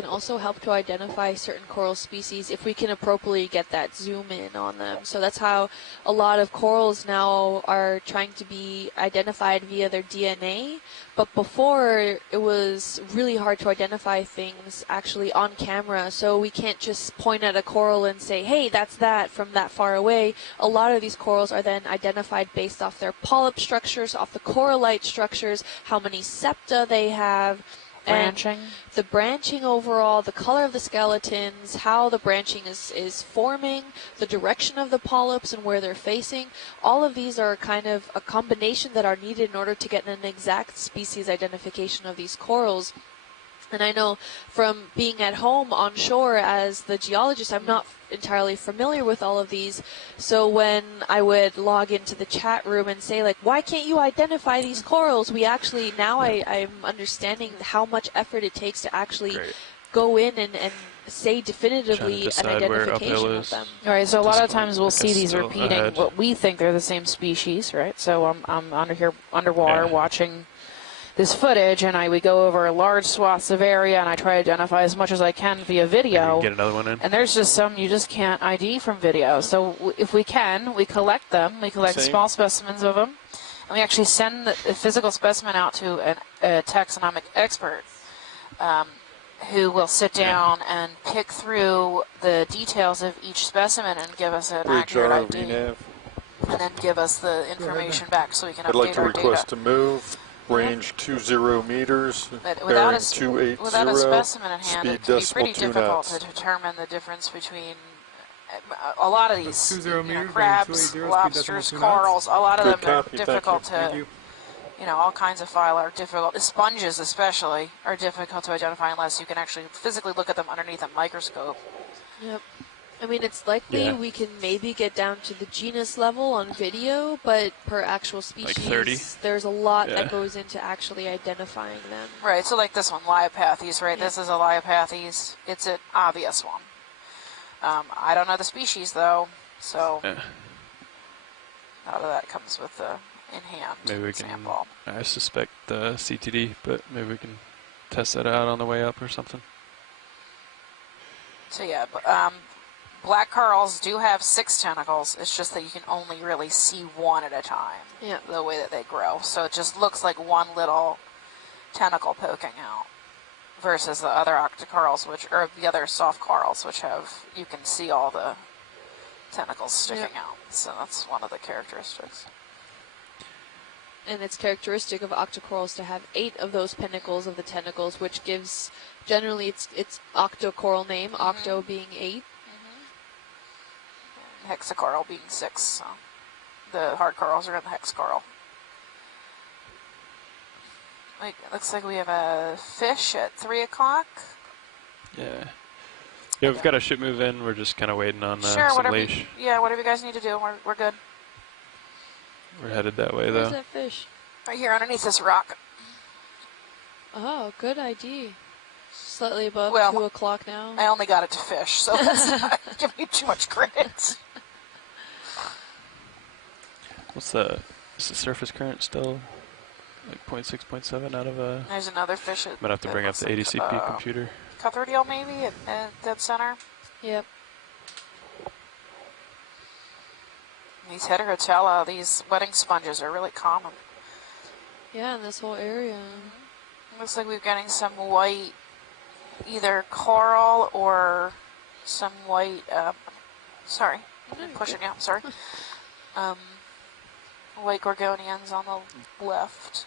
can also help to identify certain coral species if we can appropriately get that zoom in on them. So that's how a lot of corals now are trying to be identified via their DNA. But before, it was really hard to identify things actually on camera. So we can't just point at a coral and say, hey, that's that from that far away. A lot of these corals are then identified based off their polyp structures, off the corallite structures, how many septa they have. Branching. And the branching overall, the color of the skeletons, how the branching is forming, the direction of the polyps and where they're facing. All of these are kind of a combination that are needed in order to get an exact species identification of these corals. And I know from being at home on shore as the geologist, I'm not entirely familiar with all of these. So when I would log into the chat room and say, like, why can't you identify these corals? We actually, now I'm understanding how much effort it takes to actually go in and say definitively an identification of them. All right, so a lot of times we'll see these repeating what we think they're the same species, right? So I'm under here underwater watching this footage, and we go over large swaths of area, and I try to identify as much as I can via video. Get another one in. And there's just some you just can't ID from video. So if we can, we collect them. We collect small specimens of them, and we actually send the physical specimen out to a taxonomic expert who will sit down and pick through the details of each specimen and give us an accurate ID. And then give us the information back so we can update our data. I'd like to request to move. Range 20 meters, bearing 280, without a specimen in hand, speed it can be pretty decimal 2 difficult knots. to determine the difference between a lot of these 20 meters, crabs, lobsters, corals. A lot of them are difficult to, all kinds of phyla are difficult. The sponges especially are difficult to identify unless you can actually physically look at them underneath a microscope. Yep. I mean, it's likely we can maybe get down to the genus level on video, but per actual species, like 30. There's a lot that goes into actually identifying them. Right, so like this one, Liopathes, right? Yeah. This is a Liopathes. It's an obvious one. I don't know the species, though, so a lot of that comes with the in-hand sample. I suspect the CTD, but maybe we can test that out on the way up or something. So yeah, black corals do have 6 tentacles. It's just that you can only really see one at a time. Yeah. The way that they grow. So it just looks like one little tentacle poking out. Versus the other octocorals, or the other soft corals, which you can see all the tentacles sticking out. So that's one of the characteristics. And it's characteristic of octocorals to have 8 of those pinnacles of the tentacles, which gives, generally, its octocoral name, octo being 8. Hexacoral being 6, so the hard corals are in the hexacoral. It looks like we have a fish at 3 o'clock. Yeah, we've got a ship move in. We're just kind of waiting on some leash. Whatever you guys need to do, we're good. We're headed that way, though. Where's that fish? Right here underneath this rock. Oh, good ID. Slightly above 2 o'clock now. I only got it to fish, so let's not give me too much credit. Is the surface current still like 0.6, 0.7 out of a... There's another fish. Might have to bring up the ADCP computer. Cutthroat eel maybe at dead center. Yep. These heterotella, these wetting sponges are really common. Yeah, in this whole area. Looks like we're getting some white, either coral or some white, sorry, I'm pushing out, sorry. White gorgonians on the left.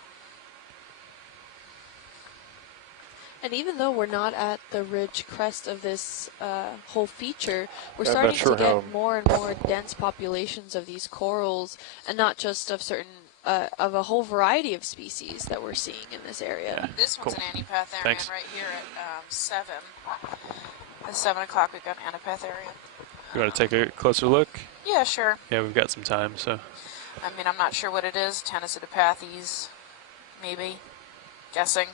And even though we're not at the ridge crest of this whole feature, we're starting to get more and more dense populations of these corals, and not just of certain, of a whole variety of species that we're seeing in this area. Yeah, this one's an Antipatharian right here at 7. At 7 o'clock we've got an Antipatharian. You want to take a closer look? Yeah, sure. Yeah, we've got some time, so. I mean, I'm not sure what it is. Tenacetipathes, maybe. Guessing.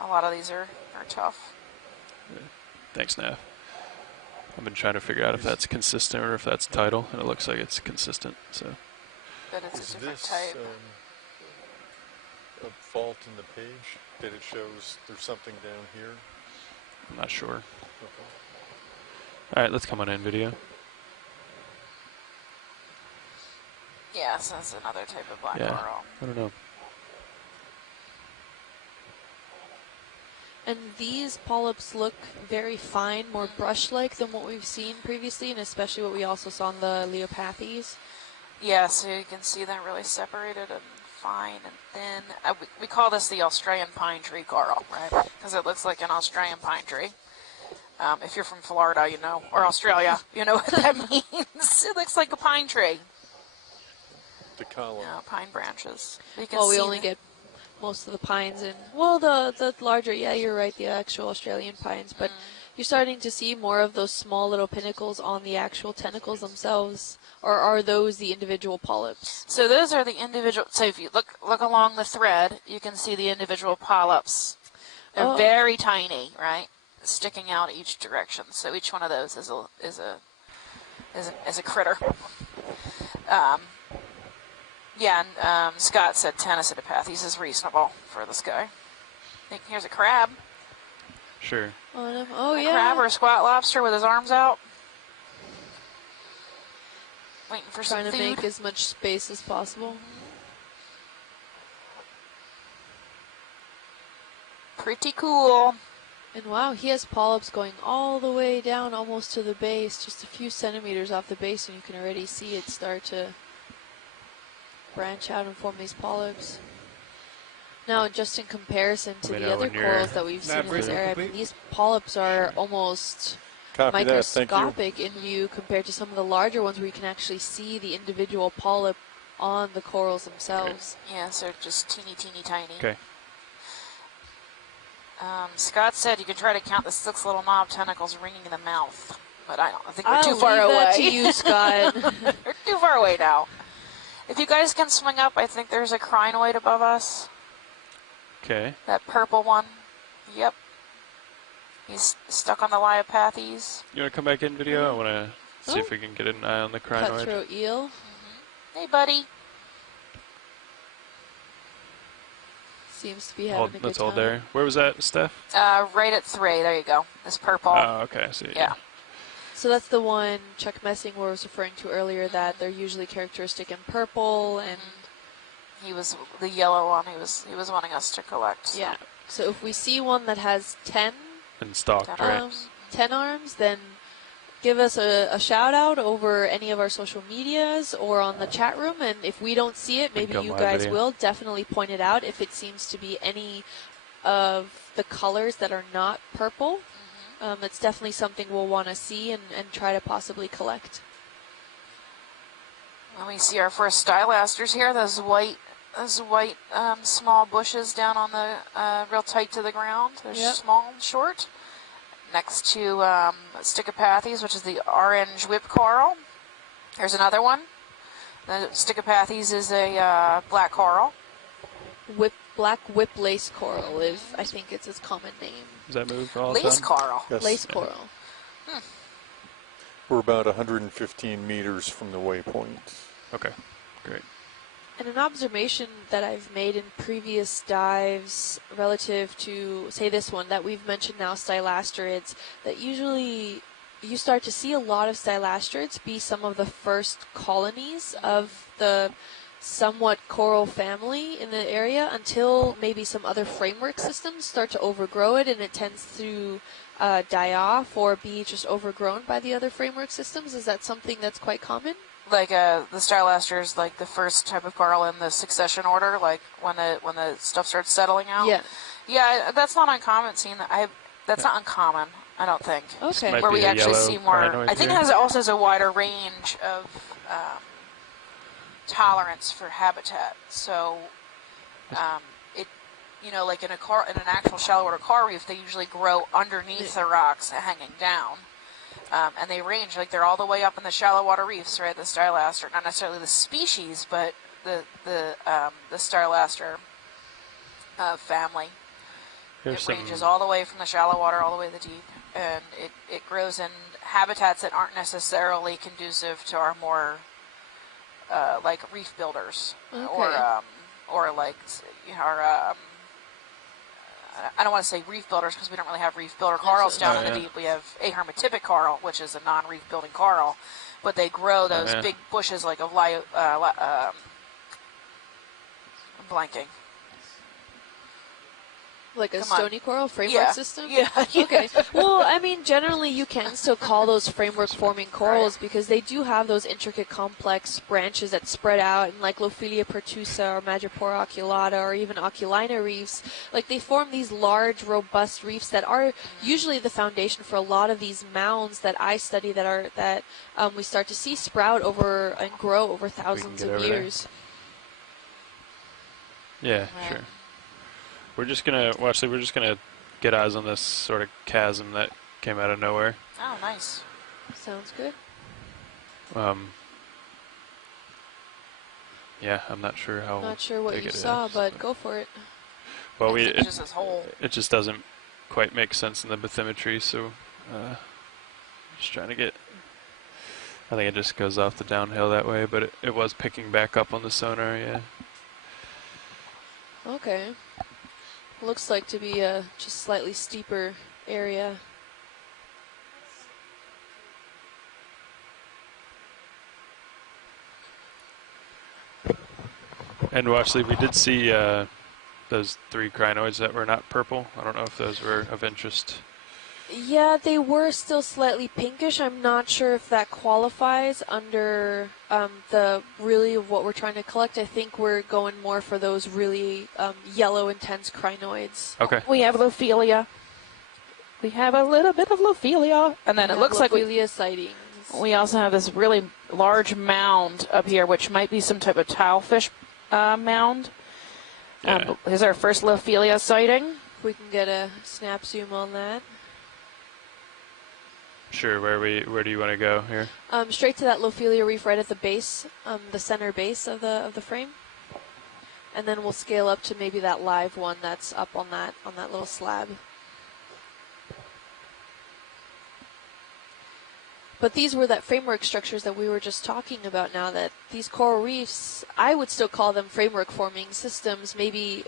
A lot of these are tough. Yeah. Thanks, Nav. I've been trying to figure out if that's consistent or if that's tidal, and it looks like it's consistent. So. But it's a different type. A fault in the page that it shows there's something down here? I'm not sure. All right, let's come on in video. Yeah, so that's another type of black Yeah, coral. I don't know. And these polyps look very fine, more brush-like than what we've seen previously, and especially what we also saw in the Leopathes. Yeah, so you can see they're really separated and fine and thin. We call this the Australian pine tree coral, right? Because it looks like an Australian pine tree. If you're from Florida, you know, or Australia, you know what that means. It looks like a pine tree. The column. Yeah, pine branches. You can Well, we see only get most of the pines in, well, the larger, yeah, you're right, the actual Australian pines, but you're starting to see more of those small little pinnacles on the actual tentacles themselves, or are those the individual polyps? So those are the individual, so if you look along the thread, you can see the individual polyps. They're very tiny, right? Sticking out each direction. So each one of those is a critter. Yeah, and Scott said 10 acidopathes is reasonable for this guy. I think here's a crab. Sure. Oh, A yeah. crab or a squat lobster with his arms out. Waiting for Trying some to food. make as much space as possible. Pretty cool. And wow, he has polyps going all the way down almost to the base, just a few centimeters off the base, and you can already see it start to branch out and form these polyps. Now, just in comparison to the other corals that we've seen in this area, I mean, these polyps are almost microscopic in view compared to some of the larger ones where you can actually see the individual polyp on the corals themselves. Okay. Yeah, so just teeny tiny. Okay. Scott said you can try to count the 6 little knob tentacles ringing in the mouth, but I think we're too I'll far leave away. that to you, Scott. We're too far away now. If you guys can swing up, I think there's a crinoid above us. Okay. That purple one. Yep. He's stuck on the Leopathes. You want to come back in video? I want to see if we can get an eye on the crinoid. Cutthroat eel. Hey, buddy. Seems to be having a good That's time. all there. Where was that, Steph? Right at 3. There you go. This purple. Oh, okay. I see. Yeah. So that's the one Chuck Messing was referring to earlier, that they're usually characteristic in purple, and he was the yellow one. He was wanting us to collect. So. yeah. So if we see one that has 10 And stalked, right? 10 arms, then give us a shout out over any of our social medias or on the chat room, and if we don't see it, maybe you guys will definitely point it out if it seems to be any of the colors that are not purple. It's definitely something we'll want to see and try to possibly collect. When we see our first stylasters here, those white small bushes down on the real tight to the ground. They're small and short. Next to Stichopathes, which is the orange whip coral. There's another one. The Stichopathes is a black coral. Black whip lace coral is, I think it's its common name. Does that move all the time? Lace coral. Yes. Lace coral. We're about 115 meters from the waypoint. Okay, great. And an observation that I've made in previous dives relative to, say, this one that we've mentioned now, stylasterids, that usually you start to see a lot of stylasterids be some of the first colonies of the somewhat coral family in the area until maybe some other framework systems start to overgrow it, and it tends to die off or be just overgrown by the other framework systems. Is that something that's quite common? Like the stylasters, like the first type of coral in the succession order, like when the stuff starts settling out. Yeah, that's not uncommon. That's not uncommon, I don't think. Okay. Where we actually see more. I think it also has a wider range of tolerance for habitat. So, like in an actual shallow water coral reef, they usually grow underneath the rocks, hanging down. And they range, like they're all the way up in the shallow water reefs, right? The stylaster, not necessarily the species, but the stylaster family. It ranges all the way from the shallow water all the way to the deep, and it grows in habitats that aren't necessarily conducive to our more like reef builders, or like our I don't want to say reef builders because we don't really have reef builder corals down in the deep. We have a hermatypic coral, which is a non-reef building coral, but they grow those big bushes like of blanking. Like a stony coral framework system? Yeah. Okay. Well, I mean, generally you can still call those framework-forming corals because they do have those intricate, complex branches that spread out, and like Lophilia pertusa or Madrepora oculata or even oculina reefs, like they form these large, robust reefs that are usually the foundation for a lot of these mounds that I study that we start to see sprout over and grow over thousands of years. Yeah, sure. We're just gonna we're just gonna get eyes on this sort of chasm that came out of nowhere. Oh, nice. Sounds good. Yeah, I'm not sure how. Not sure what you saw, but go for it. Well, it just doesn't quite make sense in the bathymetry, so just trying to get. I think it just goes off the downhill that way, but it was picking back up on the sonar, yeah. Okay. Looks like to be a just slightly steeper area. And actually, we did see those 3 crinoids that were not purple. I don't know if those were of interest. Yeah, they were still slightly pinkish. I'm not sure if that qualifies under the really of what we're trying to collect. I think we're going more for those really yellow, intense crinoids. Okay. We have Lophilia. We have a little bit of Lophilia. And then it looks like Lophilia sightings. We also have this really large mound up here, which might be some type of tilefish mound. Yeah. Here's our first Lophilia sighting. If we can get a snap zoom on that. Sure. Where do you want to go here? Straight to that Lophilia reef right at the base, the center base of the frame, and then we'll scale up to maybe that live one that's up on that little slab. But these were that framework structures that we were just talking about now, that these coral reefs, I would still call them framework forming systems. Maybe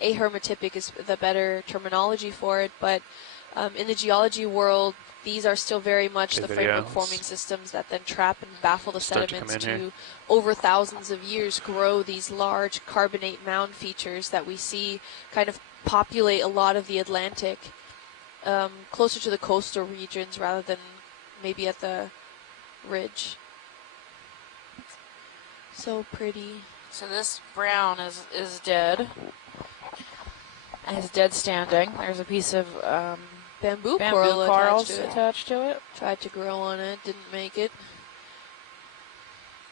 ahermatypic is the better terminology for it, but in the geology world, these are still very much the framework forming systems that then trap and baffle the sediments to, over thousands of years, grow these large carbonate mound features that we see kind of populate a lot of the Atlantic, closer to the coastal regions rather than maybe at the ridge. So pretty. So this brown is dead. And is dead standing. There's a piece of bamboo coral attached to it. Tried to grow on it, didn't make it.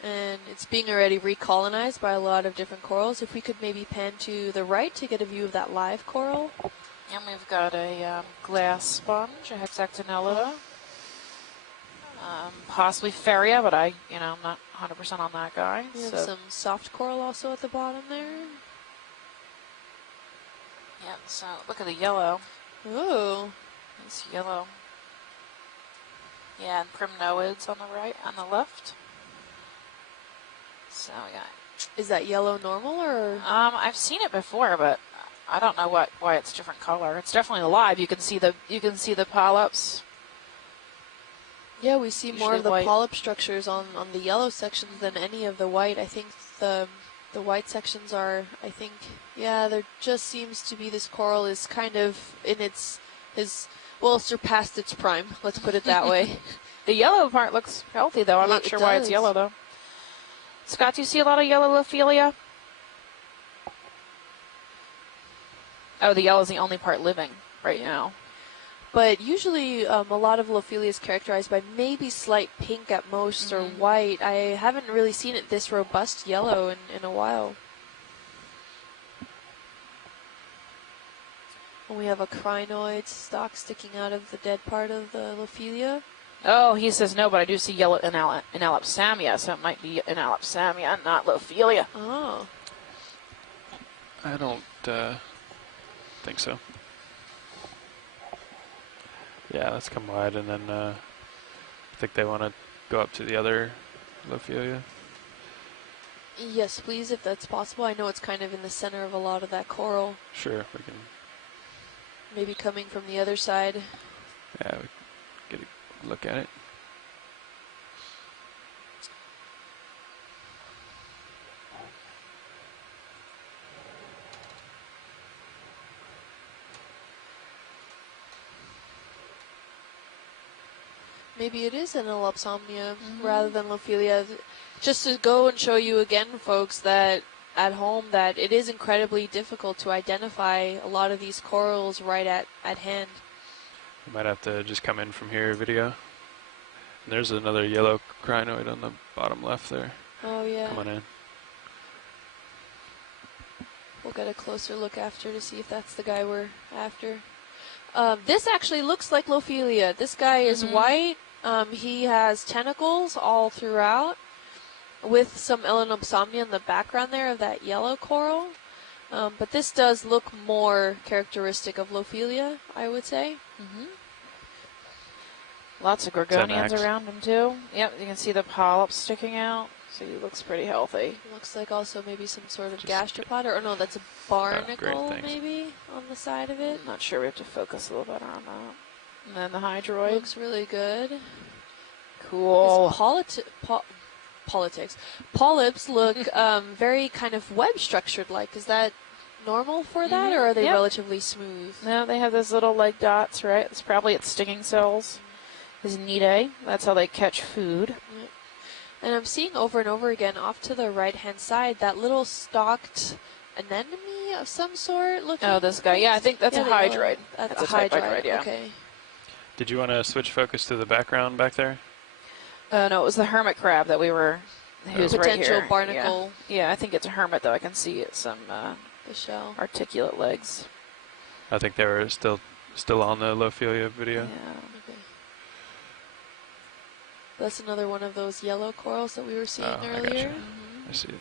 And it's being already recolonized by a lot of different corals. If we could maybe pan to the right to get a view of that live coral. And we've got a glass sponge, a Hexactinellida. Possibly Feria, but I'm not 100% on that guy. We have some soft coral also at the bottom there. Yeah, so look at the yellow. Ooh. It's yellow. Yeah, and primnoids on the right, on the left. So we got. Is that yellow normal or? I've seen it before, but I don't know why it's different color. It's definitely alive. You can see the polyps. Yeah, we see more of the polyp structures on the yellow sections than any of the white. I think the white sections are, there just seems to be this coral is kind of in surpassed its prime. Let's put it that way. The yellow part looks healthy, though. I'm not sure why it's yellow, though. Scott, do you see a lot of yellow Lophilia? Oh, the yellow is the only part living right now. But usually a lot of Lophilia is characterized by maybe slight pink at most or white. I haven't really seen it this robust yellow in a while. And we have a crinoid stalk sticking out of the dead part of the Lophilia. Oh, he says no, but I do see yellow in Alapsamia, so it might be in Alapsamia, not Lophilia. Oh. I don't think so. Yeah, let's come wide, and then I think they want to go up to the other Lophilia. Yes, please, if that's possible. I know it's kind of in the center of a lot of that coral. Sure, we can. Maybe coming from the other side. Yeah, we get a look at it. Maybe it is an Elopsomnia rather than Lophelia. Just to go and show you again, folks, that at home that it is incredibly difficult to identify a lot of these corals right at hand. You might have to just come in from here, video. And there's another yellow crinoid on the bottom left there. Oh, yeah. Come on in. We'll get a closer look after to see if that's the guy we're after. This actually looks like Lophelia. This guy is white. He has tentacles all throughout with some Elenopsomnia in the background there of that yellow coral. But this does look more characteristic of Lophelia, I would say. Lots of gorgonians around him too. Yep, you can see the polyps sticking out. So he looks pretty healthy. Looks like also maybe some sort of gastropod, or no, that's a barnacle maybe on the side of it. I'm not sure. We have to focus a little better on that. And then the hydroid. Looks really good. Cool. Polyps look very kind of web structured like. Is that normal for that, or are they relatively smooth? No, they have those little leg dots, right? It's probably its stinging cells. His nidae. That's how they catch food. Yep. And I'm seeing over and over again off to the right-hand side that little stalked anemone of some sort looking. Oh, this guy. Yeah, I think that's a hydroid. That's a hydroid, yeah. Okay. Did you want to switch focus to the background back there? No, it was the hermit crab that we were. Who's right here. Potential barnacle. Yeah, I think it's a hermit though. I can see some the shell. Articulate legs. I think they were still on the Lophelia video. Yeah. Okay. That's another one of those yellow corals that we were seeing earlier. Gotcha. I see it.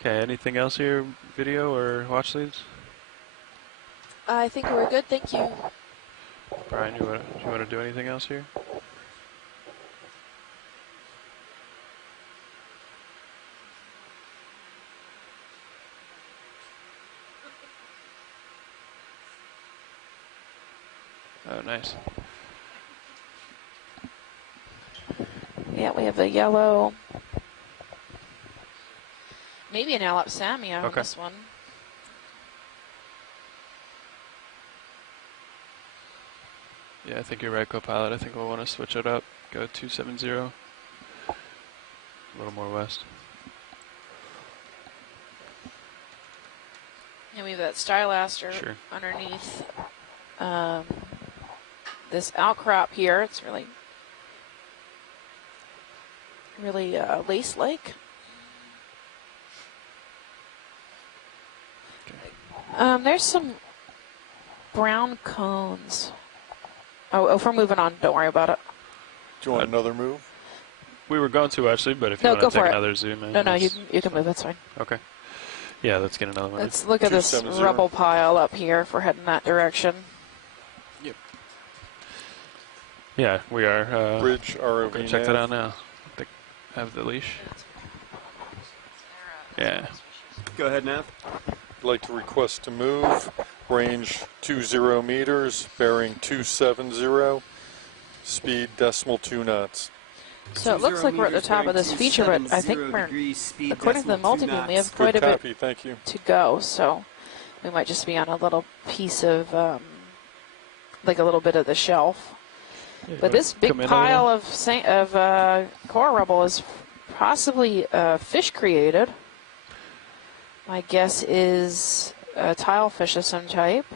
Okay, anything else here, video or watch leads? I think we're good, thank you. Brian, do you want to do anything else here? Oh, nice. Yeah, we have a yellow. Maybe an Elopsamia on this one. Yeah, I think you're right, co-pilot. I think we'll want to switch it up. Go 270. A little more west. And we have that stylaster underneath this outcrop here. It's really lace-like. There's some brown cones. Oh, if we're moving on, don't worry about it. Do you want another move? We were going to actually, but if you want to take another zoom in. No, you can move. That's fine. Okay. Yeah, let's get another one. Let's look at this rubble pile up here if we're heading that direction. Yep. Yeah, we are. Bridge ROV. Go check that out now. Have the leash. Yeah. Go ahead, Nav. I'd like to request to move. Range 20 meters, bearing 270, speed .2 knots. So it looks like we're at the top of this feature, but I think we're, according to the multi-beam, we have quite a bit to go. So we might just be on a little piece of, like a little bit of the shelf. Yeah, but this big pile of coral rubble is possibly fish created. My guess is a tilefish of some type.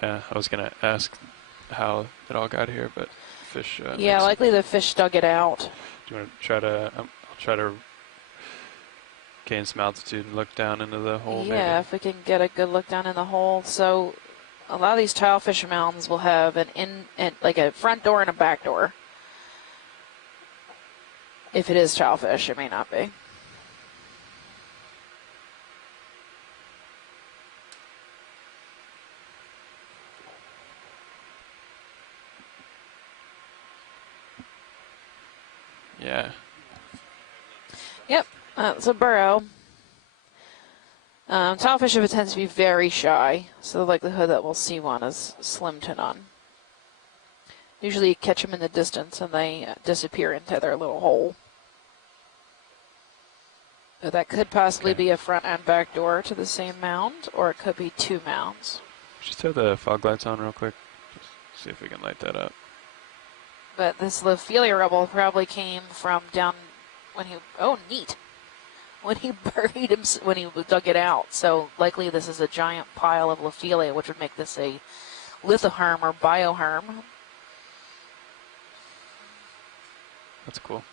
Yeah, I was going to ask how it all got here, but fish. Yeah, likely the fish dug it out. Do you want to try to? I'll try to gain some altitude and look down into the hole. Yeah, if we can get a good look down in the hole. So a lot of these tilefish mounds will have like a front door and a back door. If it is tilefish, it may not be. Yeah. Yep, it's a burrow. Tilefish tends to be very shy, so the likelihood that we'll see one is slim to none. Usually you catch them in the distance and they disappear into their little hole. So that could possibly be a front and back door to the same mound, or it could be two mounds. Just throw the fog lights on real quick. Just see if we can light that up. But this Lophelia rubble probably came from down when he, oh neat, when he buried him, when he dug it out. So likely this is a giant pile of Lophelia, which would make this a lithoherm or bioherm. That's cool.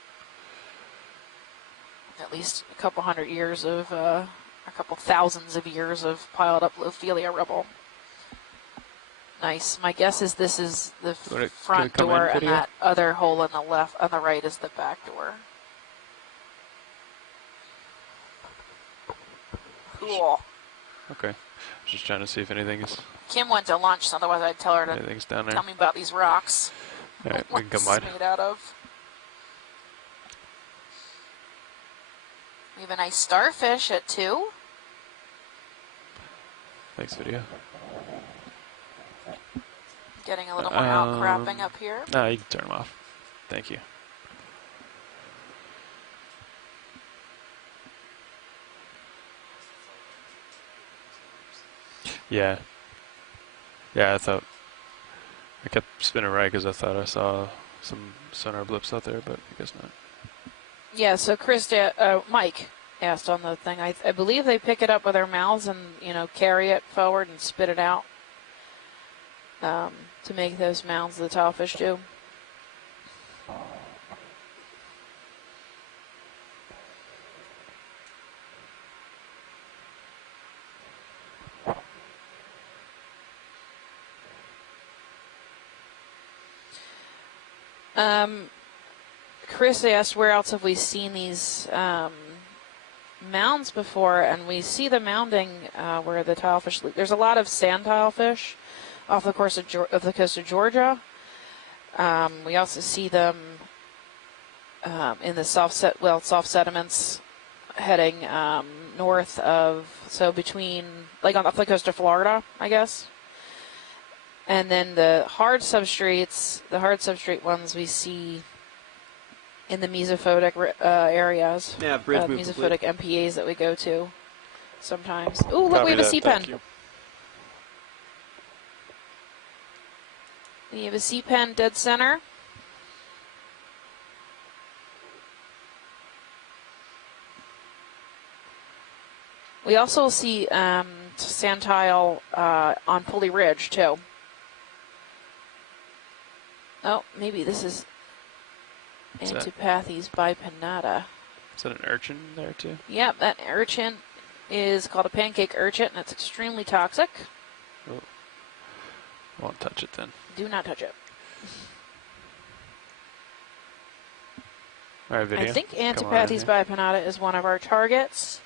At least a couple hundred years of, a couple thousands of years of piled up Lophelia rubble. Nice. My guess is this is the front door, and that other hole on the left, on the right, is the back door. Cool. Okay. Just trying to see if anything is. Kim went to lunch, so otherwise I'd tell her to anything's down there. tell me about these rocks. All right, we can come wide. Made out of. We have a nice starfish at 2. Thanks, video. Getting a little more outcropping up here. No, you can turn them off. Thank you. Yeah. Yeah, I kept spinning right because I thought I saw some sonar blips out there, but I guess not. Yeah, so Mike asked on the thing. I believe they pick it up with their mouths and, carry it forward and spit it out to make those mounds the tilefish do. Chris asked where else have we seen these mounds before, and we see the mounding where the tilefish. There's a lot of sand tilefish off the coast of Georgia. We also see them in the soft sediments heading north of, between, off the coast of Florida, I guess. And then the hard substrate ones we see in the mesophotic areas. Yeah, bridge mesophotic MPAs that we go to sometimes. Ooh, look, we have a sea pen. We have a sea pen dead center. We also see sand tile on Pulley Ridge, too. Oh, maybe this is Antipathes bipinnata. Is that an urchin there, too? Yep, that urchin is called a pancake urchin, and it's extremely toxic. Oh. Won't touch it, then. Do not touch it. All right, video. I think Antipathes bipinnata is one of our targets.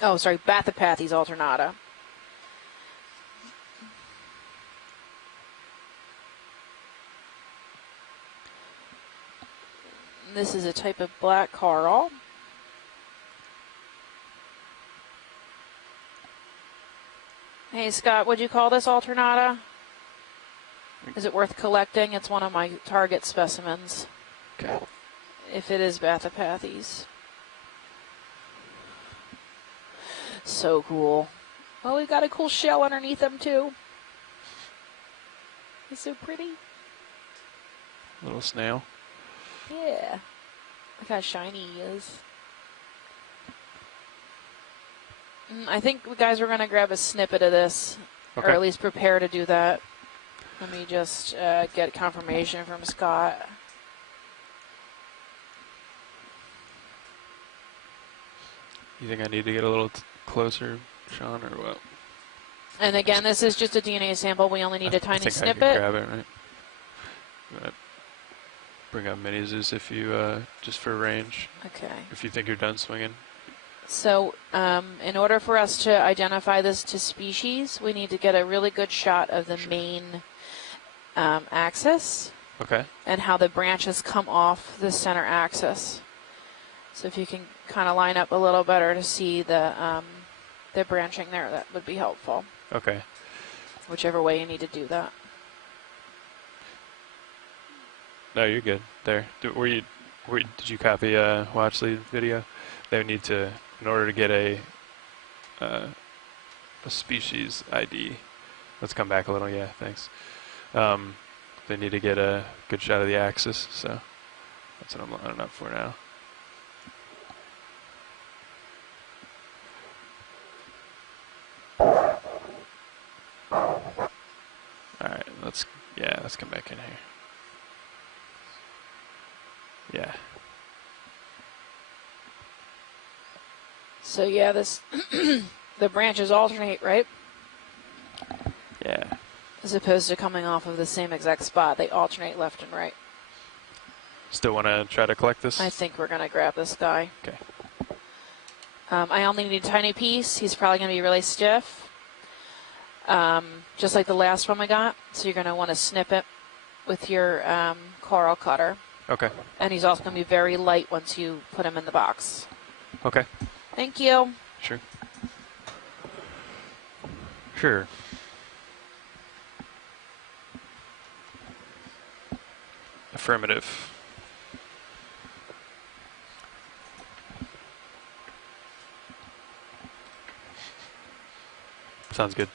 Oh, sorry, Bathypathes alternata. This is a type of black coral. Hey, Scott, would you call this alternata? Is it worth collecting? It's one of my target specimens. Okay. If it is Bathypathes. So cool. Oh, we got a cool shell underneath them, too. It's so pretty. Little snail. Yeah. Look how shiny he is. I think, guys, we're going to grab a snippet of this, or at least prepare to do that. Let me just get confirmation from Scott. You think I need to get a little closer, Sean, or what? And again, this is just a DNA sample. We only need a tiny snippet. I can grab it, right? But bring up Mini Zeus if you, just for range. Okay. If you think you're done swinging. So, in order for us to identify this to species, we need to get a really good shot of the main axis. Okay. and how the branches come off the center axis. So if you can kind of line up a little better to see the branching there, that would be helpful. Okay. Whichever way you need to do that. No, you're good. There. Did you copy watch lead video? They would need to, in order to get a species ID. Let's come back a little. Yeah, thanks. They need to get a good shot of the axis, so that's what I'm lining up for now. All right, let's come back in here. Yeah. So yeah, this the branches alternate, right? Yeah. As opposed to coming off of the same exact spot, they alternate left and right. Still want to try to collect this? I think we're gonna grab this guy. Okay. I only need a tiny piece. He's probably gonna be really stiff, just like the last one we got. So you're gonna want to snip it with your coral cutter. Okay. And he's also going to be very light once you put him in the box. Okay. Thank you. Sure. Sure. Affirmative. Sounds good.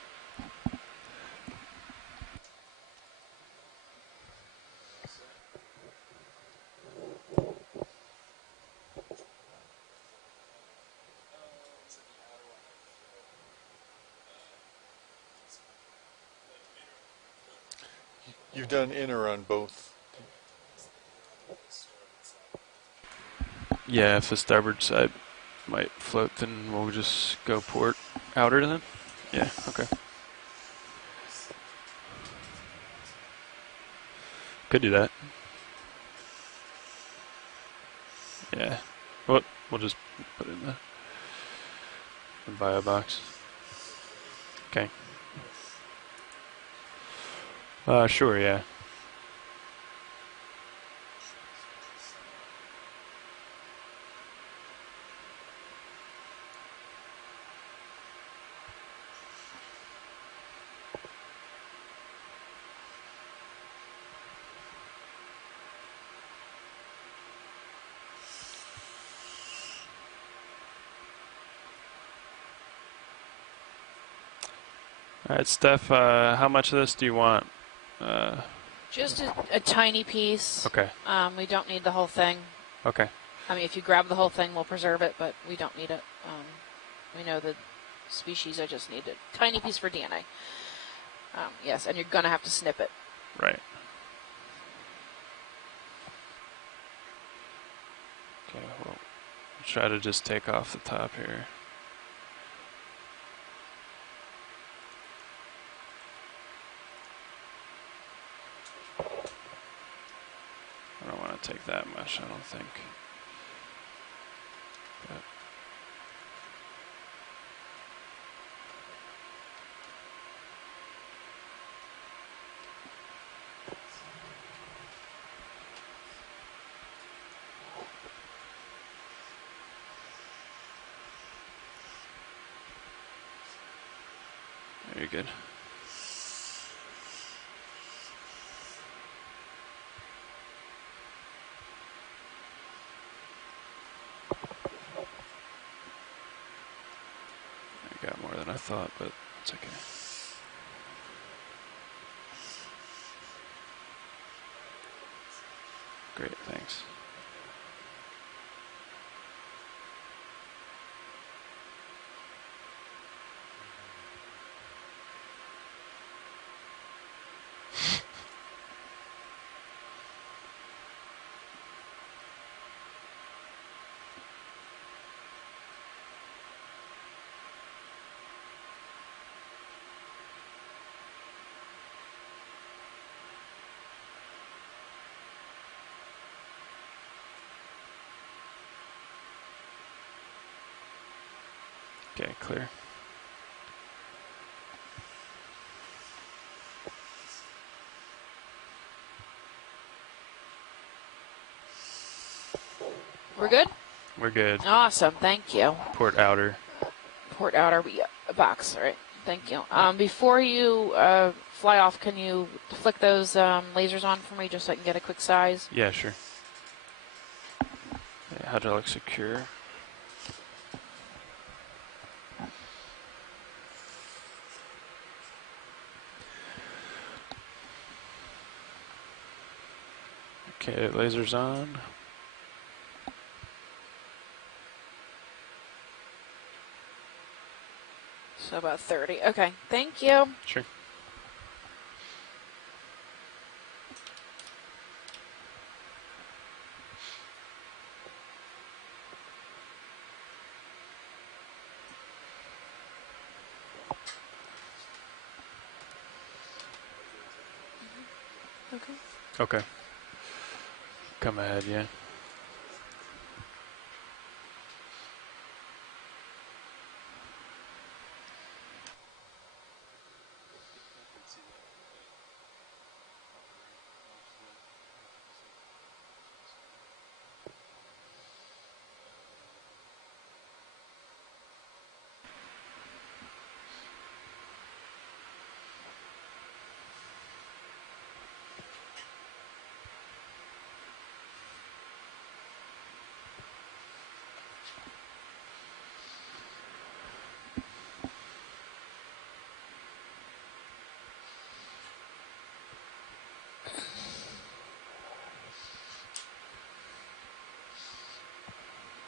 You've done inner on both. Yeah, if the starboard side might float, then we'll just go port outer then. Yeah, okay. Could do that. Yeah. We'll just put it in the bio box. Okay. Sure, yeah. All right, Steph, how much of this do you want? Just a tiny piece. Okay. We don't need the whole thing. Okay. I mean, if you grab the whole thing, we'll preserve it, but we don't need it. We know the species. I just need a tiny piece for DNA. Yes, and you're going to have to snip it. Right. Okay, well, try to just take off the top here. I don't want to take that much, I don't think. But very good. I got more than I thought, but it's okay. Great, thanks. Okay, clear. We're good? We're good. Awesome. Thank you. Port outer. Port outer box. All right. Thank you. Before you fly off, can you flick those lasers on for me just so I can get a quick size? Yeah, sure. Yeah, hydraulic secure. Okay, lasers on. So about 30. Okay, thank you. Sure. Okay. Okay. Come ahead, yeah.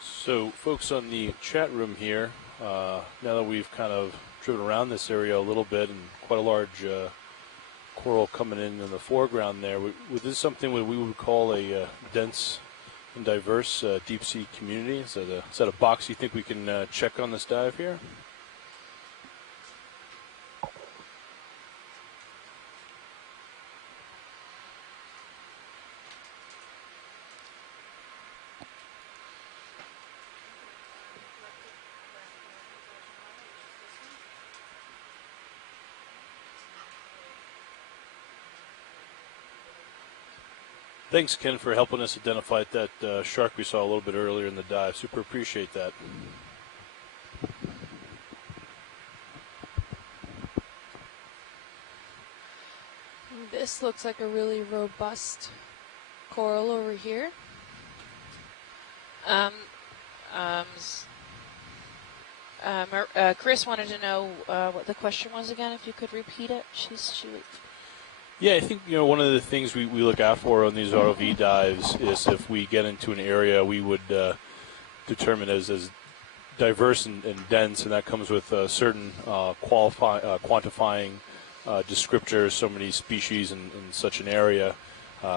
So, folks on the chat room here, now that we've kind of driven around this area a little bit and quite a large coral coming in the foreground there, this is something that we would call a dense and diverse deep sea community. Is that a box you think we can check on this dive here? Thanks, Ken, for helping us identify that shark we saw a little bit earlier in the dive. Super appreciate that. This looks like a really robust coral over here. Chris wanted to know what the question was again, if you could repeat it. Yeah, I think, one of the things we look out for on these ROV dives is if we get into an area we would determine as diverse and dense, and that comes with certain quantifying descriptors, so many species in such an area.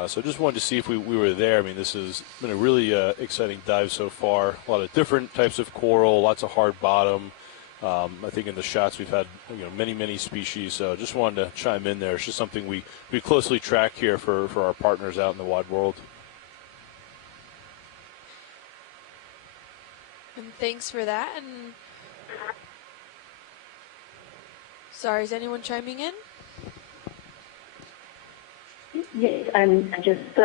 So just wanted to see if we were there. I mean, this has been a really exciting dive so far. A lot of different types of coral, lots of hard bottom. I think in the shots we've had many species. So just wanted to chime in there. It's just something we closely track here for our partners out in the wide world. And thanks for that. And sorry, is anyone chiming in? Yes, I just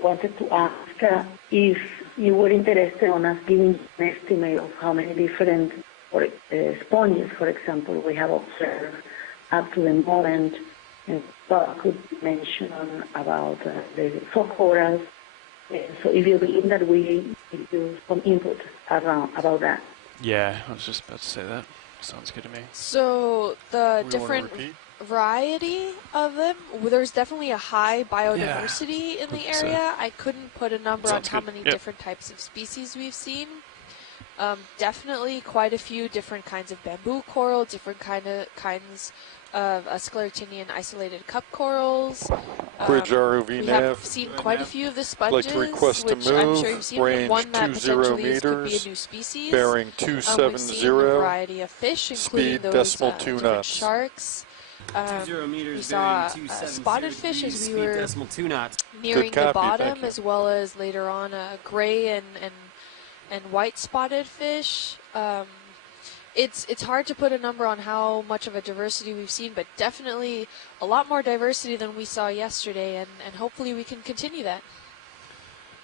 wanted to ask if you were interested on us giving an estimate of how many different sponges, for example, we have observed up to the moment, and Bob could mention about the fog corals. So if you believe that we give you some input about that. Yeah, I was just about to say that. Sounds good to me. So the different variety of them, there's definitely a high biodiversity in the area. I couldn't put a number on how many different types of species we've seen. Definitely quite a few different kinds of bamboo coral, different kinds of sclerotinian isolated cup corals. Bridge ROV we nav. have seen quite a few of the sponges, Like to request which to move, I'm sure you've seen. range One that 20 potentially could be a meters, new species. bearing We've seen a 270, variety of fish, including speed those decimal 2 different knots. Sharks. 20 meters, We saw bearing spotted fish as we were 2 knots. nearing Good copy, the bottom, thank you. as well as later on gray and white spotted fish. It's hard to put a number on how much of a diversity we've seen, but definitely a lot more diversity than we saw yesterday, and hopefully we can continue that.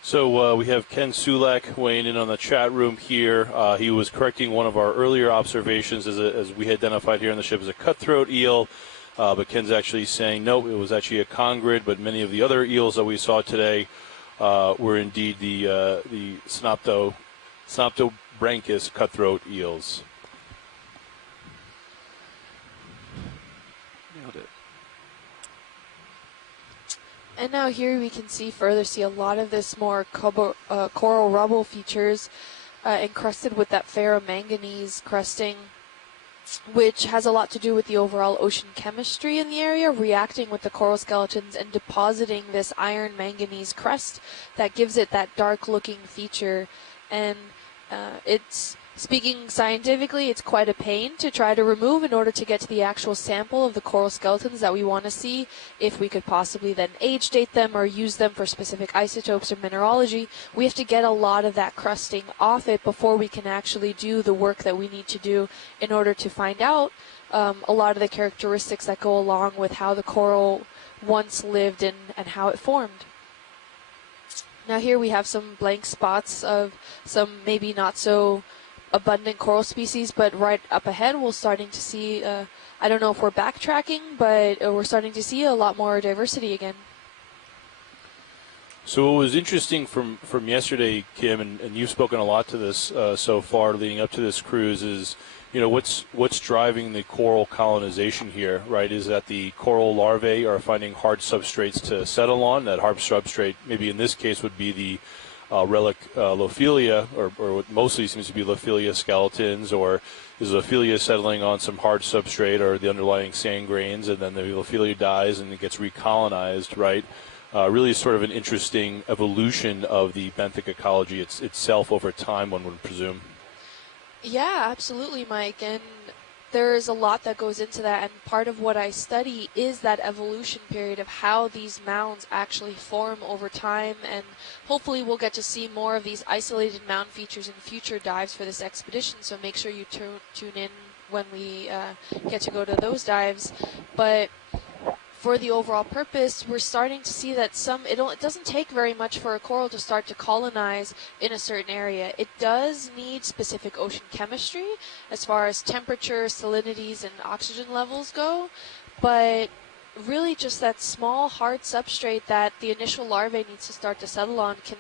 So we have Ken Sulak weighing in on the chat room here. He was correcting one of our earlier observations as we identified here on the ship as a cutthroat eel. But Ken's actually saying, no, it was actually a congrid, but many of the other eels that we saw today were indeed the Synoptobranchus cutthroat eels. Nailed it. And now here we can see a lot of this more coral rubble features encrusted with that ferromanganese crusting, which has a lot to do with the overall ocean chemistry in the area, reacting with the coral skeletons and depositing this iron manganese crust that gives it that dark looking feature. And it's, speaking scientifically, it's quite a pain to try to remove in order to get to the actual sample of the coral skeletons that we want to see. If we could possibly then age date them or use them for specific isotopes or mineralogy, we have to get a lot of that crusting off it before we can actually do the work that we need to do in order to find out a lot of the characteristics that go along with how the coral once lived and how it formed. Now here we have some blank spots of some maybe not so abundant coral species, but right up ahead we're starting to see, I don't know if we're backtracking, but we're starting to see a lot more diversity again. So what was interesting from yesterday, Kim, and you've spoken a lot to this so far leading up to this cruise, is what's driving the coral colonization here, right? Is that the coral larvae are finding hard substrates to settle on. That hard substrate, maybe in this case, would be the relic Lophelia, or what mostly seems to be Lophelia skeletons, or is Lophelia settling on some hard substrate or the underlying sand grains, and then the Lophelia dies and it gets recolonized, right? Really sort of an interesting evolution of the benthic ecology itself over time, one would presume. Yeah, absolutely, Mike. And there's a lot that goes into that, and part of what I study is that evolution period of how these mounds actually form over time, and hopefully we'll get to see more of these isolated mound features in future dives for this expedition, so make sure you tune in when we get to go to those dives. But for the overall purpose, we're starting to see that it doesn't take very much for a coral to start to colonize in a certain area. It does need specific ocean chemistry as far as temperature, salinities, and oxygen levels go, but really just that small hard substrate that the initial larvae needs to start to settle on can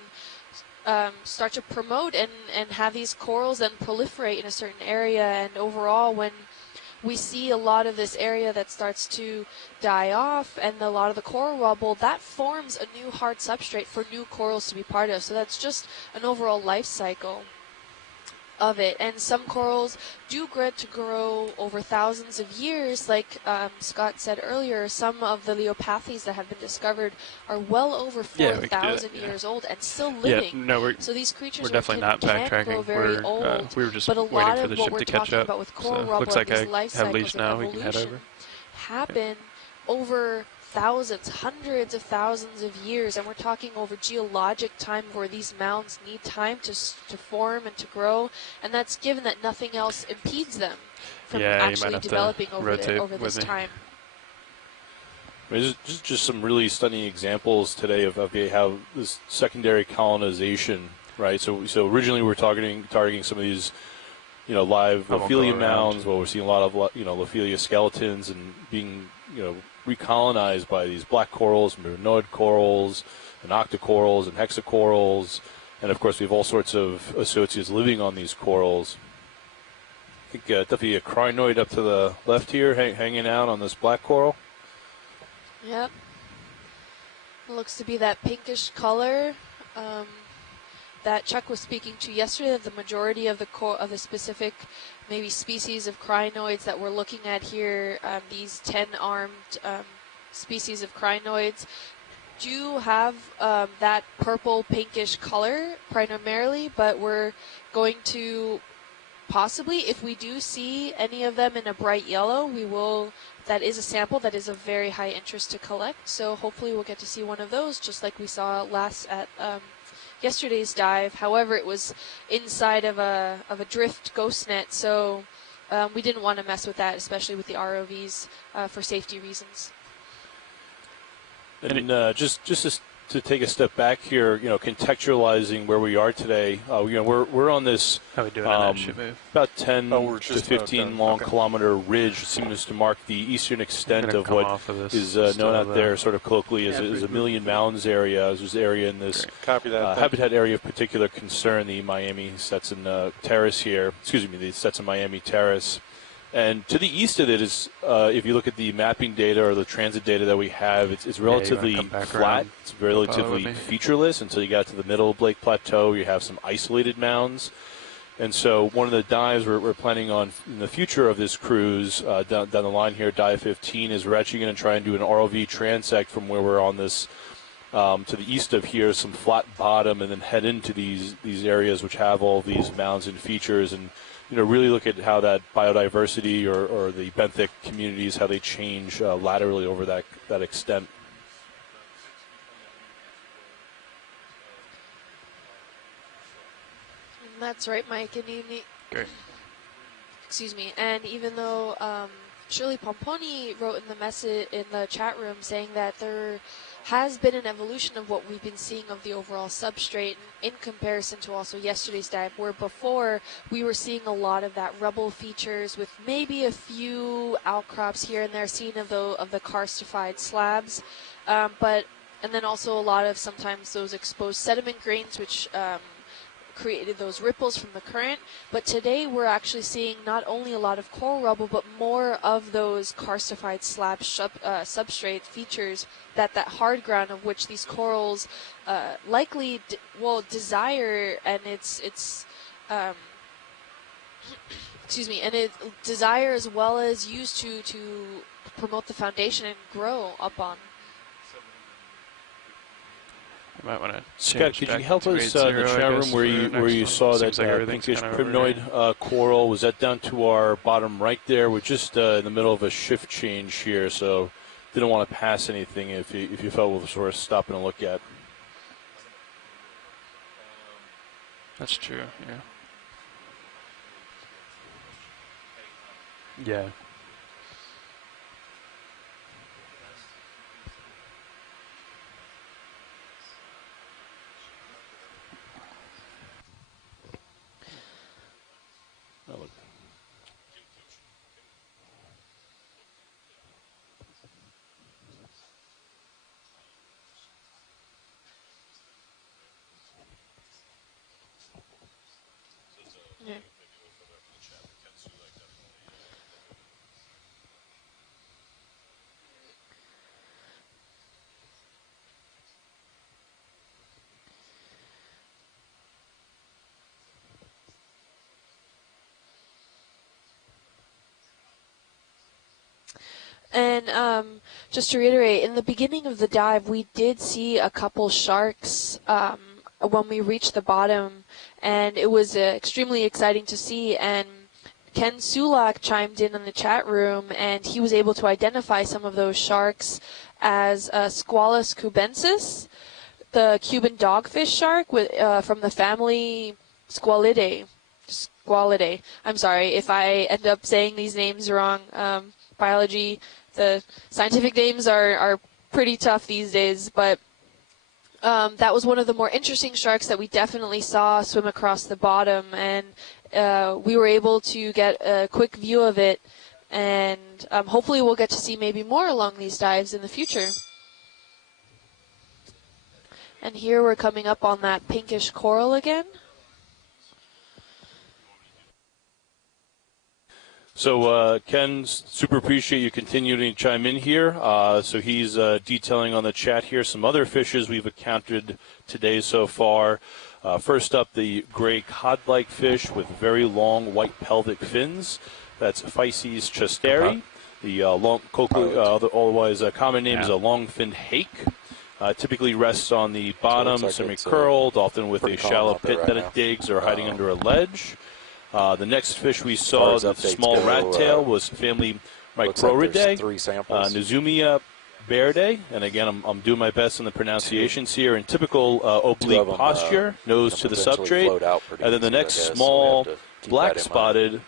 start to promote and have these corals then proliferate in a certain area. And overall, when we see a lot of this area that starts to die off and a lot of the coral rubble, that forms a new hard substrate for new corals to be part of. So that's just an overall life cycle of it. And some corals do get to grow over thousands of years. Like Scott said earlier, some of the Leopathes that have been discovered are well over 4,000 years old and still living. So these creatures we're definitely not backtracking. We were just waiting for the ship to catch up. About with coral rubble, looks like I life have leash cycles now. of We can head over. Happen over thousands, hundreds of thousands of years, and we're talking over geologic time where these mounds need time to form and to grow, and that's given that nothing else impedes them from actually developing over this time. There's just some really stunning examples today of how this secondary colonization, right? So originally we were targeting some of these, live Lophelia mounds. Well, we're seeing a lot of Lophelia skeletons and being recolonized by these black corals, marinoid corals, and octocorals and hexacorals, and of course we have all sorts of associates living on these corals. I think definitely a crinoid up to the left here, hanging out on this black coral. Yep. It looks to be that pinkish color that Chuck was speaking to yesterday. The majority of the specific maybe species of crinoids that we're looking at here, these 10-armed species of crinoids, do have that purple pinkish color primarily, but we're going to possibly, if we do see any of them in a bright yellow, that is a sample that is of very high interest to collect, so hopefully we'll get to see one of those, just like we saw last at yesterday's dive. However, it was inside of a drift ghost net, so we didn't want to mess with that, especially with the ROVs, for safety reasons. And just to to take a step back here, contextualizing where we are today, we're on this How we doing on that ship move? about 10 we're to just 15 long kilometer ridge seems to mark the eastern extent of what is known out there sort of colloquially as a Million Mounds area. There's an area in this habitat area of particular concern, the Miami Stetson Terrace here. Excuse me, the Stetson Miami Terrace. And to the east of it is, if you look at the mapping data or the transit data that we have, it's relatively flat. It's relatively featureless until you got to the middle of Blake Plateau. You have some isolated mounds. And so one of the dives we're planning on in the future of this cruise, down the line here, dive 15, is we're actually going to try and do an ROV transect from where we're on this to the east of here, some flat bottom, and then head into these areas which have all these mounds and features, and really look at how that biodiversity or the benthic communities, how they change laterally over that extent. That's right, Mike. And Great. excuse me. And even though Shirley Pomponi wrote in the message in the chat room saying that there has been an evolution of what we've been seeing of the overall substrate in comparison to also yesterday's dive, where before we were seeing a lot of that rubble features with maybe a few outcrops here and there seen of the karstified slabs, and then also a lot of sometimes those exposed sediment grains which created those ripples from the current. But today we're actually seeing not only a lot of coral rubble, but more of those karstified slab substrate features, that hard ground of which these corals likely desire, and it's excuse me, and it desire as well as used to promote the foundation and grow up on. I might want to. Scott, could you help us in the chat room where you saw that pinkish primnoid coral? Was that down to our bottom right there? We're just in the middle of a shift change here, so didn't want to pass anything if you felt we'll sort of stop and look at. That's true, yeah. And just to reiterate, in the beginning of the dive, we did see a couple sharks when we reached the bottom, and it was extremely exciting to see. And Ken Sulak chimed in the chat room, and he was able to identify some of those sharks as Squalus cubensis, the Cuban dogfish shark from the family Squalidae. I'm sorry if I end up saying these names wrong. Biology, the scientific names are pretty tough these days, but that was one of the more interesting sharks that we definitely saw swim across the bottom, and we were able to get a quick view of it, and hopefully we'll get to see maybe more along these dives in the future. And here we're coming up on that pinkish coral again. So, Ken, super appreciate you continuing to chime in here. So he's detailing on the chat here some other fishes we've encountered today so far. First up, the gray cod-like fish with very long white pelvic fins. That's Phyces chesteri. The otherwise common name is a long-finned hake. Typically rests on the bottom, semi-curled, often with a shallow pit that it digs or hiding under a ledge. The next fish we saw, the small rat tail, was family Microridae, Nizumia verde, and again, I'm doing my best in the pronanciations here. In typical oblique posture, nose to the substrate, and then the next small black-spotted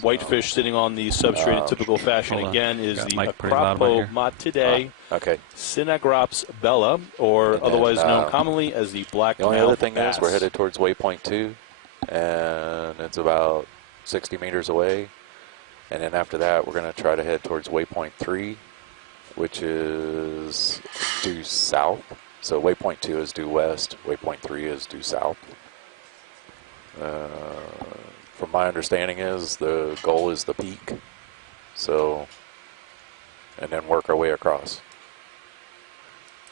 whitefish sitting on the substrate in typical fashion again is the Acropomatidae Synagrops bella, or otherwise known commonly as the black mouth bass. The only other thing is we're headed towards waypoint 2, and it's about 60 meters away. And then after that, we're going to try to head towards waypoint 3, which is due south. So waypoint 2 is due west, waypoint 3 is due south. From my understanding is the goal is the peak. So, and then work our way across.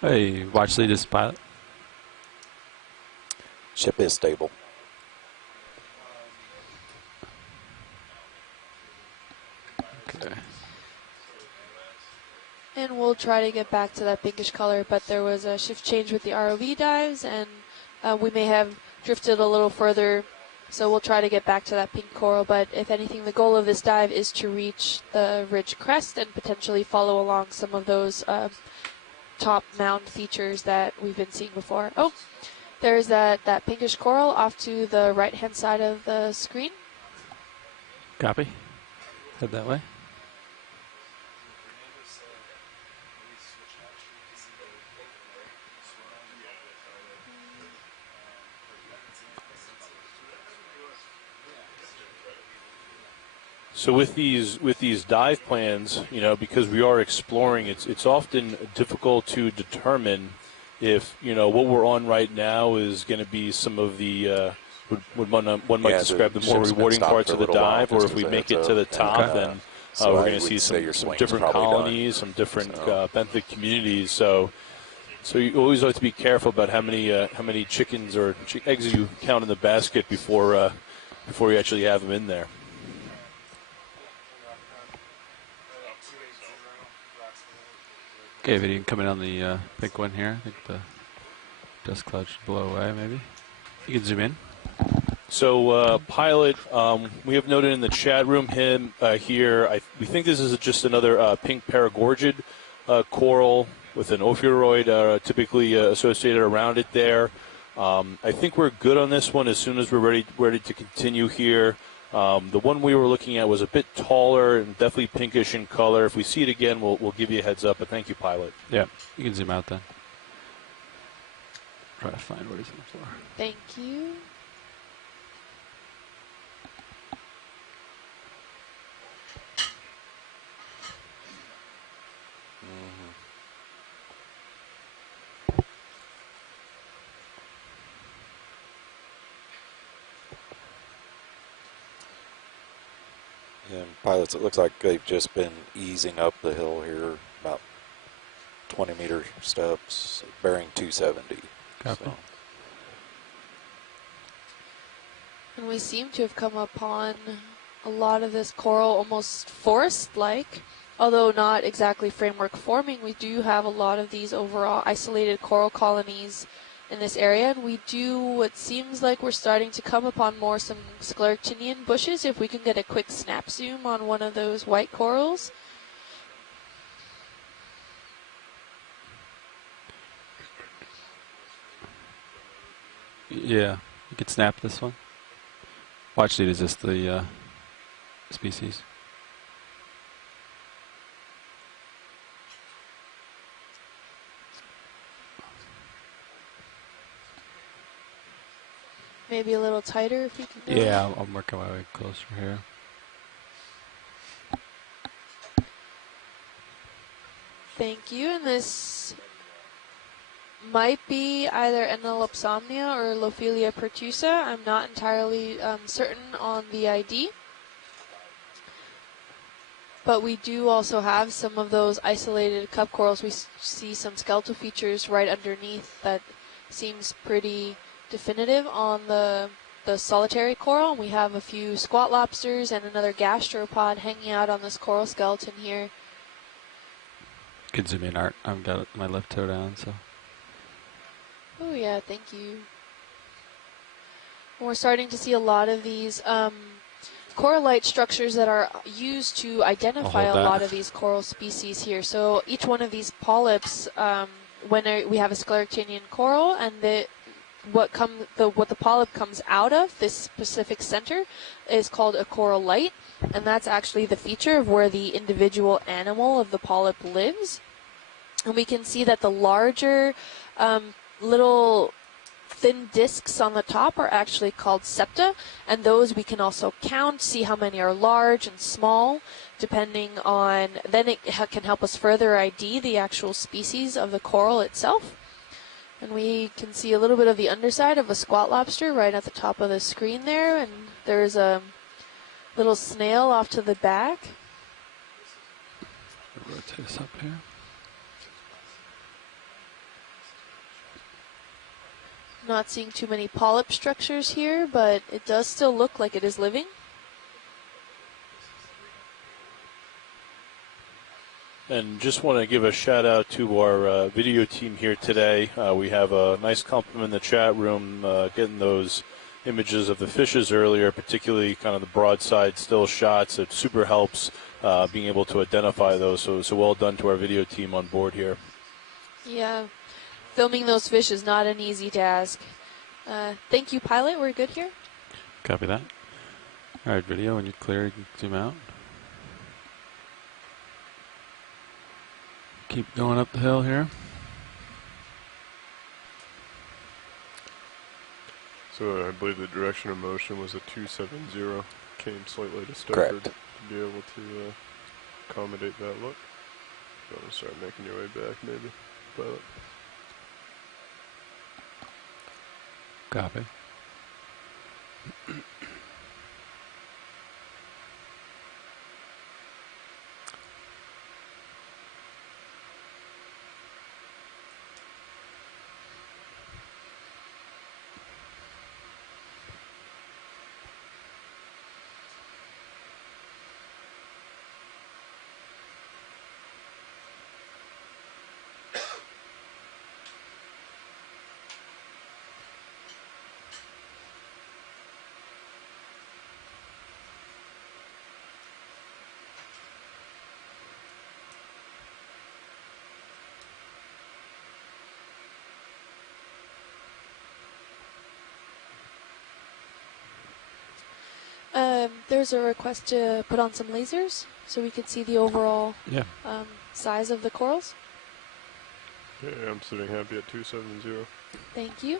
Hey, watch lead is pilot. Ship is stable. Okay. And we'll try to get back to that pinkish color, but there was a shift change with the ROV dives, and we may have drifted a little further, so we'll try to get back to that pink coral. But if anything, the goal of this dive is to reach the ridge crest and potentially follow along some of those top mound features that we've been seeing before. Oh, there's that pinkish coral off to the right-hand side of the screen. Copy. Head that way. So with these dive plans, you know, because we are exploring, it's often difficult to determine if, you know, what we're on right now is going to be some of the one might describe the more rewarding parts of the dive, or if we make it to the top, then we're going to see some different colonies, some different benthic communities. So you always have to be careful about how many chickens or eggs you count in the basket before you actually have them in there. Okay, if you can come in on the pink one here, I think the dust cloud should blow away, maybe. You can zoom in. So, pilot, we have noted in the chat room here, we think this is just another pink paragorgid coral with an ophiuroid typically associated around it there. I think we're good on this one as soon as we're ready to continue here. The one we were looking at was a bit taller and definitely pinkish in color. If we see it again, we'll give you a heads up. But thank you, pilot. Yeah, you can zoom out then. Try to find what he's looking for. Thank you. And pilots, it looks like they've just been easing up the hill here, about 20-meter steps, bearing 270. Copy. So. And we seem to have come upon a lot of this coral, almost forest-like, although not exactly framework forming. We do have a lot of these overall isolated coral colonies in this area, and we do what seems like we're starting to come upon some scleractinian bushes. If we can get a quick snap zoom on one of those white corals. Yeah, you could snap this one. Watch lead is just the species. Maybe a little tighter if we can go. Yeah, I'm working my way closer here. Thank you. And this might be either Enelopsomnia or Lophelia pertusa. I'm not entirely certain on the ID. But we do also have some of those isolated cup corals. We see some skeletal features right underneath that seems pretty definitive on the solitary coral. We have a few squat lobsters and another gastropod hanging out on this coral skeleton here. You can zoom in, Art. I've got my left toe down, so. Oh yeah, thank you. We're starting to see a lot of these corallite structures that are used to identify a lot of these coral species here. So each one of these polyps, when we have a scleractinian coral, and what the polyp comes out of, this specific center, is called a corallite, and that's actually the feature of where the individual animal of the polyp lives. And we can see that the larger little thin discs on the top are actually called septa, and those we can also count, see how many are large and small, depending on, then it can help us further ID the actual species of the coral itself. And we can see a little bit of the underside of a squat lobster right at the top of the screen there, and there's a little snail off to the back. Rotate this up here. Not seeing too many polyp structures here, but it does still look like it is living. And just want to give a shout out to our video team here today. We have a nice compliment in the chat room, getting those images of the fishes earlier, particularly kind of the broadside still shots. It super helps being able to identify those. So well done to our video team on board here. Yeah, filming those fish is not an easy task. Thank you, pilot. We're good here. Copy that. All right, video, when you're clear, you can zoom out. Keep going up the hill here. So I believe the direction of motion was a 270. Came slightly to starboard. Correct. To be able to accommodate that look. You want to start making your way back, maybe, pilot. Copy. There's a request to put on some lasers so we could see the overall size of the corals. Yeah, I'm sitting happy at 270. Thank you.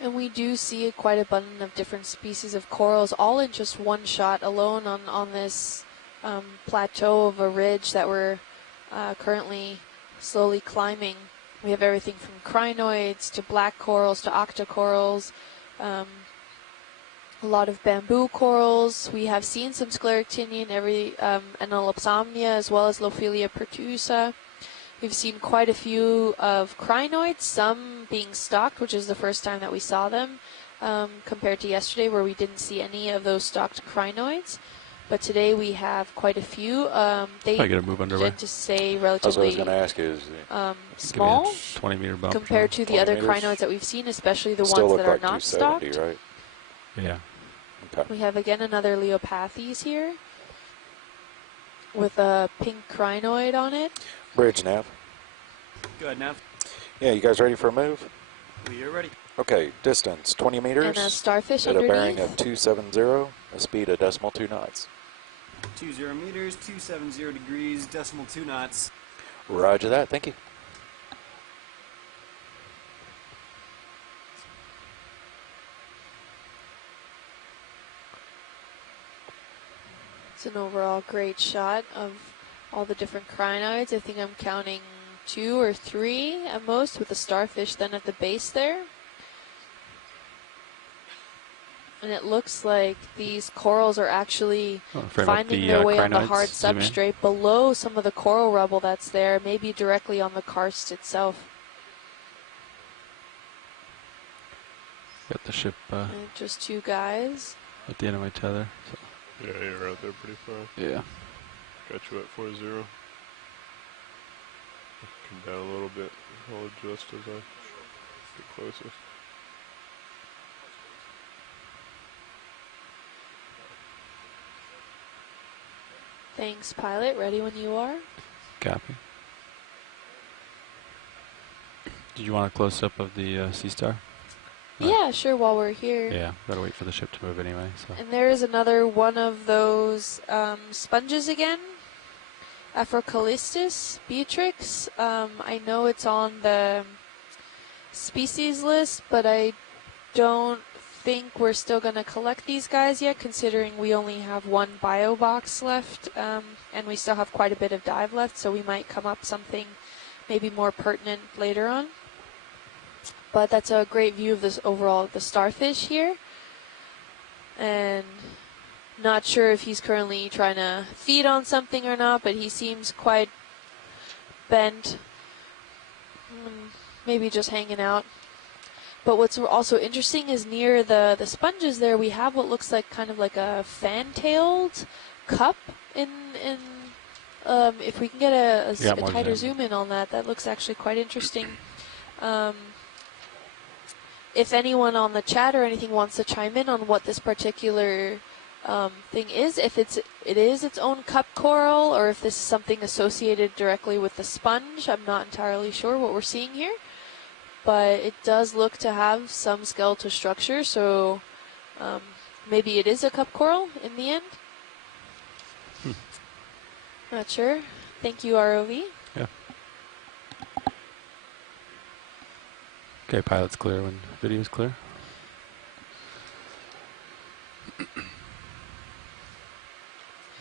And we do see quite a abundant of different species of corals, all in just one shot alone on this plateau of a ridge that we're currently slowly climbing. We have everything from crinoids to black corals to octocorals, a lot of bamboo corals. We have seen some scleractinian, Anolopsomnia, as well as Lophilia pertusa. We've seen quite a few of crinoids, some being stocked, which is the first time that we saw them, compared to yesterday where we didn't see any of those stocked crinoids. But today we have quite a few. They I gotta move underway. tend to stay That's what I was relatively going to ask you. small 20-meter bump compared to the other meters. crinoids that we've seen, especially the Still ones look that are like not 270, stocked. right? Yeah. Okay. We have again another Leopathes here with a pink crinoid on it. Bridge, Nav. Go ahead, Nav. Yeah, you guys ready for a move? We are ready. Okay, distance 20 meters. And a starfish at a bearing underneath. of 270, a speed of decimal 2 knots. 20 meters, 270 degrees, decimal 2 knots. Roger that, thank you. It's an overall great shot of all the different crinoids. I think I'm counting 2 or 3 at most, with the starfish then at the base there. And it looks like these corals are actually finding their way on the hard substrate below some of the coral rubble that's there, maybe directly on the karst itself. Got the ship And just 2 guys. at the end of my tether. So. Yeah, you're out there pretty far. Yeah. Got you at 40. Come down a little bit. I'll adjust as I get closer. Thanks, pilot. Ready when you are. Copy. Did you want a close-up of the Sea Star? Yeah, sure, while we're here. Yeah, gotta wait for the ship to move anyway. So. And there is another one of those sponges again. Afrocalistis beatrix. I know it's on the species list, but I don't think we're still going to collect these guys yet, considering we only have one bio box left, and we still have quite a bit of dive left, so we might come up something maybe more pertinent later on. But that's a great view of this overall, the starfish here. And not sure if he's currently trying to feed on something or not, but he seems quite bent. Maybe just hanging out. But what's also interesting is near the sponges there, we have what looks like kind of like a fan-tailed cup if we can get a tighter zoom in on that, that looks actually quite interesting. If anyone on the chat or anything wants to chime in on what this particular thing is, if it is its own cup coral, or if this is something associated directly with the sponge, I'm not entirely sure what we're seeing here. But it does look to have some skeletal structure, so maybe it is a cup coral in the end. Not sure. Thank you, ROV. Yeah. Okay, pilot's clear when video's clear.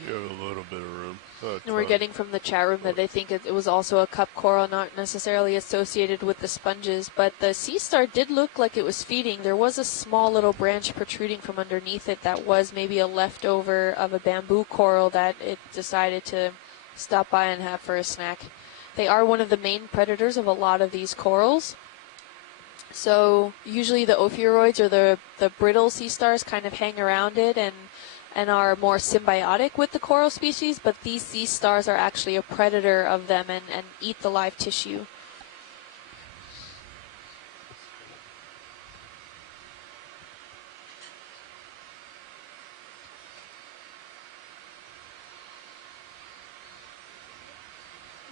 You have a little bit of room. And we're getting from the chat room that they think it was also a cup coral, not necessarily associated with the sponges. But the sea star did look like it was feeding. There was a small little branch protruding from underneath it that was maybe a leftover of a bamboo coral that it decided to stop by and have for a snack. They are one of the main predators of a lot of these corals. So usually the ophiuroids or the brittle sea stars kind of hang around it and are more symbiotic with the coral species, but these sea stars are actually a predator of them and eat the live tissue.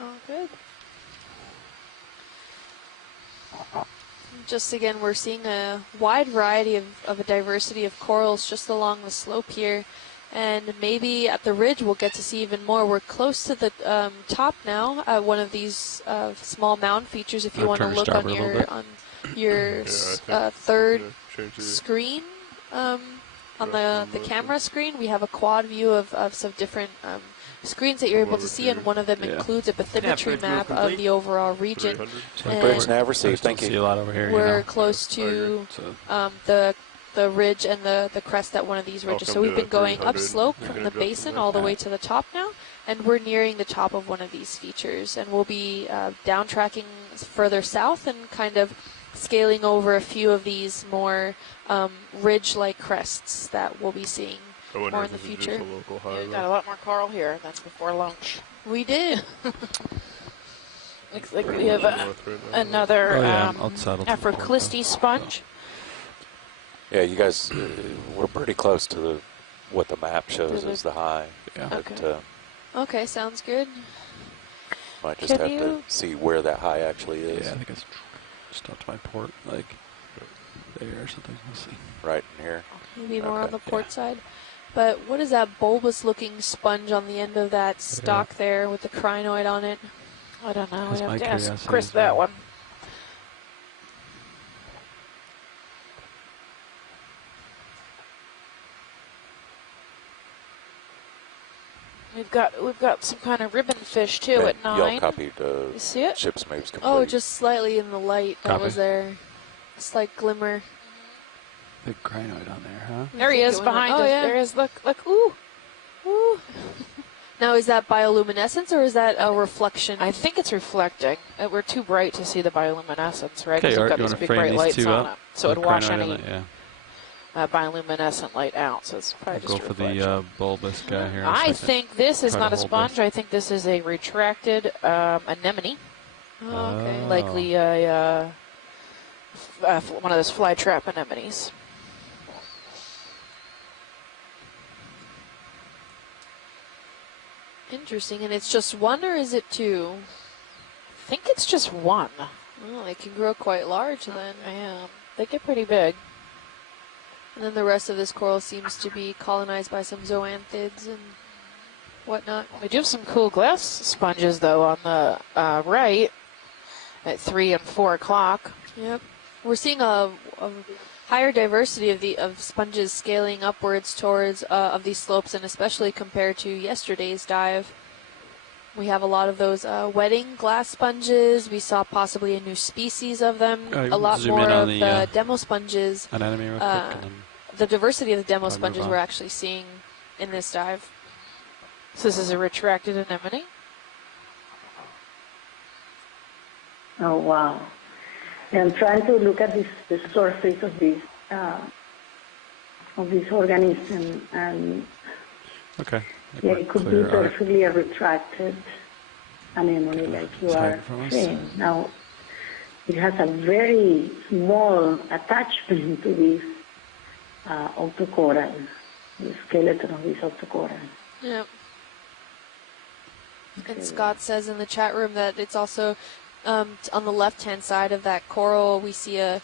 Oh, good. Just again, we're seeing a wide variety of a diversity of corals just along the slope here. And maybe at the ridge we'll get to see even more. We're close to the top now at one of these small mound features. If you want to look on your third screen, on the camera screen, we have a quad view of some different screens that you're able to see, and one of them includes a bathymetry map of the overall region. Bridge nav received. Thank you. See a lot over here. We're close to the ridge and the crest at one of these ridges. So we've been going upslope from the basin all the way to the top now, and we're nearing the top of one of these features. And we'll be down tracking further south and kind of scaling over a few of these more ridge-like crests that we'll be seeing more in the future. Yeah, we've got a lot more coral here than before lunch. We did. Looks like we have another Afrocalistis sponge. Yeah, you guys, we're pretty close to what the map shows as the high. Yeah. But, Okay, sounds good. might just have to see where that high actually is. Yeah, I think it's just up to my port, like there or something. We'll see. Right in here. Maybe more on the port side. But what is that bulbous-looking sponge on the end of that stalk there with the crinoid on it? I don't know. That's We my have to ask curiosity Chris as well. that one. We've got some kind of ribbon fish too at 9. Y'all copied You see it? ship's moves complete. Oh, just slightly in the light that was there. A slight glimmer. Big crinoid on there, huh? There he is behind us. Yeah. There he is. Look. Ooh. Ooh. Now, is that bioluminescence or is that a reflection? I think it's reflecting. We're too bright to see the bioluminescence, right? Okay, Because Art, we've you got want these to big frame bright these lights two on up? it. So it'd wash crinoid any on it, bioluminescent light out. So it's probably Go just for reflection. the bulbous guy here. I think this is Try not to a hold sponge. this. I think this is a retracted anemone. Oh, okay. Likely one of those fly trap anemones. Interesting. And it's just one, or is it two? I think it's just one. Oh, they can grow quite large then. Yeah, they get pretty big. And then the rest of this coral seems to be colonized by some zoanthids and whatnot. We do have some cool glass sponges, though, on the right at 3 and 4 o'clock. Yep. We're seeing a higher diversity of sponges scaling upwards towards of these slopes, and especially compared to yesterday's dive. We have a lot of those wetting glass sponges. We saw possibly a new species of them. A lot more of the demo sponges. Anemone real quick, and then the diversity of the demo sponges on. we're actually seeing in this dive. So this is a retracted anemone. Oh, wow. I'm trying to look at the surface of this organism, and okay. yeah, it could be perfectly a retracted anemone, like you are saying. Now, it has a very small attachment to this octocoral, the skeleton of this octocoral. Yep. And Scott says in the chat room that it's also on the left-hand side of that coral, we see a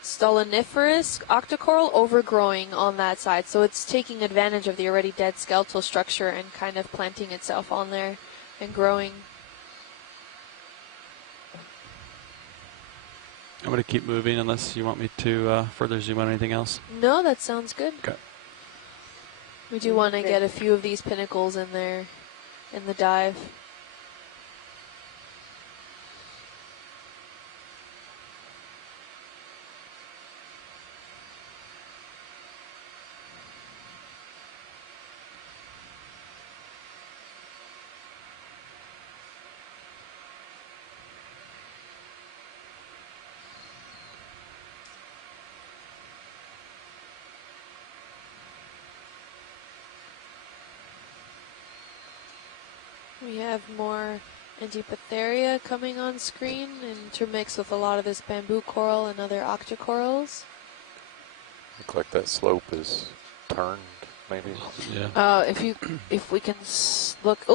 stoloniferous octocoral overgrowing on that side. So it's taking advantage of the already dead skeletal structure and kind of planting itself on there and growing. I'm going to keep moving unless you want me to further zoom on anything else. No, that sounds good. Okay. We do want to get a few of these pinnacles in there in the dive. We have more Antipatheria coming on screen, intermixed with a lot of this bamboo coral and other octocorals. Looks like that slope is turned, maybe. Yeah. If we can look,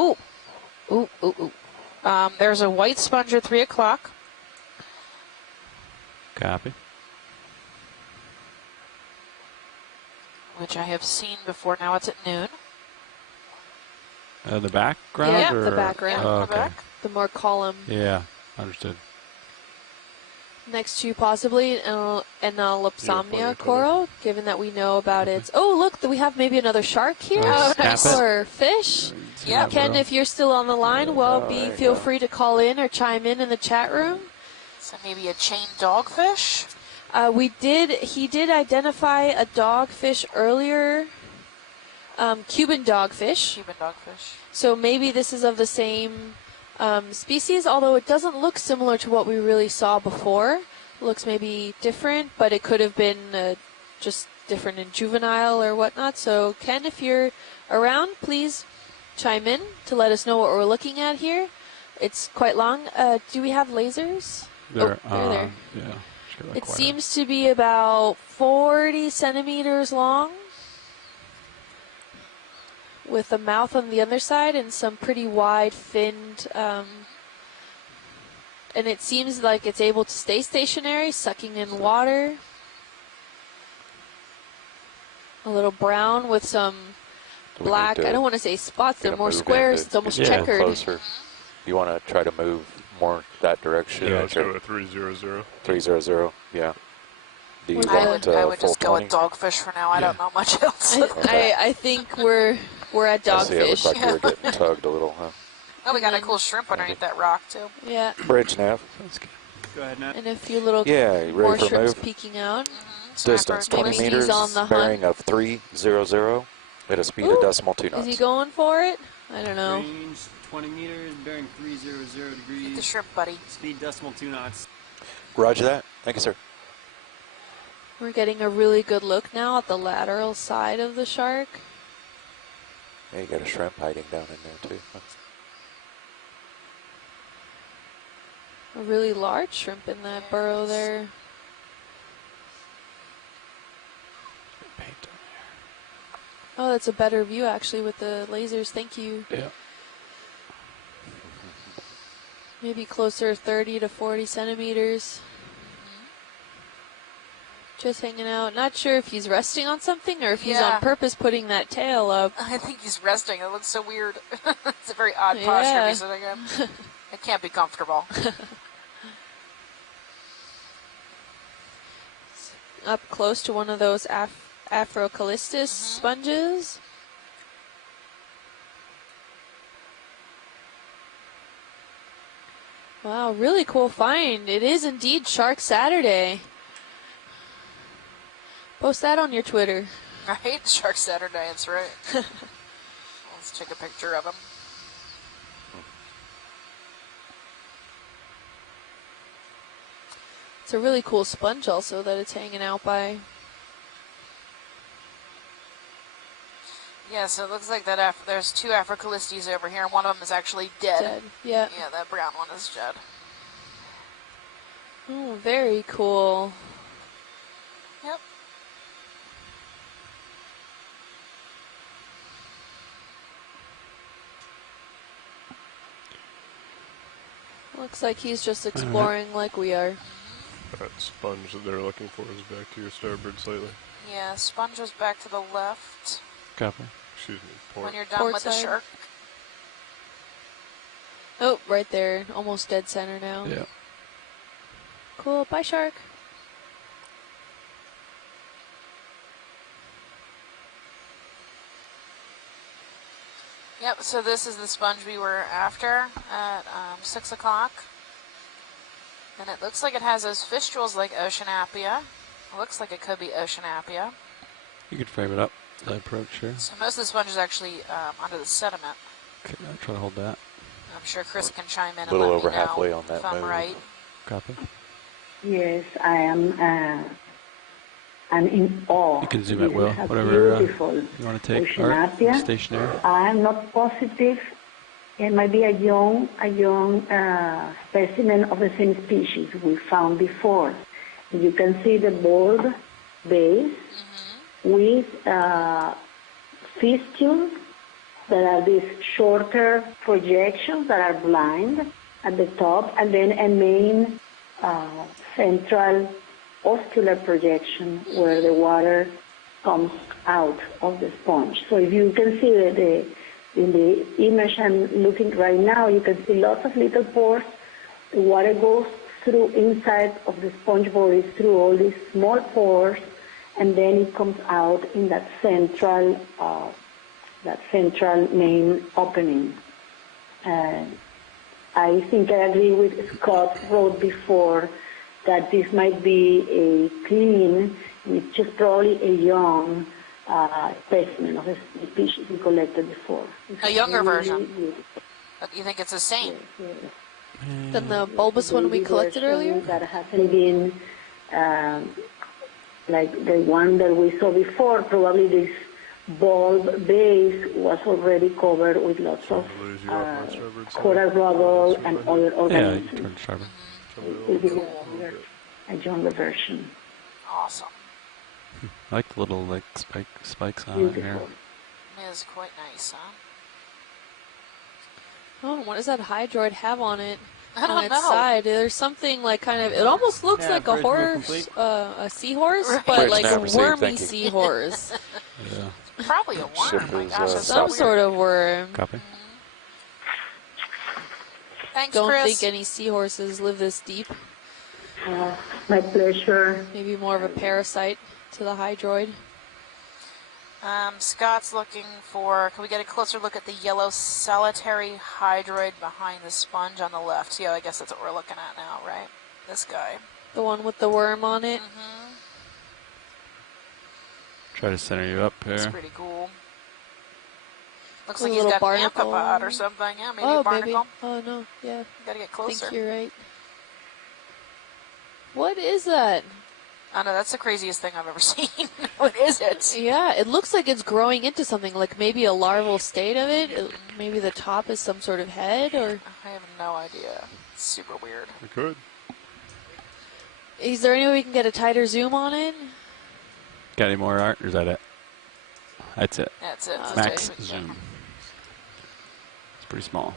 there's a white sponge at 3 o'clock. Copy. Which I have seen before. Now it's at noon. The background? Yeah, or? the background. Oh, okay. The more column. Yeah, understood. Next to possibly an Lopsomnia coral, given that we know about its... Oh, look, we have maybe another shark here. Oh, nice. Or fish. Yeah. Ken, if you're still on the line, feel free to call in or chime in the chat room. So maybe a chain dogfish? He did identify a dogfish earlier. Cuban dogfish. So maybe this is of the same species, although it doesn't look similar to what we really saw before. It looks maybe different, but it could have been just different in juvenile or whatnot. So Ken, if you're around, please chime in to let us know what we're looking at here. It's quite long. Do we have lasers? There, there. Yeah. It seems to be about 40 centimeters long, with a mouth on the other side and some pretty wide finned, and it seems like it's able to stay stationary, sucking in water. A little brown with some black, I don't want to say spots, they're more squares, it's almost checkered. Closer. You want to try to move more that direction? Yeah, let's go with 300. 300, yeah. Do you I want would full just go 20? with dogfish for now. I don't know much else. I think we're at dogfish. It looked like you were getting tugged a little, huh? Oh, we got a cool shrimp underneath that rock, too. Yeah. Bridge nav. Go ahead, Nat. And a few little Yeah, you more ready for shrimps move? peeking out. Distance 20 Maybe meters, he's on the bearing of 300 at a speed of decimal 2 knots. Is he going for it? I don't know. Range 20 meters, bearing 300 degrees. Get the shrimp, buddy. Speed decimal 2 knots. Roger that. Thank you, sir. We're getting a really good look now at the lateral side of the shark. Yeah, you got a shrimp hiding down in there, too. A really large shrimp in that burrow there. Paint on Oh, that's a better view actually with the lasers. Thank you. there. Yeah. Maybe closer 30 to 40 centimeters. Just hanging out. Not sure if he's resting on something or if he's on purpose putting that tail up. I think he's resting. It looks so weird. It's a very odd posture to be sitting in. It can't be comfortable. Up close to one of those Afrocalistus sponges. Wow, really cool find. It is indeed Shark Saturday. Post that on your Twitter. Right? Shark Saturday, that's right. Let's take a picture of him. It's a really cool sponge also that it's hanging out by. Yeah, so it looks like that there's two Afrocalistes over here. One of them is actually dead. Yeah. Yeah, that brown one is dead. Oh, very cool. Yep. Looks like he's just exploring like we are. That sponge that they're looking for is back to your starboard slightly. Yeah, sponge was back to the left. Copy. Excuse me, port. When you're done Port with the side. shark. Oh, right there. Almost dead center now. Yeah. Cool. Bye, shark. Yep, so this is the sponge we were after at 6 o'clock. And it looks like it has those fistulas like Oceanapia. It looks like it could be Oceanapia. You could frame it up. The approach here. So most of the sponge is actually under the sediment. Okay, I'll try to hold that. I'm sure Chris can chime in and Little let over me know halfway on that if I'm move. right. Copy. Yes, I am. I'm in awe. You can zoom out, Will. This is a Whatever beautiful you want to take. Oceanapia. Art, stationary. I'm not positive. It might be a young specimen of the same species we found before. You can see the bulb base with fistulas that are these shorter projections that are blind at the top, and then a main central ocular projection where the water comes out of the sponge. So if you can see in the image I'm looking right now, you can see lots of little pores. The water goes through inside of the sponge body through all these small pores, and then it comes out in that central main opening. I think I agree with Scott wrote before that this might be a clean, it's just probably a young specimen of a species we collected before. A younger really version. beautiful. But you think it's the same? Yes. Than the bulbous one we collected earlier? That hasn't been like the one that we saw before. Probably this bulb base was already covered with lots of coral rubble and other Yeah, organisms. you turn sharper. It will be a younger version. Awesome. I like the little spikes on it here. Beautiful. It is quite nice, huh? Oh, what does that hydroid have on it? I don't on its know. side. There's something like kind of, it almost looks Yeah, like a bridge more horse, complete. a seahorse, Right. but Bridge like now a for safe wormy thinking. seahorse. Yeah. Probably a worm. Ship My is, gosh, that's so Some weird. sort of worm. Copy. Thanks, Don't Chris. think any seahorses live this deep. My pleasure. Maybe more of a parasite to the hydroid. Scott's looking for, can we get a closer look at the yellow solitary hydroid behind the sponge on the left? Yeah, I guess that's what we're looking at now, right? This guy. The one with the worm on it. Try to center you up It's here. pretty cool. Looks A like he's little got an barnacle. amphipod or something. Yeah, maybe Oh, a barnacle. maybe. Oh, no. Yeah. Gotta get I closer. think you're right. What is that? I know, that's the craziest thing I've ever seen. What is it? Yeah, it looks like it's growing into something, like maybe a larval state of it. Maybe the top is some sort of head, or I have no idea. Super weird. We could. Is there any way we can get a tighter zoom on it? Got any more, Art, or is that it? That's it. That's it. Max zoom. It's pretty small.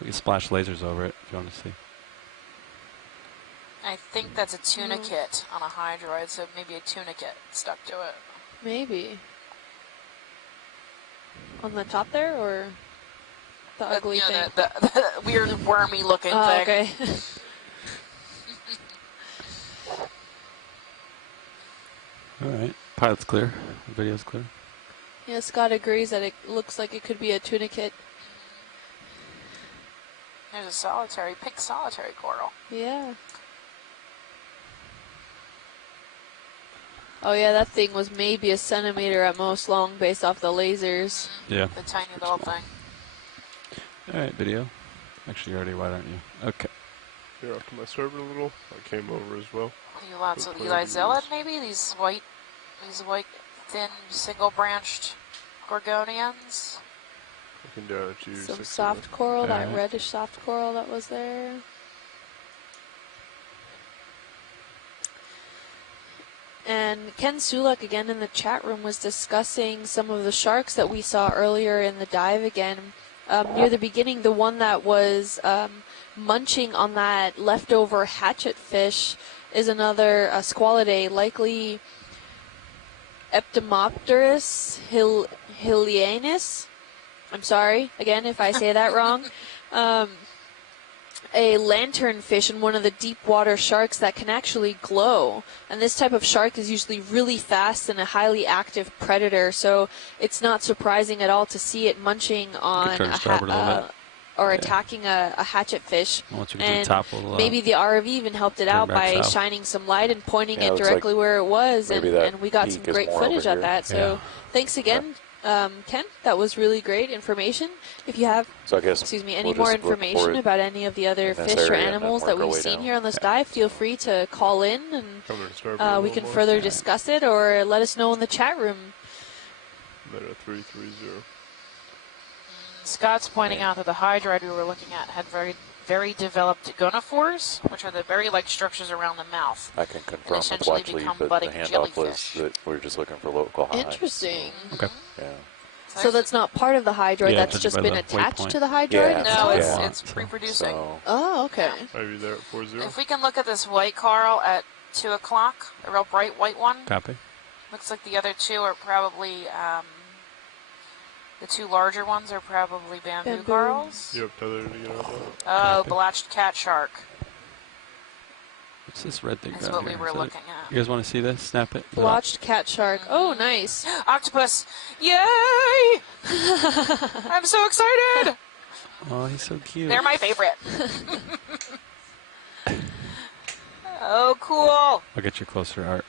We can splash lasers over it if you want to see. I think that's a tunicate on a hydroid, so maybe a tunicate stuck to it. Maybe. On the top there, or the ugly thing? The weird wormy looking thing. Okay. All right. Pilot's clear. Video's clear. Yeah, Scott agrees that it looks like it could be a tunicate. There's a pink solitary coral. Yeah. Oh yeah, that thing was maybe a centimeter at most long based off the lasers. Yeah. The tiny little thing. All right, video. Actually, you're already wide, aren't you? Okay. You're up to my server a little. I came over as well. Lots of Eli Zealot, maybe? These white, thin, single-branched gorgonians. Looking down at you. Some soft coral, that reddish soft coral that was there. And Ken Sulek again in the chat room was discussing some of the sharks that we saw earlier in the dive again. Near the beginning, the one that was munching on that leftover hatchet fish is another Squalidae, likely Eptomopterus hilianus. I'm sorry, again, if I say that wrong. A lanternfish and one of the deep water sharks that can actually glow. And this type of shark is usually really fast and a highly active predator, so it's not surprising at all to see it munching on or attacking a hatchet fish. And maybe the ROV even helped it out by shining some light and pointing it directly where it was, and we got some great footage of that. So thanks again. Ken, that was really great information. If you have, any more information about any of the other fish or animals that we've seen here on this dive, feel free to call in and we can further discuss it, or let us know in the chat room. Meta 330. Scott's pointing out that the hydride we were looking at had very developed gonophores, which are the berry-like structures around the mouth. I can confirm with Watchley that the handoff was that we're just looking for local high. Interesting. Okay. Yeah. So that's not part of the hydroid, that's just been attached to the hydroid? No, it's reproducing. Oh, okay. Maybe there at 40. If we can look at this white coral at 2 o'clock, a real bright white one. Copy. Looks like the other two are probably, the two larger ones are probably bamboo corals. You have tethered to get out of that? Oh, blotched cat shark. What's this red thing? That's what we were looking at. You guys want to see this? Snap it. Blotched cat shark. Oh, nice. Octopus. Yay! I'm so excited. Oh, he's so cute. They're my favorite. Oh, cool. I'll get you closer, Art.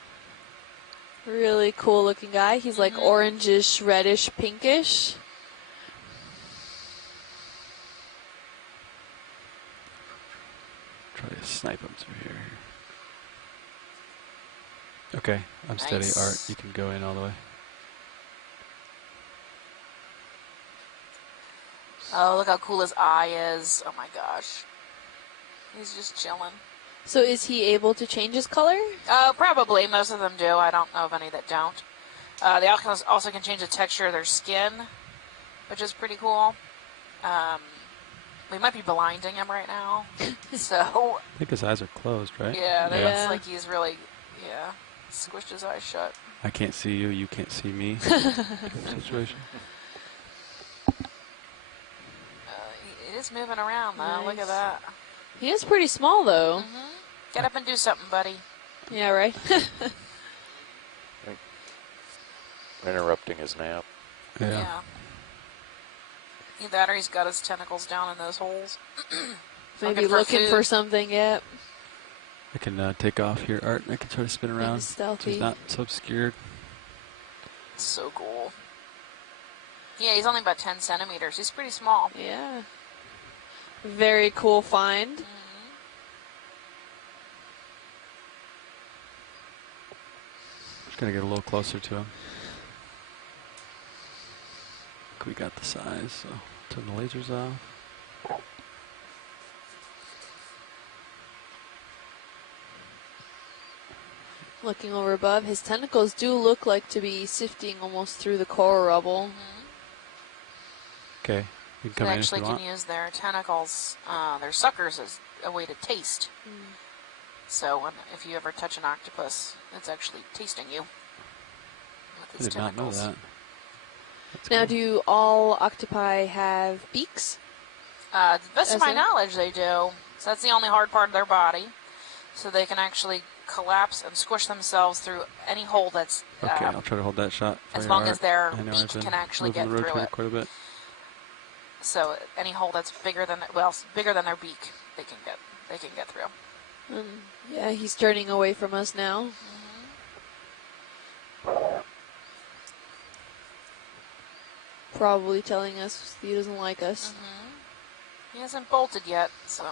Really cool looking guy. He's like orangish, reddish, pinkish. Try to snipe him through here. Okay, I'm steady, Art. You can go in all the way. Oh, look how cool his eye is. Oh my gosh. He's just chilling. So is he able to change his color? Probably. Most of them do. I don't know of any that don't. They also can change the texture of their skin, which is pretty cool. We might be blinding him right now. So I think his eyes are closed, right? Yeah, looks like he's really, squished his eyes shut. I can't see you, you can't see me. Situation. He is moving around, though. Nice. Look at that. He is pretty small, though. Get up and do something, buddy. Yeah, right. Interrupting his nap. Yeah. Either that or he's got his tentacles down in those holes. Maybe looking for something, yep. I can take off here, Art, and I can try to spin around. Stealthy. He's not so obscured. So cool. Yeah, he's only about 10 centimeters. He's pretty small. Yeah. Very cool find. Just gotta get a little closer to him. We got the size, so turn the lasers off. Looking over above, his tentacles do look like to be sifting almost through the coral rubble. Okay. You can come They in if actually you can want. use their tentacles, their suckers, as a way to taste. So if you ever touch an octopus, it's actually tasting you with I its did not know tentacles. that. That's Now, cool. do all octopi have beaks? To the best of my As in? knowledge, they do. So that's the only hard part of their body. So they can actually collapse and squish themselves through any hole that's Okay, I'll try to hold that shot. for as your long art. as their I know beak I've been can actually moving get the through rotator it. quite a bit. So any hole that's bigger than their beak, they can get through. Yeah, he's turning away from us now. Probably telling us he doesn't like us. He hasn't bolted yet, so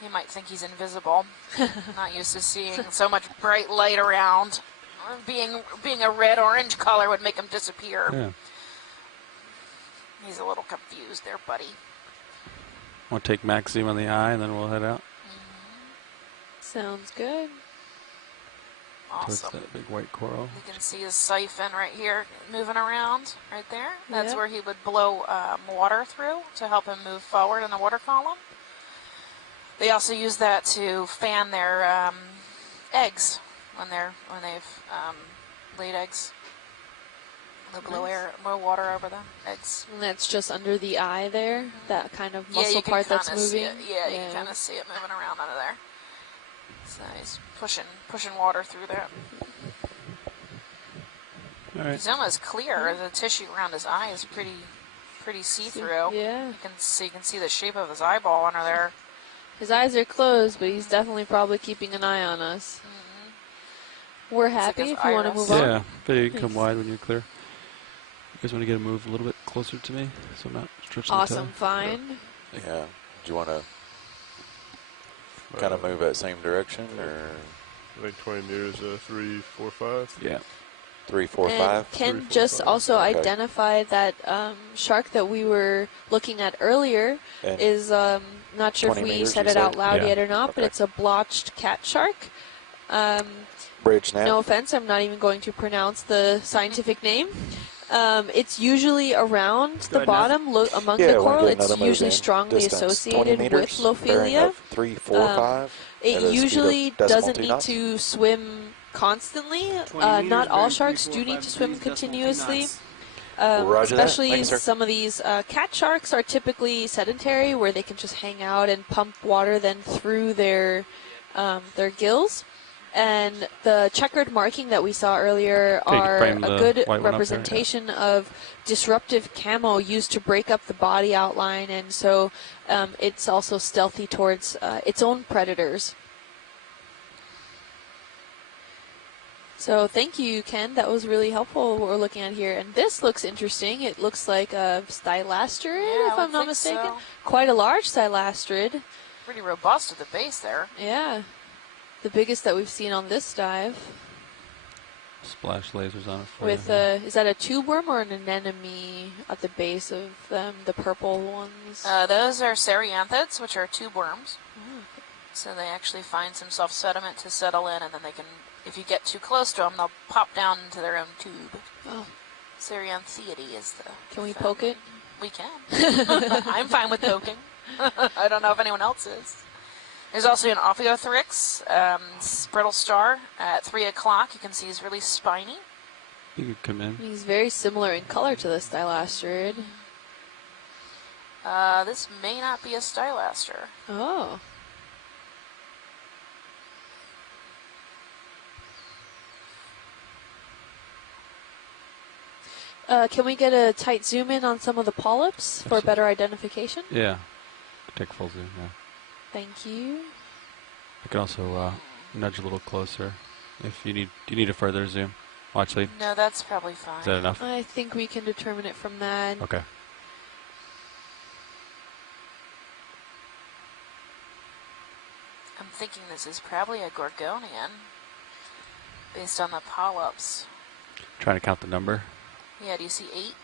he might think he's invisible. Not used to seeing so much bright light around. Being a red-orange color would make him disappear. Yeah. He's a little confused there, buddy. We'll take max zoom on the eye and then we'll head out Sounds good. towards Awesome. that big white coral. You can see his siphon right here moving around, right there. That's Yep. where he would blow water through to help him move forward in the water column. They also use that to fan their eggs when they've laid eggs. They'll blow water over the eggs. And that's just under the eye there, that kind of Yeah, muscle you can part that's kinda see moving. it. Yeah, you can kind of see it moving around under there. So he's pushing water through there. All right. He's almost clear. The tissue around his eye is pretty see-through. Yeah. You can see the shape of his eyeball under there. His eyes are closed, but he's definitely probably keeping an eye on us. We're happy his if you want to iris. move on. Yeah, but you can come Thanks. wide when you're clear. You guys want to get a move a little bit closer to me so I'm not stretching Awesome, the toe? fine. Yeah. Do you want to kind of move that same direction, or I think 20 meters, 3, 4, 5. Yeah. 3, 4, And 5? Ken 3, 4, just 5. also Okay. identified that shark that we were looking at earlier And is, not sure if 20 we meters, said you it out said? loud Yeah. yet or not, but Okay. it's a blotched cat shark. bridge now? No offense, I'm not even going to pronounce the scientific name. It's usually around the ahead, bottom among Yeah, the I wanna coral. get It's another move usually in. strongly Distance, 20 associated with meters, bearing lophilia. of 3, 4, 5. It at a speed of usually decimal doesn't 2 need knots. to swim constantly. 20 meters, Not all bearing sharks 3, do 4, need 5 to swim degrees, decimal 2 continuously. knots. Roger that. Especially Thank you, sir. some of these cat sharks are typically sedentary, where they can just hang out and pump water then through their gills. And the checkered marking that we saw earlier Okay, you can are frame a the good white one up there, representation of disruptive camo used to break up the body outline, and so it's also stealthy towards its own predators. So thank you, Ken. That was really helpful what we're looking at here. And this looks interesting. It looks like a stylastrid, Yeah, if I I'm not would think mistaken. so. Quite a large stylastrid. Pretty robust at the base there. Yeah. The biggest that we've seen on this dive. Splash lasers on it for With you. is that a tube worm or an anemone at the base of them, the purple ones? Those are cereanthids, which are tube worms. So they actually find some soft sediment to settle in, and then they can, if you get too close to them, they'll pop down into their own tube. Oh. Cereanthiidae is the... Can we poke it? We can. I'm fine with poking. I don't know if anyone else is. There's also an Ophiothrix, brittle star. At 3 o'clock, you can see he's really spiny. You could come in. He's very similar in color to the stylastrid. This may not be a stylaster. Oh. Can we get a tight zoom in on some of the polyps for better identification? Yeah. Take full zoom, yeah. Thank you. I can also nudge a little closer if you need. Do you need a further zoom? Well, actually, No, that's probably fine. is that enough? I think we can determine it from that. Okay. I'm thinking this is probably a Gorgonian, based on the polyps. Trying to count the number. Yeah, do you see 8?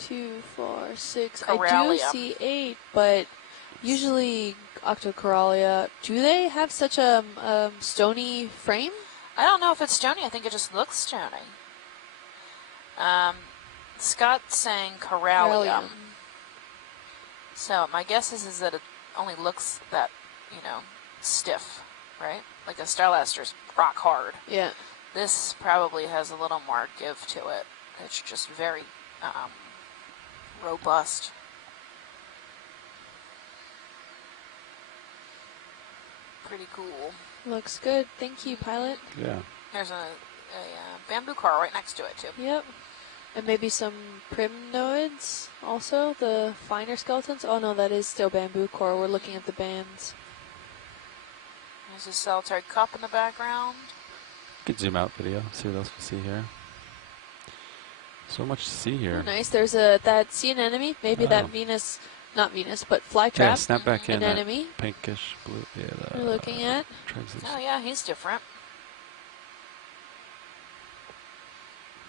2, 4, 6. I do Corallia. see 8, but usually Octocoralia, do they have such a stony frame? I don't know if it's stony. I think it just looks stony. Scott's saying corallium. So my guess is that it only looks that, stiff, right? Like a Stylaster's rock hard. Yeah. This probably has a little more give to it. It's just very robust. Pretty cool. Looks good. Thank you, pilot. Yeah. There's a bamboo coral right next to it, too. Yep. And maybe some primnoids also, the finer skeletons. Oh no, that is still bamboo coral. We're looking at the bands. There's a solitary cup in the background. You could zoom out video, see what else we see here. So much to see here. Oh, nice. There's that sea anemone. Maybe that Venus, not Venus, but flytrap. Yeah, snap back in. Anemone. Pinkish blue. Yeah, we're looking at. Oh yeah, he's different.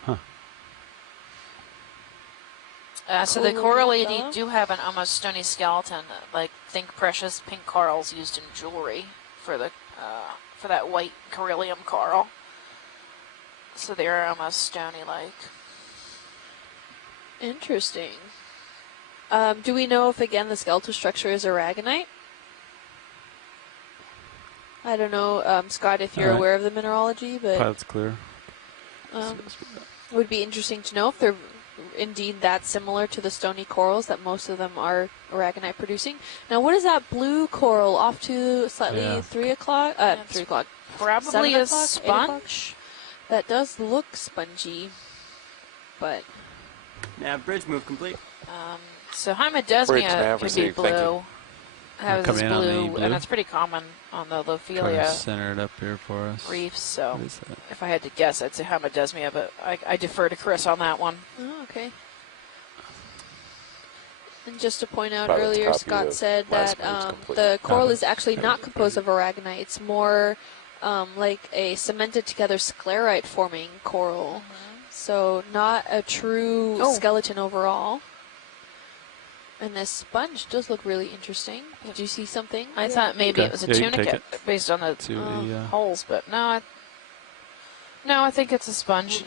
Huh. So the corallidae do have an almost stony skeleton, like think precious pink corals used in jewelry for the for that white corallium coral. So they're almost stony-like. Interesting. Do we know if again the skeletal structure is aragonite? I don't know, Scott, if you're aware of the mineralogy, but pilot's clear. It would be interesting to know if they're indeed that similar to the stony corals that most of them are aragonite producing. Now, what is that blue coral off to slightly 3 o'clock? 3 o'clock. Probably a sponge. That does look spongy, but Nav bridge move complete. So Hymadesmia could be blue. Has Come in on the blue, blue, and it's pretty common on the Try to Lophelia center it up here for us. reefs. So What is that? if I had to guess, I'd say Hymadesmia, but I defer to Chris on that one. oh, okay. And just to point out Pilot's earlier, copy Scott of said last that move's complete. the coral Okay. is actually not composed of aragonite. It's more like a cemented together sclerite forming coral. So not a true skeleton overall. And this sponge does look really interesting. Did you see something? I thought maybe it was a Yeah, you can take tunicate based on the See what we, holes, but no, I think it's a sponge.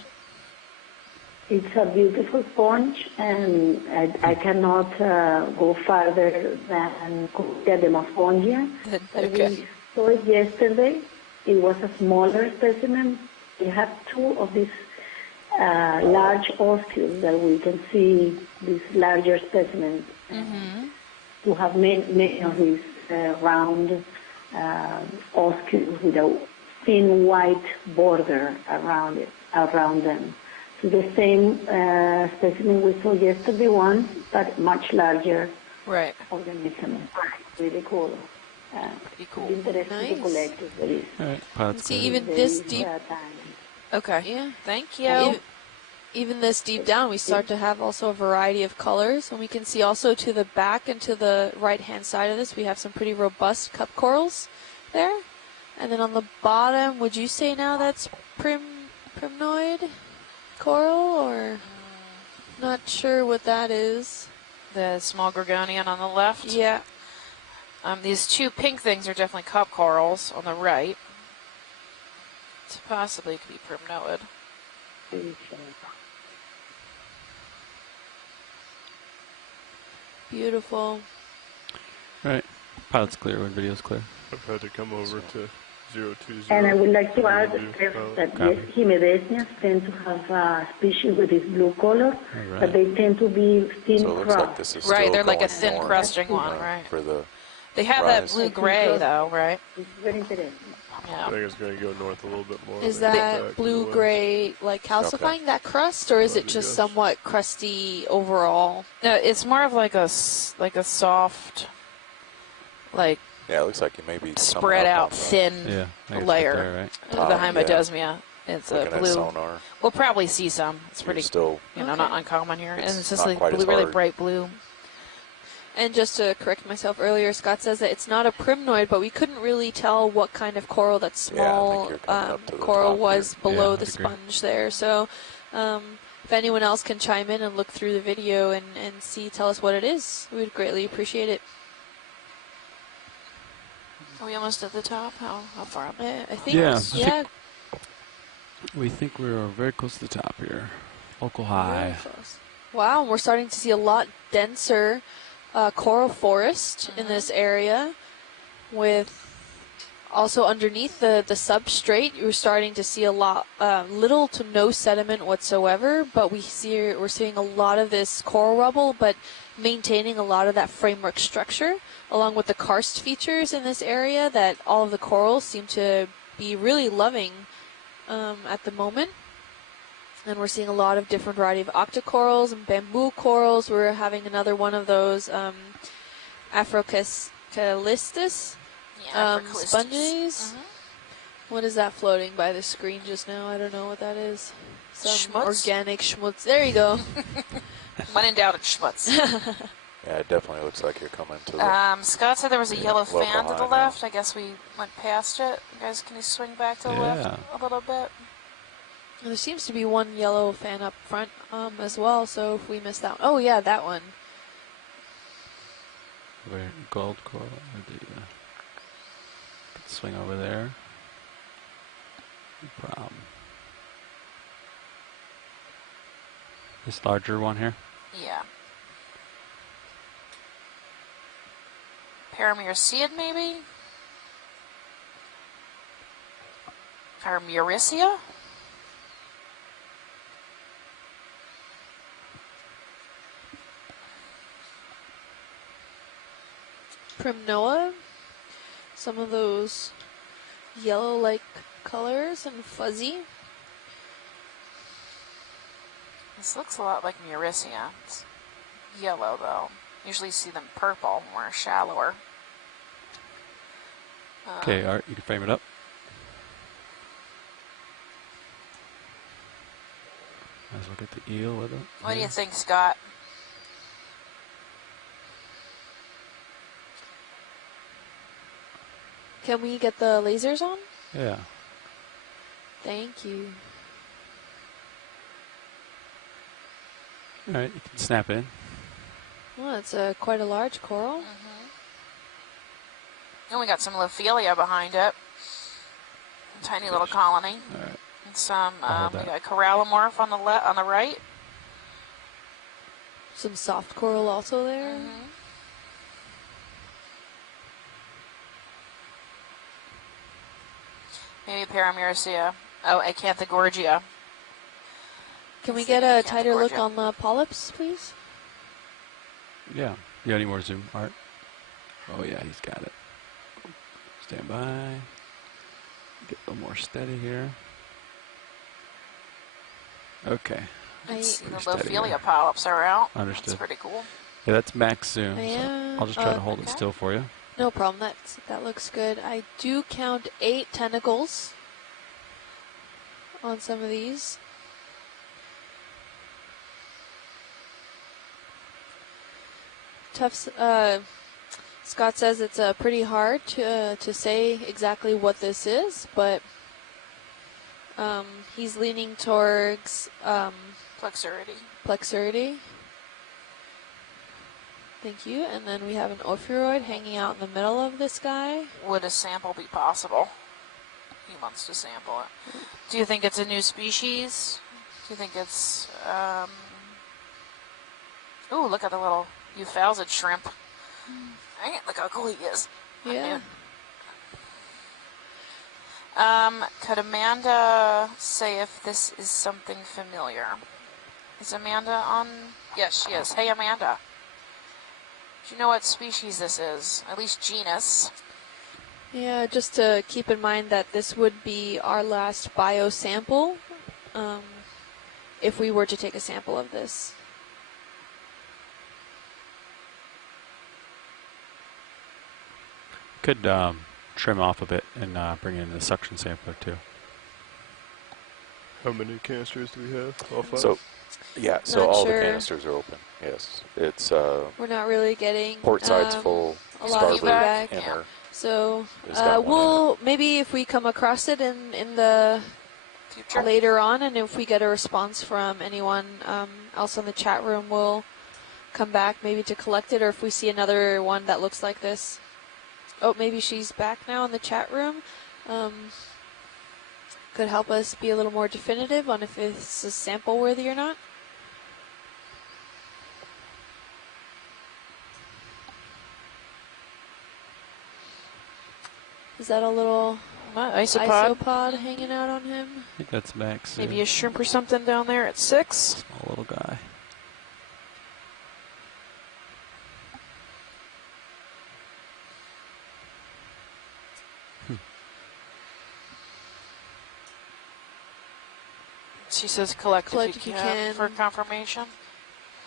It's a beautiful sponge, and I cannot go farther than the Demospongia. Okay. We saw it yesterday. It was a smaller specimen. We have two of these large oscules that we can see, these larger specimens. To have many of these round oscules with a thin white border around them. So the same specimen we saw yesterday once, but much larger Right. organism. Really cool. Pretty cool. Interesting to collect if there is. All right, pilot's See, clear. even this deep. Okay. Yeah. Thank you. Even this deep down, we start to have also a variety of colors. And we can see also to the back and to the right-hand side of this, we have some pretty robust cup corals there. And then on the bottom, would you say now that's primnoid coral, or not sure what that is? The small gorgonian on the left. Yeah. These two pink things are definitely cup corals on the right. So possibly it could be primnoid. Beautiful. All right, pilot's clear when video's clear. I've had to come over to 020. And I would like to add Pilot. that yes, Hymedesmias tend to have a species with this blue color, but they tend to be thin So it looks like crust. this is Right, still they're like a going thin north, crusting one, right? For the They have that rise. blue-gray, though, right? It's very interesting. I Yeah. think it's going to go north a little bit more. Is then that back to the west. blue-gray, like calcifying that crust, or is it Probably just yes. somewhat crusty overall? No, it's more of like a soft, like Yeah, it looks like you may be spread out thin Yeah, I guess layer. right there, right? The Top, yeah. Hymadesmia. It's a Looking at blue. sonar. We'll probably see some. It's You're pretty, still not uncommon here. It's And it's just not like quite as blue, really hard. bright blue. And just to correct myself earlier, Scott says that it's not a primnoid, but we couldn't really tell what kind of coral that Yeah, I think small you're coming up to the coral top was here. below Yeah, the I'd agree. sponge there. So if anyone else can chime in and look through the video and tell us what it is, we'd greatly appreciate it. Are we almost at the top? How far up? I think, Yeah. We think we're very close to the top here. Local high. Really close. Wow, we're starting to see a lot denser coral forest in this area, with also underneath the substrate, you're starting to see a lot, little to no sediment whatsoever, but we're seeing a lot of this coral rubble, but maintaining a lot of that framework structure, along with the karst features in this area that all of the corals seem to be really loving at the moment. And we're seeing a lot of different variety of octocorals and bamboo corals. We're having another one of those Afrocalistus sponges. What is that floating by the screen just now? I don't know what that is. Some organic schmutz. There you go. When in doubt, it's schmutz. Yeah, it definitely looks like you're coming to the... Scott said there was a yellow fan to the left. I guess we went past it. You guys, can you swing back to the left a little bit? And there seems to be one yellow fan up front as well, so if we missed that one. Oh, yeah, that one. Where gold coral. Swing over there. No problem. This larger one here? Yeah. Paramuricea, maybe? Paramuricea? Primnoa. Some of those yellow-like colors and fuzzy. This looks a lot like Muricea. It's yellow, though. Usually you see them purple, more shallower. Okay, Art, you can frame it up. Might as well get the eel with it. What do you think, Scott? Can we get the lasers on? Yeah. Thank you. All right, you can snap in. Well, it's quite a large coral. And we got some Lophelia behind it. A tiny little colony. All right. And some, we got corallomorph on the on the right. Some soft coral also there. Maybe Paramuricea. Oh, Acanthogorgia. Can we get a tighter look on the polyps, please? Yeah. You got any more zoom, Art? Oh, yeah, he's got it. Stand by. Get a little more steady here. Okay. The Lophelia polyps are out. Understood. That's pretty cool. Yeah, that's max zoom. So I'll just try to hold it still for you. No problem. That looks good. I do count 8 tentacles on some of these. Scott says it's pretty hard to say exactly what this is, but he's leaning towards plexurity. Thank you. And then we have an ophiuroid hanging out in the middle of this guy. Would a sample be possible? He wants to sample it. Do you think it's a new species? Do you think it's... Ooh, look at the little euphalsid shrimp. Dang it, look how cool he is. Yeah. Could Amanda say if this is something familiar? Is Amanda on? Yes, she is. Hey, Amanda. Do you know what species this is? At least genus. Yeah, just to keep in mind that this would be our last biosample if we were to take a sample of this. Could trim off a bit and bring in the suction sampler too. How many canisters do we have? All 5? So, yeah, so all the canisters are open. Yes, it's we're not really getting port side's full, a lot of feedback. inner. So we'll maybe if we come across it in the future later on, and if we get a response from anyone else in the chat room, we'll come back maybe to collect it, or if we see another one that looks like this. Oh, maybe she's back now in the chat room. Could help us be a little more definitive on if it's a sample worthy or not. Is that a little isopod hanging out on him? I think that's Max. Maybe a shrimp or something down there at 6. Small little guy. She says collect if you can for confirmation.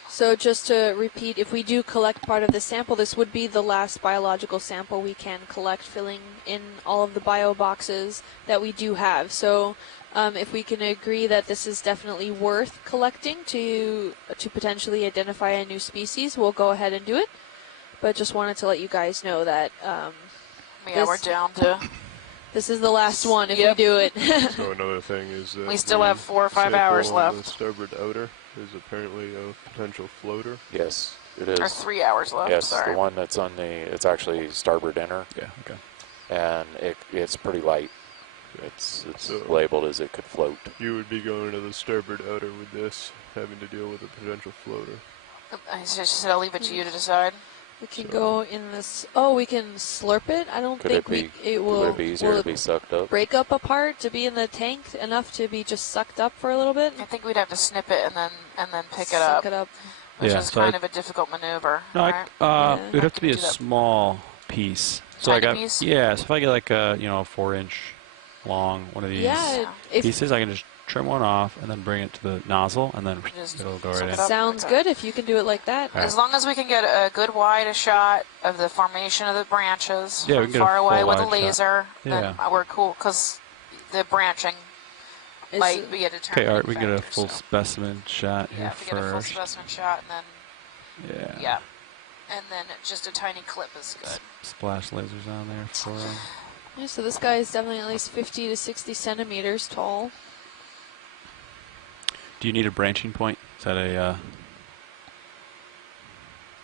So just to repeat, if we do collect part of the sample, this would be the last biological sample we can collect, filling in all of the bio boxes that we do have. So if we can agree that this is definitely worth collecting to potentially identify a new species, we'll go ahead and do it. But just wanted to let you guys know that we're down to... This is the last one if we do it. So another thing is that we still have 4 or 5 hours left. The starboard outer is apparently a potential floater. Yes, it is. Or 3 hours left. Yes, sorry. the one that's on the, it's actually starboard inner. Yeah, okay. And it's pretty light. It's so labeled as it could float. You would be going to the starboard outer with this, having to deal with a potential floater. I just said I'll leave it to you to decide. We can go in this. Oh, we can slurp it. I don't think it will. Would it be easier to be sucked up? Break up apart to be in the tank enough to be just sucked up for a little bit. I think we'd have to snip it and then pick it up. Suck it up. Which is kind of a difficult maneuver. No, right? It would have to be a small piece. So piece? Yeah. So if I get like a 4-inch long one of these pieces, I can just trim one off and then bring it to the nozzle, and then it'll go right in. Sounds good if you can do it like that. As long as we can get a good wide shot of the formation of the branches we from can far get a away full with a wide laser, shot. then we're cool, because the branching might be a determinant. Okay, Art, we can get a full specimen shot here if we get a full specimen shot, and then and then just a tiny clip is good. Splash lasers on there for him. Yeah, so this guy is definitely at least 50 to 60 centimeters tall. Do you need a branching point? Is that a...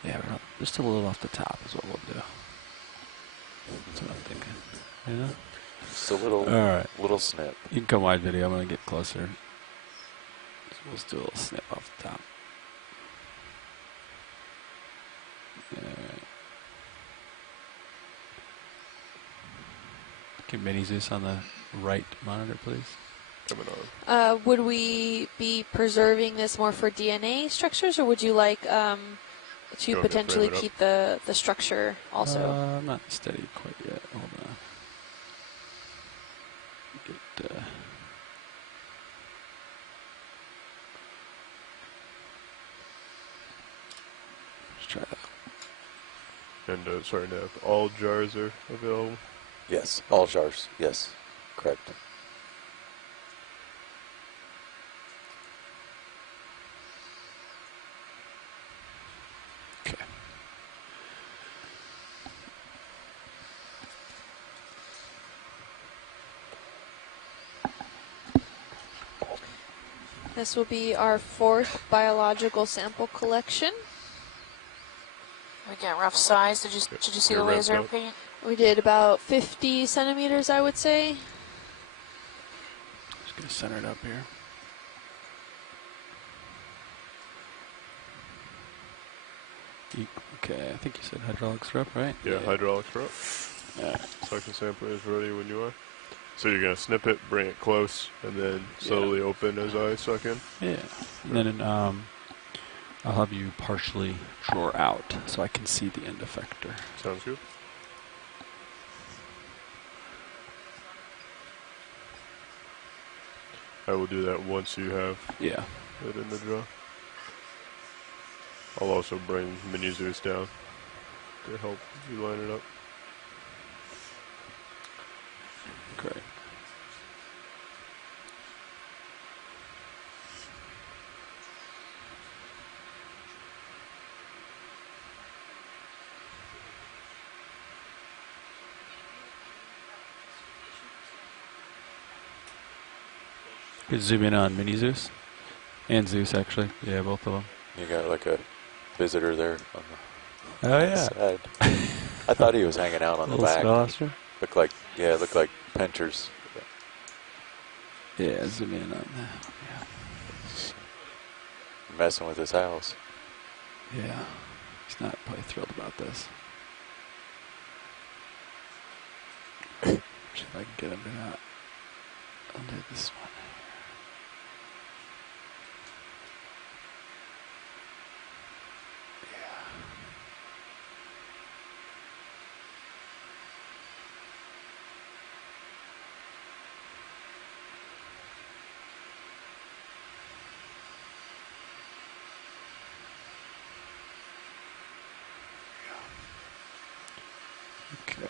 yeah, just a little off the top is what we'll do. That's what I'm thinking. Yeah? Just a little, little snip. You can come wide video. I'm going to get closer. So we'll just do a little snip off the top. Get Mini Zeus on the right monitor, please. Coming on. Would we be preserving this more for DNA structures, or would you like to potentially keep the structure also? I'm not steady quite yet. Hold on. Get, let's try that. And sorry, Nav, all jars are available? Yes, all jars. Yes, correct. Okay. This will be our 4th biological sample collection. We get rough size. Did you see the laser paint? We did about 50 centimeters, I would say. Just gonna center it up here. Okay, I think you said hydraulic strip, right? Yeah, hydraulic strip. Suction sampler is ready when you are. So you're going to snip it, bring it close, and then slowly open as I suck in? Yeah. And then I'll have you partially draw out so I can see the end effector. Sounds good. I will do that once you have it in the draw. I'll also bring Mini Zeus down to help you line it up. Great. Could zoom in on Mini Zeus and Zeus, actually. Yeah, both of them. You got like a visitor there on the oh yeah. side. I thought he was hanging out on the back. Veloster? Looked like, yeah, it looked like pinchers. Yeah, zoom in on that. Yeah. Messing with his house. Yeah. He's not probably thrilled about this. See if I can get him to that. Under this one. Okay.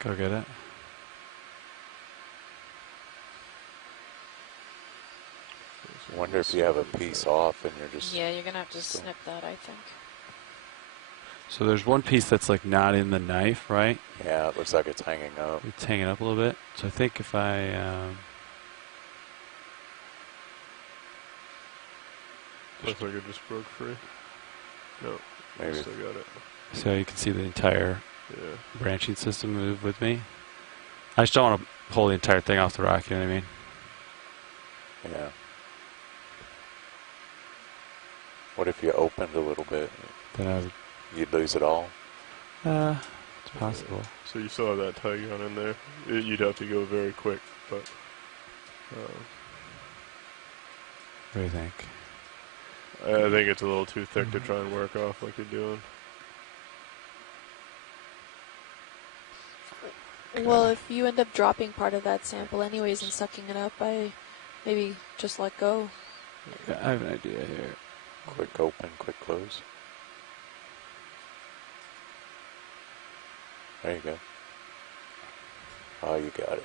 Go get it. Wonder if you have a piece off and you're just... Yeah, you're going to have to snip that, I think. So there's one piece that's like not in the knife, right? Yeah, it looks like it's hanging up. It's hanging up a little bit. So I think if I... Looks like it just broke free. No, Maybe. Still got it. So you can see the entire branching system move with me. I just don't want to pull the entire thing off the rock, you know what I mean? Yeah. What if you opened a little bit? Then you'd lose it all? it's possible. So you still have that tie gun in there. You'd have to go very quick, but... What do you think? I think it's a little too thick to try and work off like you're doing. Well, if you end up dropping part of that sample anyways and sucking it up, I maybe just let go. Yeah, I have an idea here. Quick open, quick close. There you go. Oh, you got it.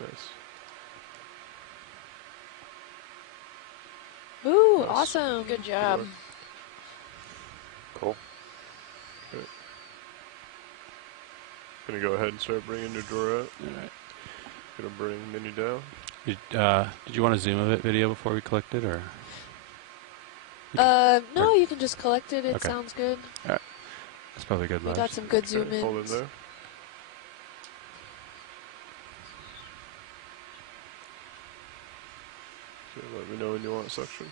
Nice. Ooh, Nice. awesome. Good job. Cool. Okay. Gonna go ahead and start bringing your drawer out. All right. Gonna bring Minnie down. Did you want to zoom of it video before we collect it, or? No, you can just collect it. It Okay. sounds good. All right. That's probably good, We Lars. got some good Okay, zoom hold it ins. there. Okay, let me know when you want suction.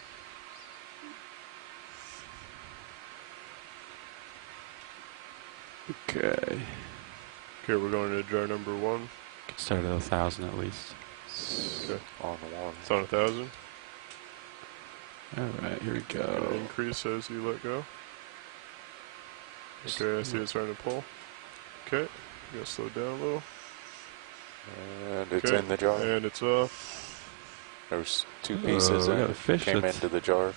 Okay. Okay, we're going to jar number 1. Could start at 1,000 at least. Okay. On the one. It's on 1,000. All right, here we Gonna go. increase as you let go. Okay, I see it starting to pull. Okay, you gotta slow down a little. And it's Okay, in the jar. and it's off. There's 2 pieces we in got a it. fish Came that's- into the jar.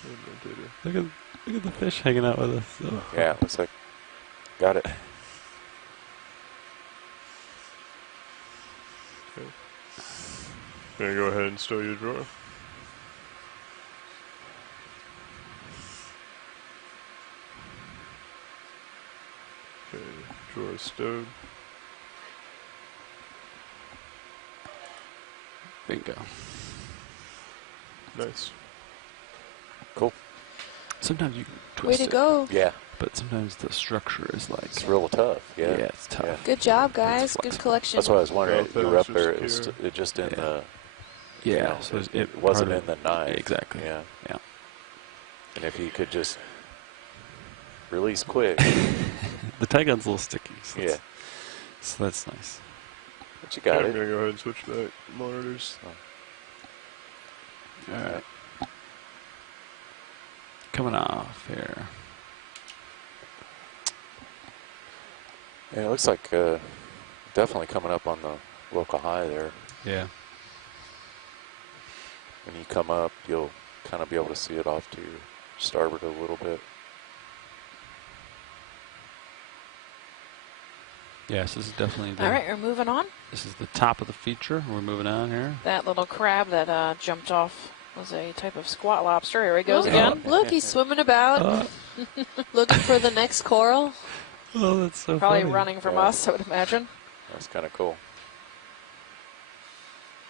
Look at the fish hanging out with us. Oh. Yeah, looks like... Got it. Okay. Gonna go ahead and stow your drawer. Okay, drawer is stowed. Bingo. Nice. Cool. Sometimes you can Way twist to it, go. Yeah, but sometimes the structure is like... it's real tough. Yeah, it's tough. Yeah. Good job, guys. It's Good flexible. collection. That's why I was wondering. Yeah, You were up that's there. just It just in Yeah. the... Yeah, you know, so it wasn't part in the knife. Yeah, exactly. Yeah. Yeah. And if you could just release quick. The tie gun's a little sticky. So Yeah. So that's nice. But you Okay, got I'm it. gonna go ahead and switch back monitors. All right. Coming off here. Yeah, it looks like definitely coming up on the local high there. Yeah. When you come up, you'll kind of be able to see it off to your starboard a little bit. Yes, this is definitely the... All right, we're moving on. This is the top of the feature. We're moving on here. That little crab that jumped off was a type of squat lobster. Here he goes again. Look, he's swimming about, looking for the next coral. Oh, that's so Probably funny. running from us, I would imagine. That's kind of cool.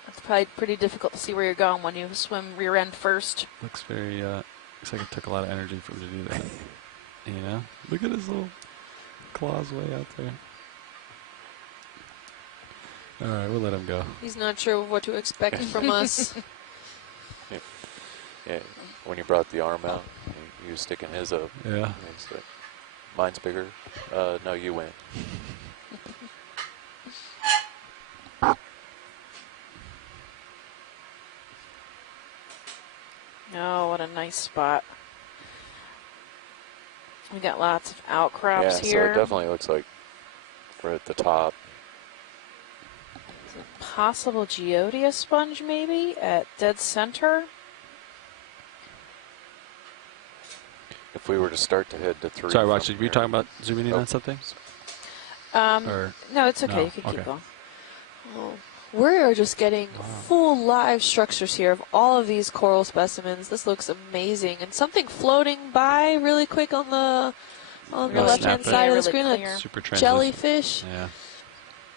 It's probably pretty difficult to see where you're going when you swim rear end first. Looks very, looks like it took a lot of energy for him to do that. You know? Look at his little claws way out there. All right, we'll let him go. He's not sure what to expect from us. Yeah, when you brought the arm out, you were sticking his up. Yeah. It's like, mine's bigger. No, you win. Oh, what a nice spot. We got lots of outcrops here. So it definitely looks like we're at the top. Possible geodia sponge maybe at dead center. If we were to start to head to 3. Sorry, Roger, were you talking about zooming in on something? No, it's okay. No, You can keep going. Oh, we're just getting full live structures here of all of these coral specimens. This looks amazing. And something floating by really quick on the left-hand side of the screen. Really Super A translucent. jellyfish. Yeah.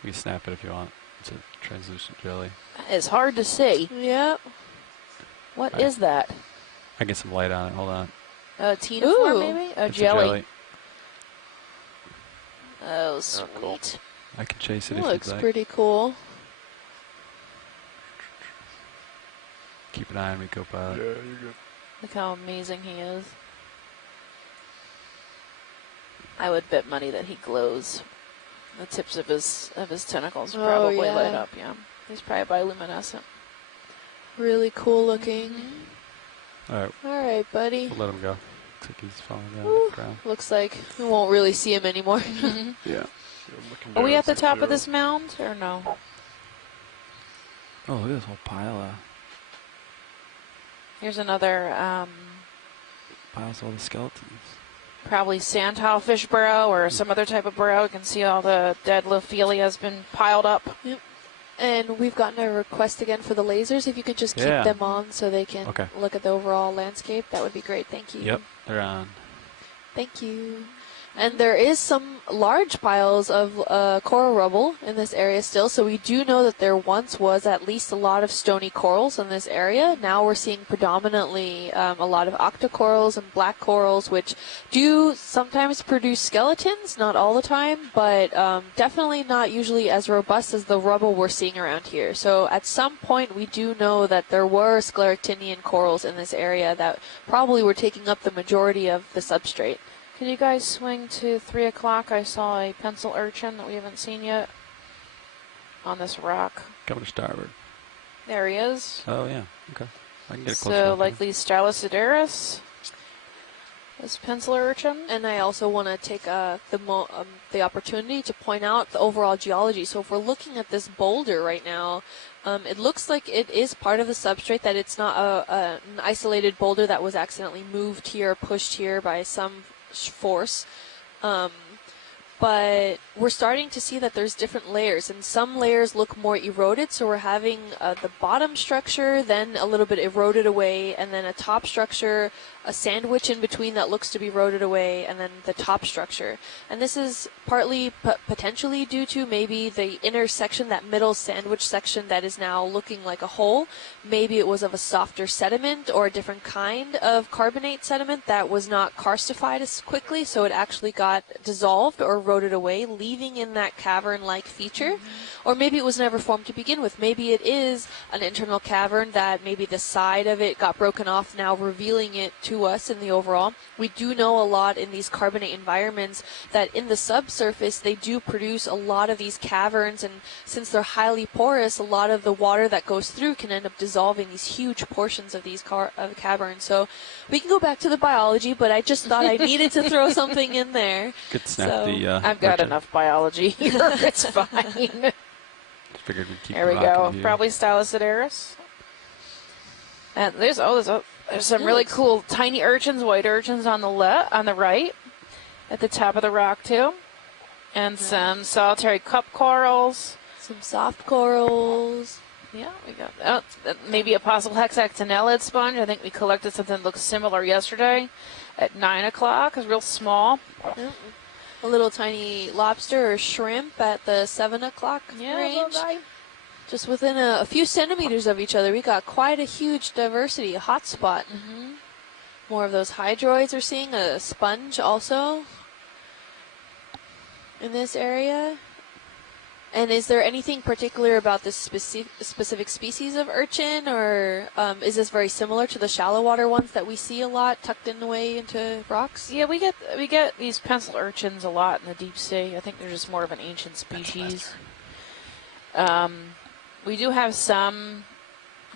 You can snap it if you want. It's a translucent jelly. It's hard to see. Yep. What is that? I get some light on it. Hold on. A tenophore Ooh. maybe? A It's jelly. A Oh, sweet. cool. I can chase it if Looks you'd like. pretty cool. Keep an eye on me, co-pilot. Yeah, you're good. Look how amazing he is. I would bet money that he glows. The tips of his tentacles Oh, probably yeah. light up, yeah. He's probably bioluminescent. Really cool looking. All right, All right, buddy. we'll let him go. Looks like he's falling down Woo. the ground. Looks like we won't really see him anymore. Yeah. Are we at the top of this mound or no? Oh, look at this whole pile of Here's another piles of all the skeletons. probably sandhill fish burrow or some other type of burrow. You can see all the dead Lophelia has been piled up. Yep. And we've gotten a request again for the lasers. If you could just keep Yeah. them on so they can Okay. look at the overall landscape, that would be great. Thank you. Yep, they're on. Thank you. And there is some large piles of coral rubble in this area still, so we do know that there once was at least a lot of stony corals in this area. Now we're seeing predominantly a lot of octocorals and black corals, which do sometimes produce skeletons, not all the time, but definitely not usually as robust as the rubble we're seeing around here. So at some point we do know that there were scleractinian corals in this area that probably were taking up the majority of the substrate. Can you guys swing to 3 o'clock? I saw a pencil urchin that we haven't seen yet on this rock. Coming to starboard. There he is. Oh, yeah. Okay. I can get a closer So look. likely Stylosideris. This pencil urchin. And I also want to take the opportunity to point out the overall geology. So if we're looking at this boulder right now, it looks like it is part of the substrate, that it's not an isolated boulder that was accidentally moved here, pushed here by some force. But we're starting to see that there's different layers, and some layers look more eroded. So we're having the bottom structure, then a little bit eroded away, and then a top structure, a sandwich in between that looks to be eroded away, and then the top structure. And this is partly potentially due to maybe the inner section, that middle sandwich section that is now looking like a hole. Maybe it was of a softer sediment or a different kind of carbonate sediment that was not karstified as quickly, so it actually got dissolved or eroded away, leaving in that cavern-like feature. Or maybe it was never formed to begin with. Maybe it is an internal cavern that maybe the side of it got broken off, now revealing it to us in the overall. We do know a lot in these carbonate environments that in the subsurface they do produce a lot of these caverns, and since they're highly porous, a lot of the water that goes through can end up dissolving these huge portions of these caverns. So we can go back to the biology, but I just thought I needed to throw something in there. Could snap So, the. I've got enough biology here. It's fine. Figured we'd keep There we rocking go. here. Probably Styloceteris. And there's some really cool tiny urchins, white urchins on the right, at the top of the rock too, and some solitary cup corals, some soft corals. Yeah, we got maybe a possible hexactinellid sponge. I think we collected something that looks similar yesterday at 9 o'clock. It's real small. Yeah. A little tiny lobster or shrimp at the 7 o'clock range. Just within a few centimeters of each other. We got quite a huge diversity, a hot spot. Mm-hmm. More of those hydroids we're seeing, a sponge also in this area. And is there anything particular about this specific species of urchin, or is this very similar to the shallow water ones that we see a lot tucked in away into rocks? Yeah, we get these pencil urchins a lot in the deep sea. I think they're just more of an ancient species. We do have some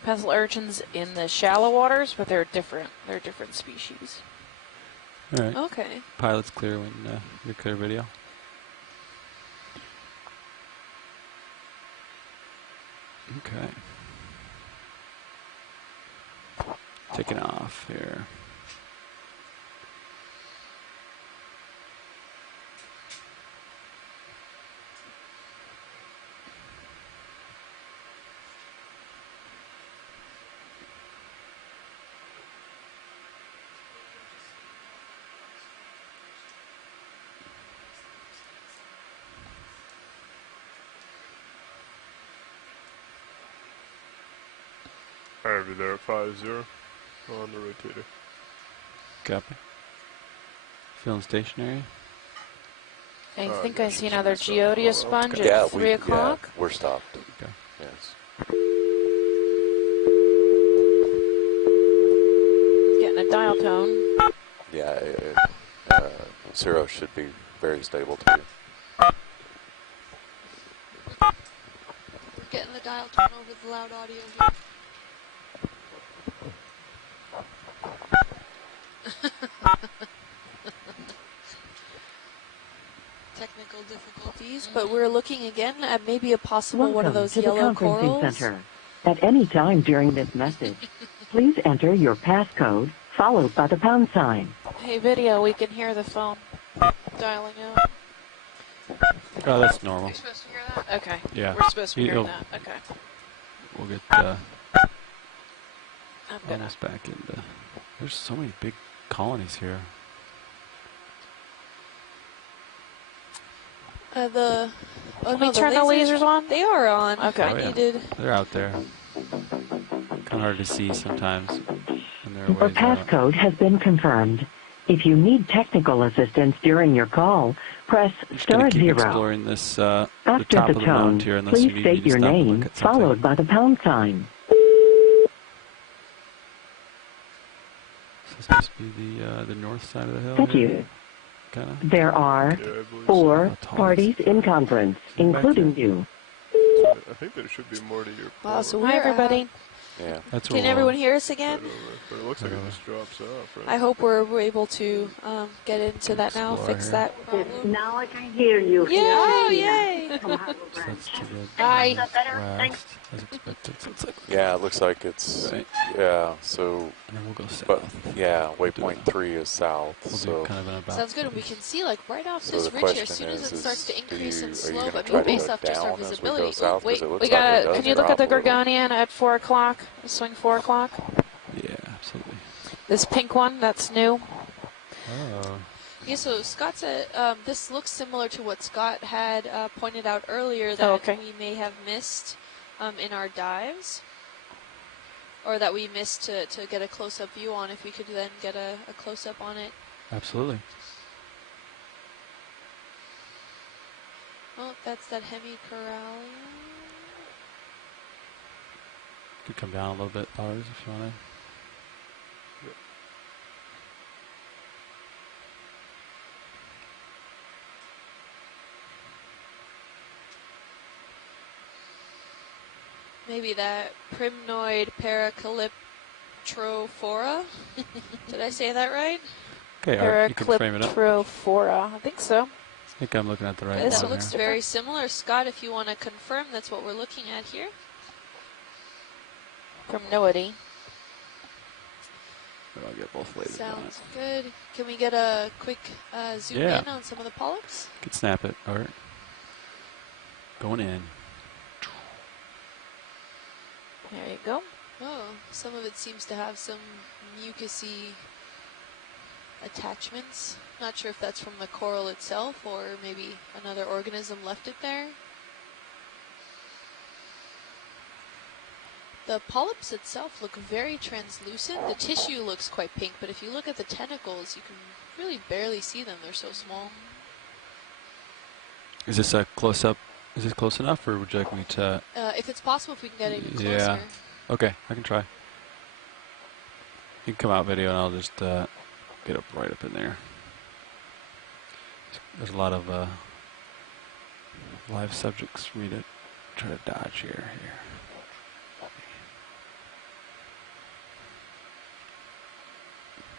pencil urchins in the shallow waters, but they're different. They're different species. All right. Okay. Pilot's clear when you're clear video. Okay. Taking off here. I'll be there at 5-0 on the rotator. Copy. Feeling stationary? I think I see another Geodia sponge at 3 o'clock. Yeah, we're stopped. Okay. Yes. Getting a dial tone. Yeah, Zero should be very stable too. We're getting the dial tone over the loud audio here. Technical difficulties, but we're looking again at maybe a possible one of those yellow corals. Center. At any time during this message, please enter your passcode followed by the pound sign. Hey, video, we can hear the phone dialing out. Oh, that's normal. You're supposed to hear that? Okay. Yeah. We're supposed to hear that. Okay. We'll get I'm gonna almost back into. There's so many big colonies here. Can we turn the lasers on? They are on. Okay. I needed. They're out there. Kind of hard to see sometimes. Your passcode has been confirmed. If you need technical assistance during your call, press star keep 0. exploring this, the After top the of the tone, mound here, unless you please need state me to your stop and name look at something. followed by the pound sign. Is this supposed to be the north side of the hill? Thank here? you. Kinda? There are 4 parties in conference, including you. I think there should be more to your Wow, so Hi, everybody. Yeah. That's Can everyone hear us again? But it looks like it just drops off, right? I hope we're able to get into that now, fix that problem. Now I can hear you. Yeah, yay! Hi. Waxed, as expected. So it's like, Yeah, it looks like it's yeah. So, and then we'll go south. but yeah, waypoint 3 is south. We'll So do kind of an about. Sounds good, and we can see like right off So this the ridge here, as question soon as it is, starts to increase in are you slope, gonna I try mean to based go off just our down as we visibility. go south? 'Cause Wait, it looks We like got it to. does Can you look drop at the a little. Gorgonian at 4 o'clock? Swing 4 o'clock. Yeah, absolutely. This pink one, that's new. Oh. Yeah, so Scott said this looks similar to what Scott had pointed out earlier that we may have missed in our dives, or that we missed to get a close-up view on. If we could then get a close-up on it. Absolutely. Oh, that's that hemicorallium. Could come down a little bit, Lars, if you want to. Maybe that primnoid paracalyptrophora. Did I say that right? Okay, Art, you can frame it up. Paracalyptrophora. I think so. I think I'm looking at the right one. This looks very similar. Scott, if you want to confirm, that's what we're looking at here. From NOAA. I'll get both lasers. Sounds good. Can we get a quick zoom in on some of the polyps? You can snap it, Art. Going in. There you go. Oh, some of it seems to have some mucousy attachments. Not sure if that's from the coral itself or maybe another organism left it there. The polyps itself look very translucent. The tissue looks quite pink, but if you look at the tentacles, you can really barely see them. They're so small. Is this a close-up? Is this close enough, or would you like me to? If it's possible, if we can get even closer. Yeah. Okay, I can try. You can come out video, and I'll just get up right up in there. There's a lot of live subjects for me to try to dodge here.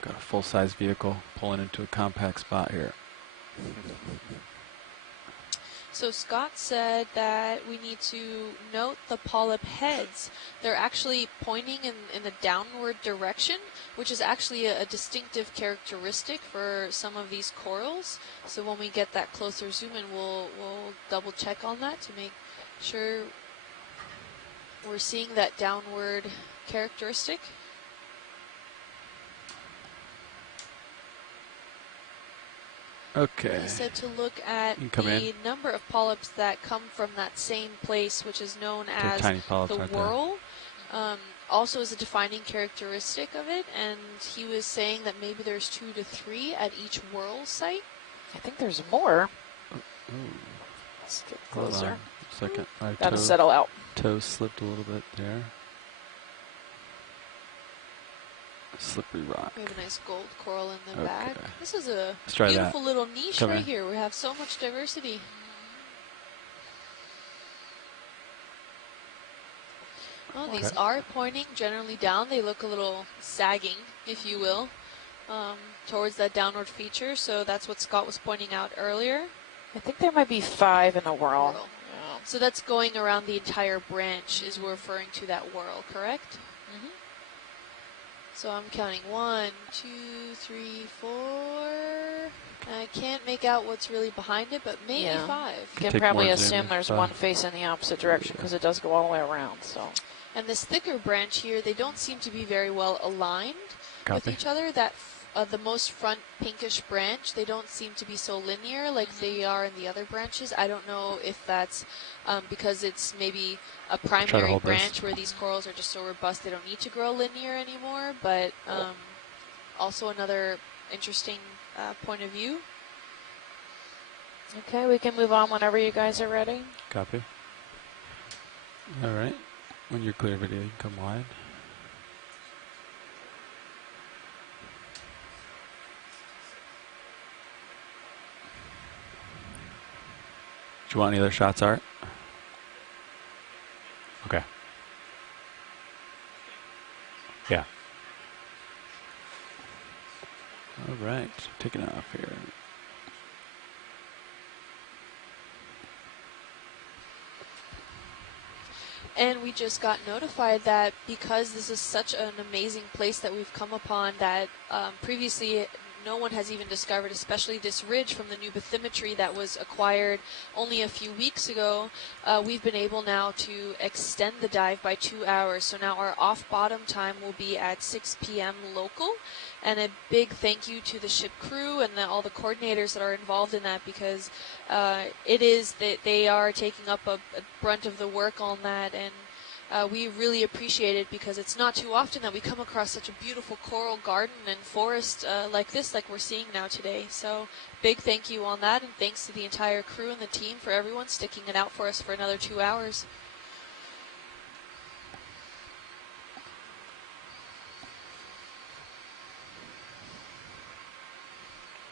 Got a full-size vehicle pulling into a compact spot here. So Scott said that we need to note the polyp heads. They're actually pointing in the downward direction, which is actually a distinctive characteristic for some of these corals. So when we get that closer zoom in, we'll double check on that to make sure we're seeing that downward characteristic. Okay. He said to look at the number of polyps that come from that same place, which is known as the whorl. Also is a defining characteristic of it, and he was saying that maybe there's 2 to 3 at each whorl site. I think there's more. Let's get closer. Second. Gotta settle out. Toe slipped a little bit there. Slippery rock. We have a nice gold coral in the back. This is a beautiful beautiful little niche right here. We have so much diversity. Well, these are pointing generally down. They look a little sagging, if you will, towards that downward feature. So that's what Scott was pointing out earlier. I think there might be 5 in a whorl. Yeah. So that's going around the entire branch is we're referring to that whorl, correct? Mm-hmm. So I'm counting 1, 2, 3, 4. I can't make out what's really behind it, but maybe 5. You can probably assume there's one face in the opposite direction because it does go all the way around. So. And this thicker branch here, they don't seem to be very well aligned with each other. That the most front pinkish branch, they don't seem to be so linear like they are in the other branches. I don't know if that's because it's maybe a primary branch where these corals are just so robust they don't need to grow linear anymore, but also another interesting point of view. Okay, we can move on whenever you guys are ready. Copy. All right. When you're clear video, you can come wide. Do you want any other shots, Art? Okay. Yeah. All right, taking off here. And we just got notified that because this is such an amazing place that we've come upon that previously no one has even discovered, especially this ridge from the new bathymetry that was acquired only a few weeks ago. We've been able now to extend the dive by 2 hours. So now our off-bottom time will be at 6 p.m. local. And a big thank you to the ship crew and all the coordinators that are involved in that, because it is that they are taking up a brunt of the work on that. And we really appreciate it because it's not too often that we come across such a beautiful coral garden and forest like this, like we're seeing now today. So big thank you on that, and thanks to the entire crew and the team for everyone sticking it out for us for another 2 hours.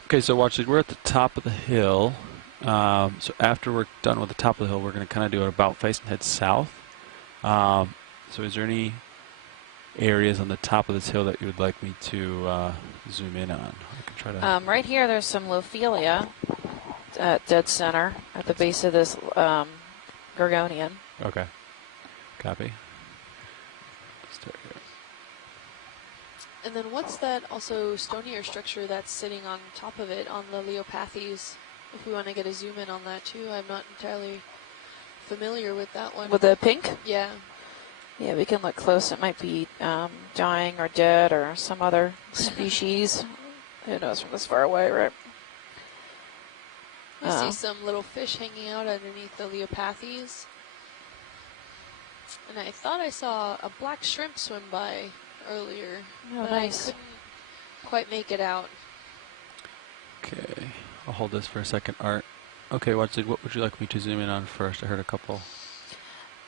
Okay, so watch this. We're at the top of the hill. So after we're done with the top of the hill, we're going to kind of do an about face and head south. So is there any areas on the top of this hill that you would like me to zoom in on? I can try to. Right here, there's some Lophelia at dead center at the base of this Gorgonian. Okay. Copy. Start here. And then what's that also stonier structure that's sitting on top of it on the Leopathes? If we want to get a zoom in on that too, I'm not entirely familiar with that one. With the pink? Yeah. Yeah, we can look close. It might be dying or dead or some other species. Who knows from this far away, right? I see some little fish hanging out underneath the Leopathes. And I thought I saw a black shrimp swim by earlier. Oh, but nice. I couldn't quite make it out. Okay. I'll hold this for a second, Art. Okay, what would you like me to zoom in on first? I heard a couple.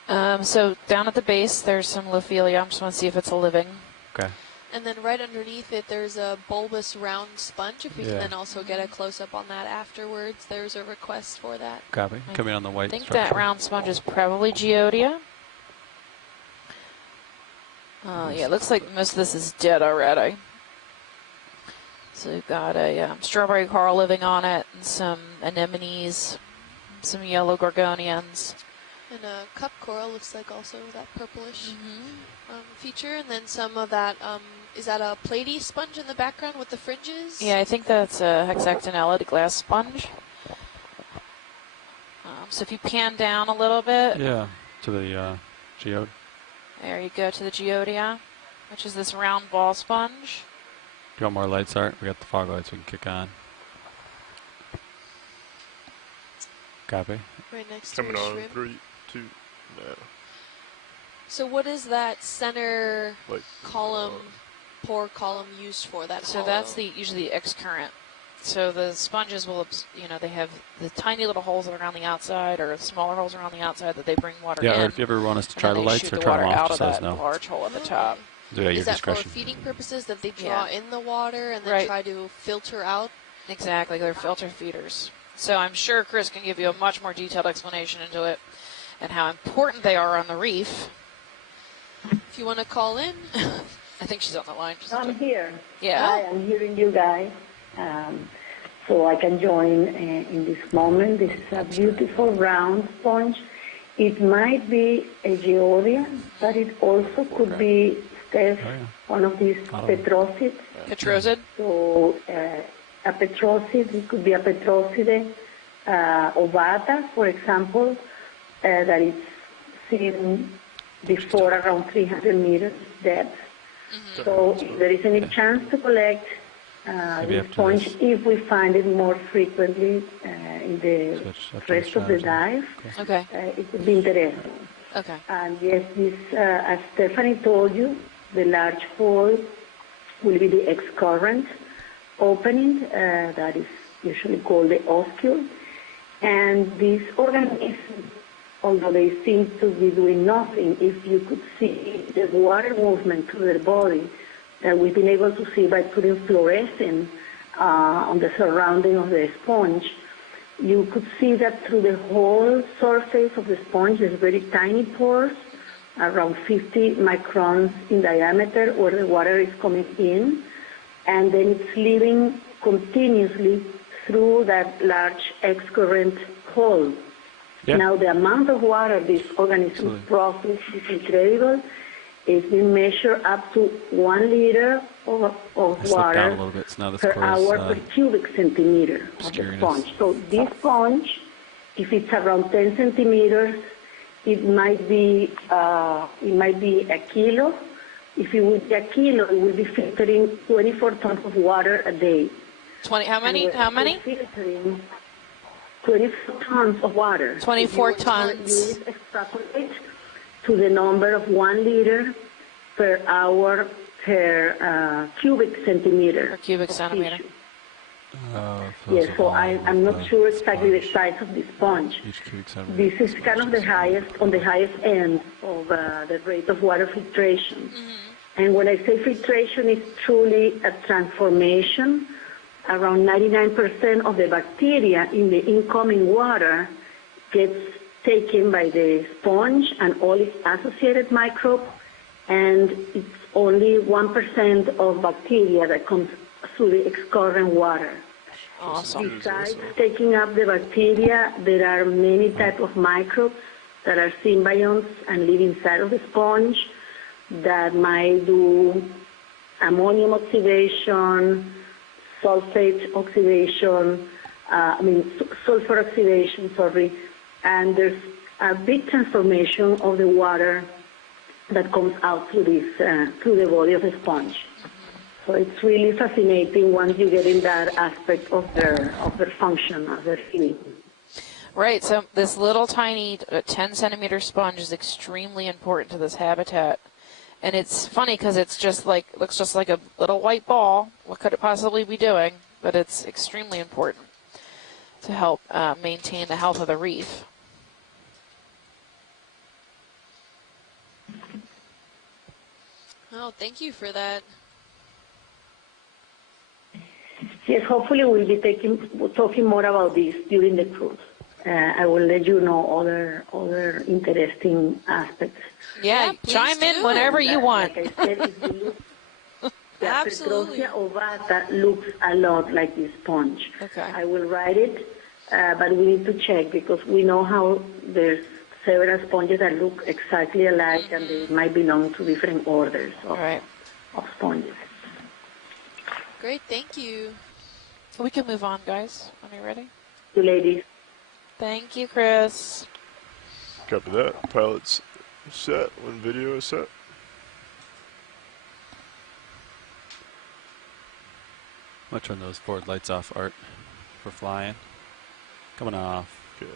So down at the base, there's some Lophelia. I just want to see if it's a living. Okay. And then right underneath it, there's a bulbous round sponge. If we can then also get a close-up on that afterwards, there's a request for that. Copy. Coming on the white I think structure. that round sponge is probably Geodia. Yeah, it looks like most of this is dead already. So we've got a strawberry coral living on it, and some anemones, some yellow gorgonians. And a cup coral looks like also that purplish feature. And then some of that, is that a platy sponge in the background with the fringes? Yeah, I think that's a hexactinellid glass sponge. So if you pan down a little bit. Yeah, to the geode. There you go, to the Geodia, which is this round ball sponge. Do you want more lights, Art? We got the fog lights we can kick on. Copy. Right next Coming to the on, shrimp. 3, 2, now. So what is that center Like, column, pore column used for? That So that's usually the X current. So the sponges will, they have the tiny little holes that are around the outside, or smaller holes around the outside that they bring water in. Yeah, or if you ever want us to try the lights or turn them off, just let us know. Large hole at the top. Yeah, your is that discretion. for feeding purposes that they draw in the water and then Right. try to filter out? Exactly, they're filter feeders. So I'm sure Chris can give you a much more detailed explanation into it and how important they are on the reef. If you want to call in. I think she's on the line. I'm here. Yeah. Hi, I'm hearing you guys. So I can join in this moment. This is a beautiful round sponge. It might be a geodia, but it also could be, Steph, one of these petrosids. Petrosid? So a petrosid, it could be a petroside ovata, for example, that is seen before around 300 meters depth. So if there is any chance to collect the sponge, if we find it more frequently in the rest of the dive, it would be interesting. Okay. And yes, this, as Stephanie told you, the large hole will be the X current opening, that is usually called the oscule. And these organisms, although they seem to be doing nothing, if you could see the water movement through their body, that we've been able to see by putting fluorescent on the surrounding of the sponge, you could see that through the whole surface of the sponge, there's very tiny pores, around 50 microns in diameter, where the water is coming in, and then it's leaving continuously through that large X current hole. Yeah. Now, the amount of water these organisms process is incredible. It's been measured up to 1 liter of water per hour per cubic centimeter of the sponge. So this sponge, if it's around 10 centimeters, it might be a kilo. If it would be a kilo, it will be filtering 24 tons of water a day. 20? How many? How many? Filtering 24 tons of water. 24 tons. Extrapolate to the number of 1 liter per hour per cubic centimeter. Per cubic centimeter. Tissue. Yes, so I'm not sure exactly the size of the sponge. This is kind of the highest, on the highest end of the rate of water filtration. And when I say filtration, it's truly a transformation. Around 99% of the bacteria in the incoming water gets taken by the sponge and all its associated microbes, and it's only 1% of bacteria that comes through the excurrent water. Awesome. Besides taking up the bacteria, there are many types of microbes that are symbionts and live inside of the sponge that might do ammonium oxidation, sulfate oxidation, sulfur oxidation, and there's a big transformation of the water that comes out through the body of the sponge. So it's really fascinating once you get in that aspect of their function, of their feeding. Right, so this little tiny 10-centimeter sponge is extremely important to this habitat. And it's funny because it's just like, looks just like a little white ball. What could it possibly be doing? But it's extremely important to help maintain the health of the reef. Oh, thank you for that. Yes, hopefully we'll be talking more about this during the cruise. I will let you know other interesting aspects. Yeah, chime in whenever you want. Like I said, if you look, Absolutely. Petrosia ovata looks a lot like this sponge. Okay. I will write it, but we need to check because we know how there's several sponges that look exactly alike and they might belong to different orders of sponges. Great, thank you. We can move on, guys. Are you ready? You ladies. Thank you, Chris. Copy that. Pilot's set when video is set. I'm going to turn those forward lights off, Art, for flying. Coming off. Good.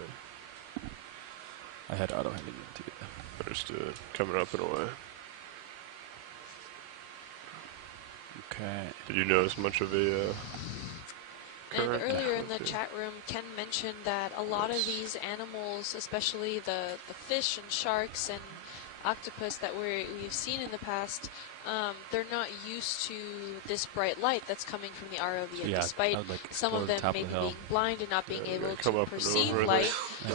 I had auto heading too. Understood. Coming up and away. Okay. Did you notice much of a And earlier in the chat room, Ken mentioned that a lot of these animals, especially the fish and sharks and octopus that we've seen in the past, they're not used to this bright light that's coming from the ROV. And despite some of them maybe being blind and not being able to perceive light,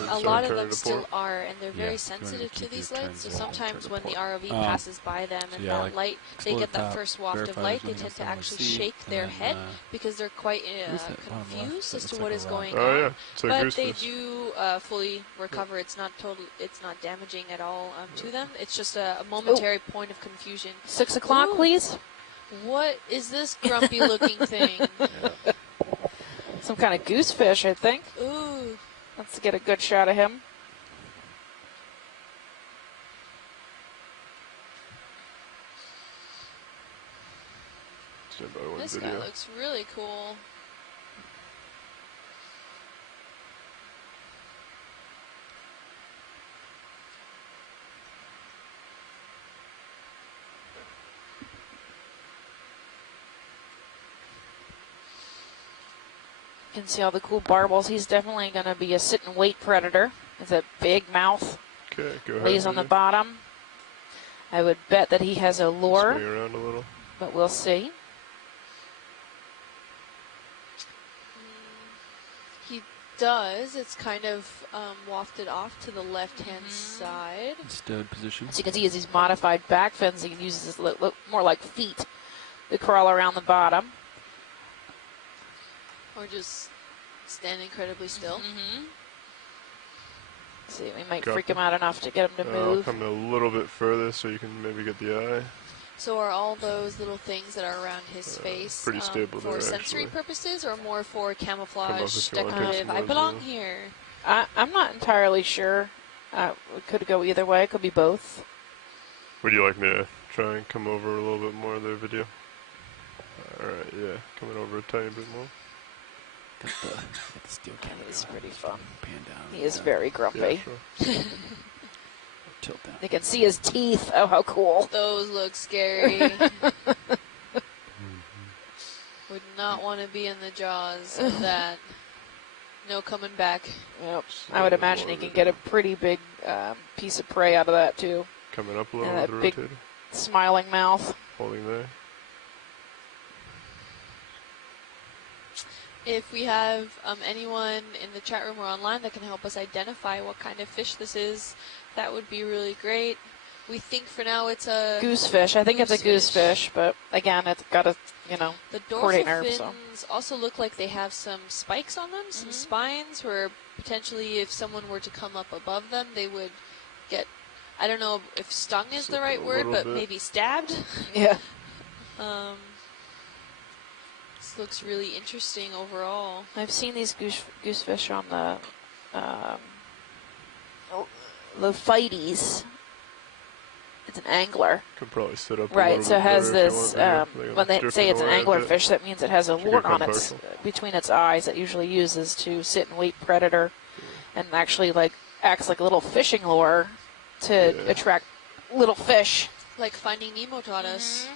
a lot of them still are, and they're very sensitive to these lights. So sometimes when the ROV passes by them and that light, they get that first waft of light, they tend to actually shake their head because they're quite confused as to what is going on. But they do fully recover. It's not damaging at all to them. It's just a momentary point of confusion. 6 o'clock, please. What is this grumpy looking thing? Some kind of goosefish, I think. Ooh. Let's get a good shot of him. This guy looks really cool. You can see all the cool barbels. He's definitely going to be a sit and wait predator. With a big mouth. Okay, go ahead. Lays on the bottom. I would bet that he has a lure. Swing around a little. But we'll see. He does. It's kind of wafted off to the left-hand side. Stowed position. As you can see, as he's modified back fins, he can use his look more like feet to crawl around the bottom. Or just stand incredibly still. See, we might freak him out enough to get him to move. Come a little bit further so you can maybe get the eye. So are all those little things that are around his face pretty stable for there, sensory actually. purposes or more for camouflage, if you want to take decorative? some I belong notes, here. I'm not entirely sure. It could go either way. It could be both. Would you like me to try and come over a little bit more of their video? Alright, yeah. Coming over a tiny bit more. Got the steel camera. He's pretty fun. Pan down. He is very grumpy. Yeah, sure. Tilt down. They can see his teeth. Oh, how cool. Those look scary. Would not want to be in the jaws of that. No coming back. Yep. I would imagine he can get a pretty big piece of prey out of that, too. Coming up a little And with that the big rotator. smiling mouth. Holding there. If we have anyone in the chat room or online that can help us identify what kind of fish this is, that would be really great. We think for now it's a goosefish. I think it's a goosefish, but again, it's got a, the dorsal chordate nerve. fins also look like they have some spikes on them, some spines, where potentially if someone were to come up above them, they would get, I don't know if stung is the right word, but maybe stabbed. Yeah. This looks really interesting overall. I've seen these goosefish on the Lophites. It's an angler. Could probably sit up. Right, so it has this. When they drift say it's an away a angler bit. fish, that means it has a Should lure get on its between its eyes that usually uses to sit and wait predator, and actually acts like a little fishing lure to attract little fish. Like Finding Nemo taught us.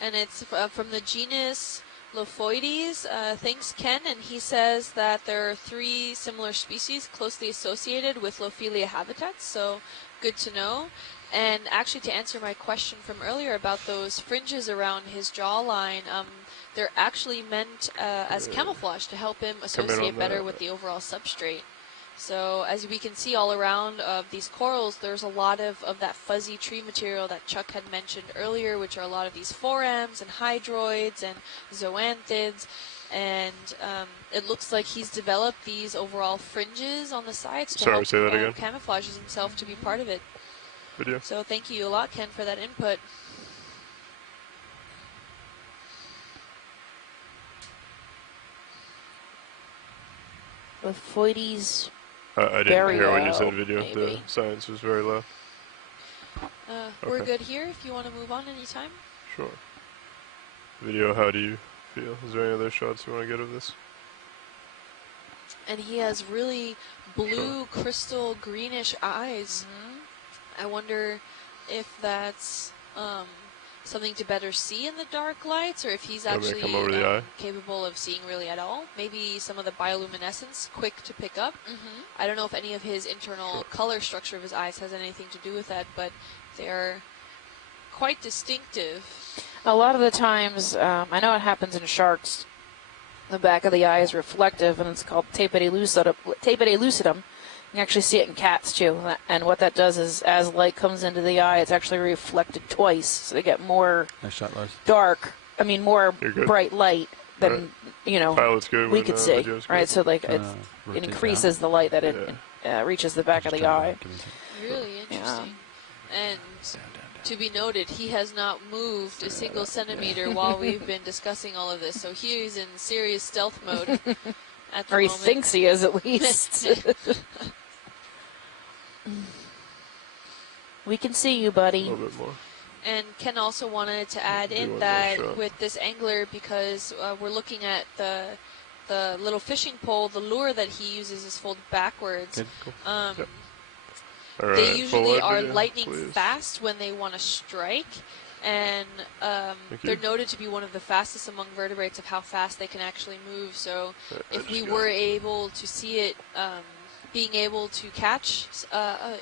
And it's from the genus Lophoides. Thanks, Ken. And he says that there are 3 similar species closely associated with Lophelia habitats, so good to know. And actually, to answer my question from earlier about those fringes around his jawline, they're actually meant as camouflage to help him associate better with the overall substrate. So as we can see all around these corals, there's a lot of that fuzzy tree material that Chuck had mentioned earlier, which are a lot of these forams and hydroids and zoanthids. And it looks like he's developed these overall fringes on the sides to help say that again. camouflage himself to be part of it. Video. So thank you a lot, Ken, for that input. Lophoides. I didn't hear when you said video. Maybe. The science was very low. We're good here if you want to move on anytime. Sure. Video, how do you feel? Is there any other shots you want to get of this? And he has really blue, crystal, greenish eyes. I wonder if that's something to better see in the dark lights, or if he's actually capable of seeing really at all. Maybe some of the bioluminescence, quick to pick up. I don't know if any of his internal color structure of his eyes has anything to do with that, but they're quite distinctive. A lot of the times, I know it happens in sharks. The back of the eye is reflective, and it's called tapetum lucidum. You can actually see it in cats, too. And what that does is, as light comes into the eye, it's actually reflected twice. So they get more more bright light than, we could see. Right, so it increases the light that it reaches the back of the eye. Really interesting. And to be noted, he has not moved a single centimeter while we've been discussing all of this. So he is in serious stealth mode at the or he moment. thinks he is, at least. We can see you, buddy. A little bit more. And Ken also wanted to add in that with this angler, because we're looking at the little fishing pole, the lure that he uses is folded backwards. Cool. They usually are lightning fast when they want to strike, and they're noted to be one of the fastest among vertebrates of how fast they can actually move. So if we were able to see it being able to catch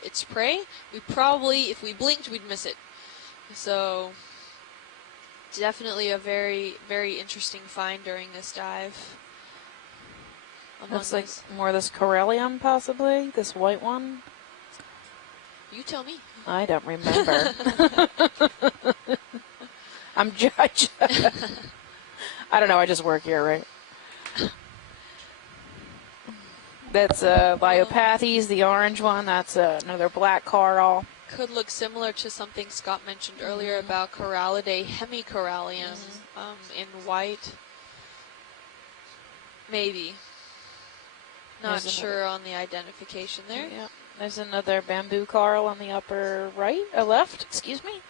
its prey, we probably, if we blinked, we'd miss it. So definitely a very, very interesting find during this dive. Looks like more of this corallium, possibly, this white one. You tell me. I don't remember. I don't know. I just work here, right? That's Liopathes, the orange one. That's another black coral. Could look similar to something Scott mentioned earlier about Corallidae hemicorallium in white. Maybe. Not sure on the identification there. Yeah. There's another bamboo coral on the upper left. Excuse me.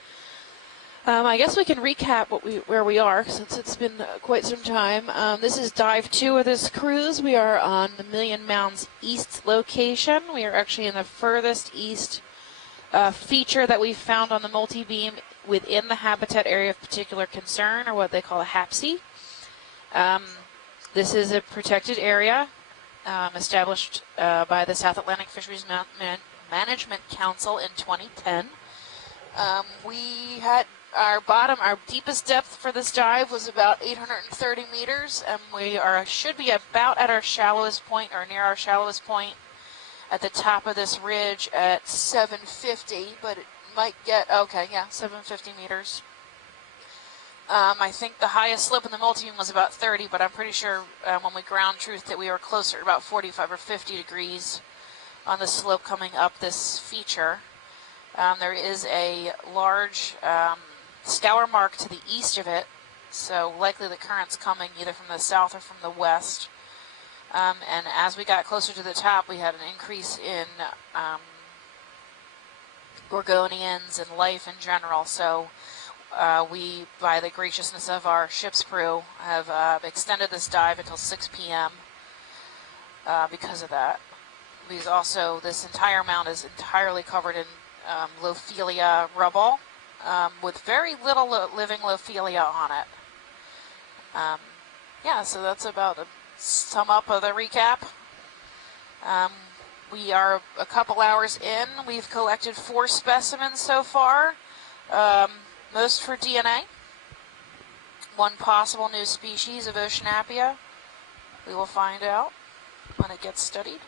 I guess we can recap where we are, since it's been quite some time. This is dive 2 of this cruise. We are on the Million Mounds East location. We are actually in the furthest east feature that we found on the multi-beam within the habitat area of particular concern, or what they call a HAPSI. This is a protected area established by the South Atlantic Fisheries Management Council in 2010. We had our deepest depth for this dive was about 830 meters, and we should be about at our shallowest point, or near our shallowest point, at the top of this ridge at 750, but it might get, 750 meters. I think the highest slope in the multi-beam was about 30, but I'm pretty sure when we ground truthed that we were closer to about 45 or 50 degrees on the slope coming up this feature. There is a large scour mark to the east of it, so likely the current's coming either from the south or from the west. And as we got closer to the top, we had an increase in gorgonians and life in general. So we, by the graciousness of our ship's crew, have extended this dive until 6 p.m. Because of that. Because also this entire mound is entirely covered in Lophelia rubble, with very little living Lophelia on it. So that's about a sum up of the recap. We are a couple hours in. We've collected 4 specimens so far, most for DNA. 1 possible new species of Oceanapia. We will find out when it gets studied.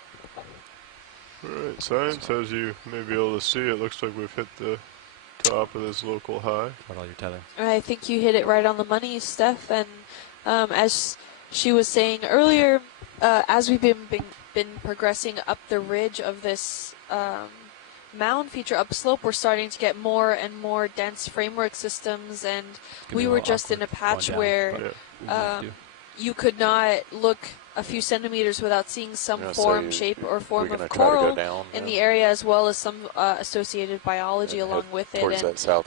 Alright, science, as you may be able to see, it looks like we've hit the top of this local high. What all your tether? I think you hit it right on the money, Steph. And as she was saying earlier, as we've been progressing up the ridge of this mound feature upslope, we're starting to get more and more dense framework systems, and we were just in a patch where you could not look a few centimeters without seeing some form, shape, or form of coral in the area, as well as some associated biology along with it.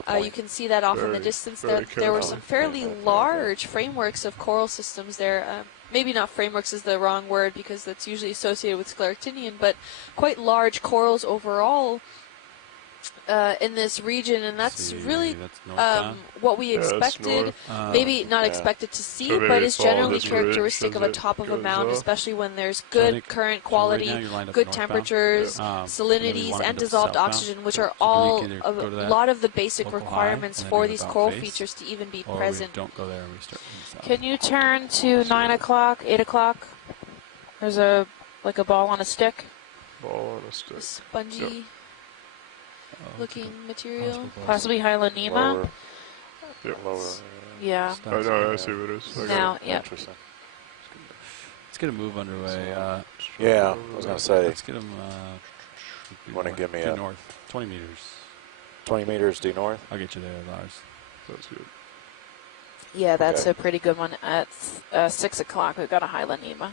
And you can see that off in the distance. There were some fairly large frameworks of coral systems there. Maybe not frameworks is the wrong word, because that's usually associated with scleractinian, but quite large corals overall in this region, and that's really what we expected. Maybe not expected to see, but is generally characteristic of a top of a mound, especially when there's good current quality, good temperatures, salinities, and dissolved oxygen, which are all a lot of the basic requirements for these coral features to even be present. Don't go there. We start Can you turn to 9 o'clock, 8 o'clock? There's a ball on a stick. Ball on a stick. Spongy looking material. Possibly Hylanema. Lower. Yeah. I know, I see what it is. Now, yeah. Interesting. Let's get a move underway. Yeah, I was going to say. Let's get them. You want to give me due north, 20 meters. 20 meters due north? I'll get you there, Lars. That's good. Yeah, that's a pretty good one. At 6 o'clock, we've got a Hylanema.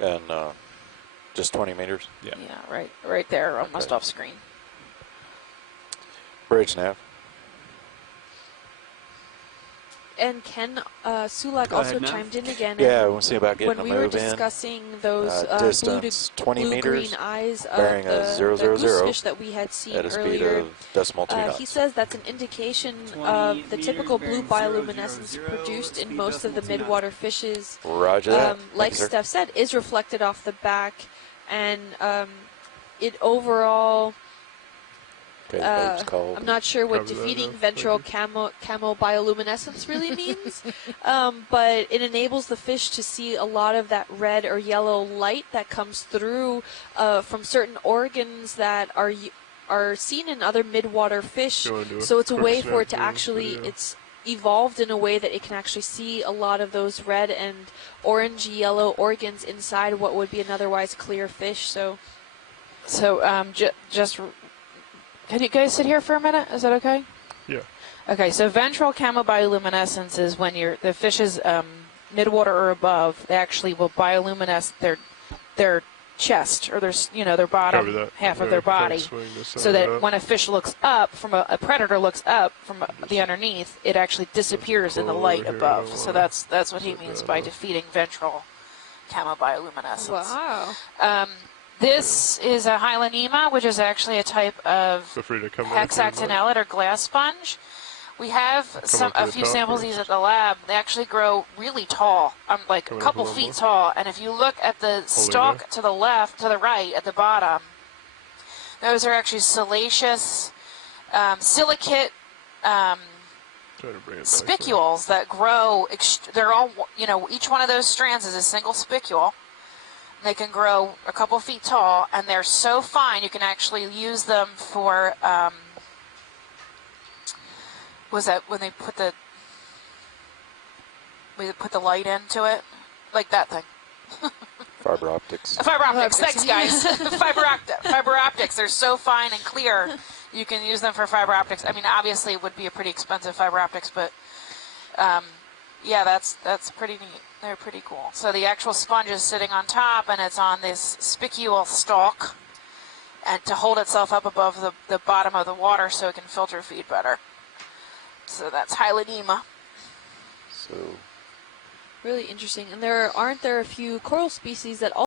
And just 20 meters? Yeah. Yeah, right there, almost off screen. Bridge nav. And Ken Sulak also chimed in again. Yeah, we'll see about getting when a we were move in. discussing those Distance 20 meters, blue-green eyes of bearing the a 000 goosefish that we had seen at a speed earlier, of decimal 2 knots. he says that's an indication of the typical blue bioluminescence produced in most of the midwater fishes. Roger that. Like Steph said, is reflected off the back, and it overall. I'm not sure what defeating ventral camo bioluminescence really means, but it enables the fish to see a lot of that red or yellow light that comes through from certain organs that are seen in other midwater fish. So it's a way for it to actually, it's evolved in a way that it can actually see a lot of those red and orange yellow organs inside what would be an otherwise clear fish. So just. Can you guys sit here for a minute? Is that okay? Yeah. Okay, so ventral chemibioluminescence is when the fish's midwater or above, they actually will bioluminesce their chest or their bottom half of their body, so that when a fish looks up a predator looks up from the underneath, it actually disappears in the light above. So that's what he means by defeating ventral chemibioluminescence. Wow. This is a Hylanema, which is actually a type of Feel free to come back. hexactinellate or glass sponge. We have a few samples of these at the lab. They actually grow really tall, like a couple feet tall. And if you look at the stalk to the left, to the right, at the bottom, those are actually siliceous, silicate spicules that grow. They're all, each one of those strands is a single spicule. They can grow a couple feet tall, and they're so fine you can actually use them for. Was that when they put the light into it, like that thing? Fiber optics. Fiber optics. Thanks, guys. Fiber optics. They're so fine and clear. You can use them for fiber optics. I mean, obviously, it would be a pretty expensive fiber optics, but yeah, that's pretty neat. They're pretty cool. So the actual sponge is sitting on top, and it's on this spicule stalk, and to hold itself up above the bottom of the water so it can filter feed better. So that's Hylanema. So really interesting. And aren't there a few coral species that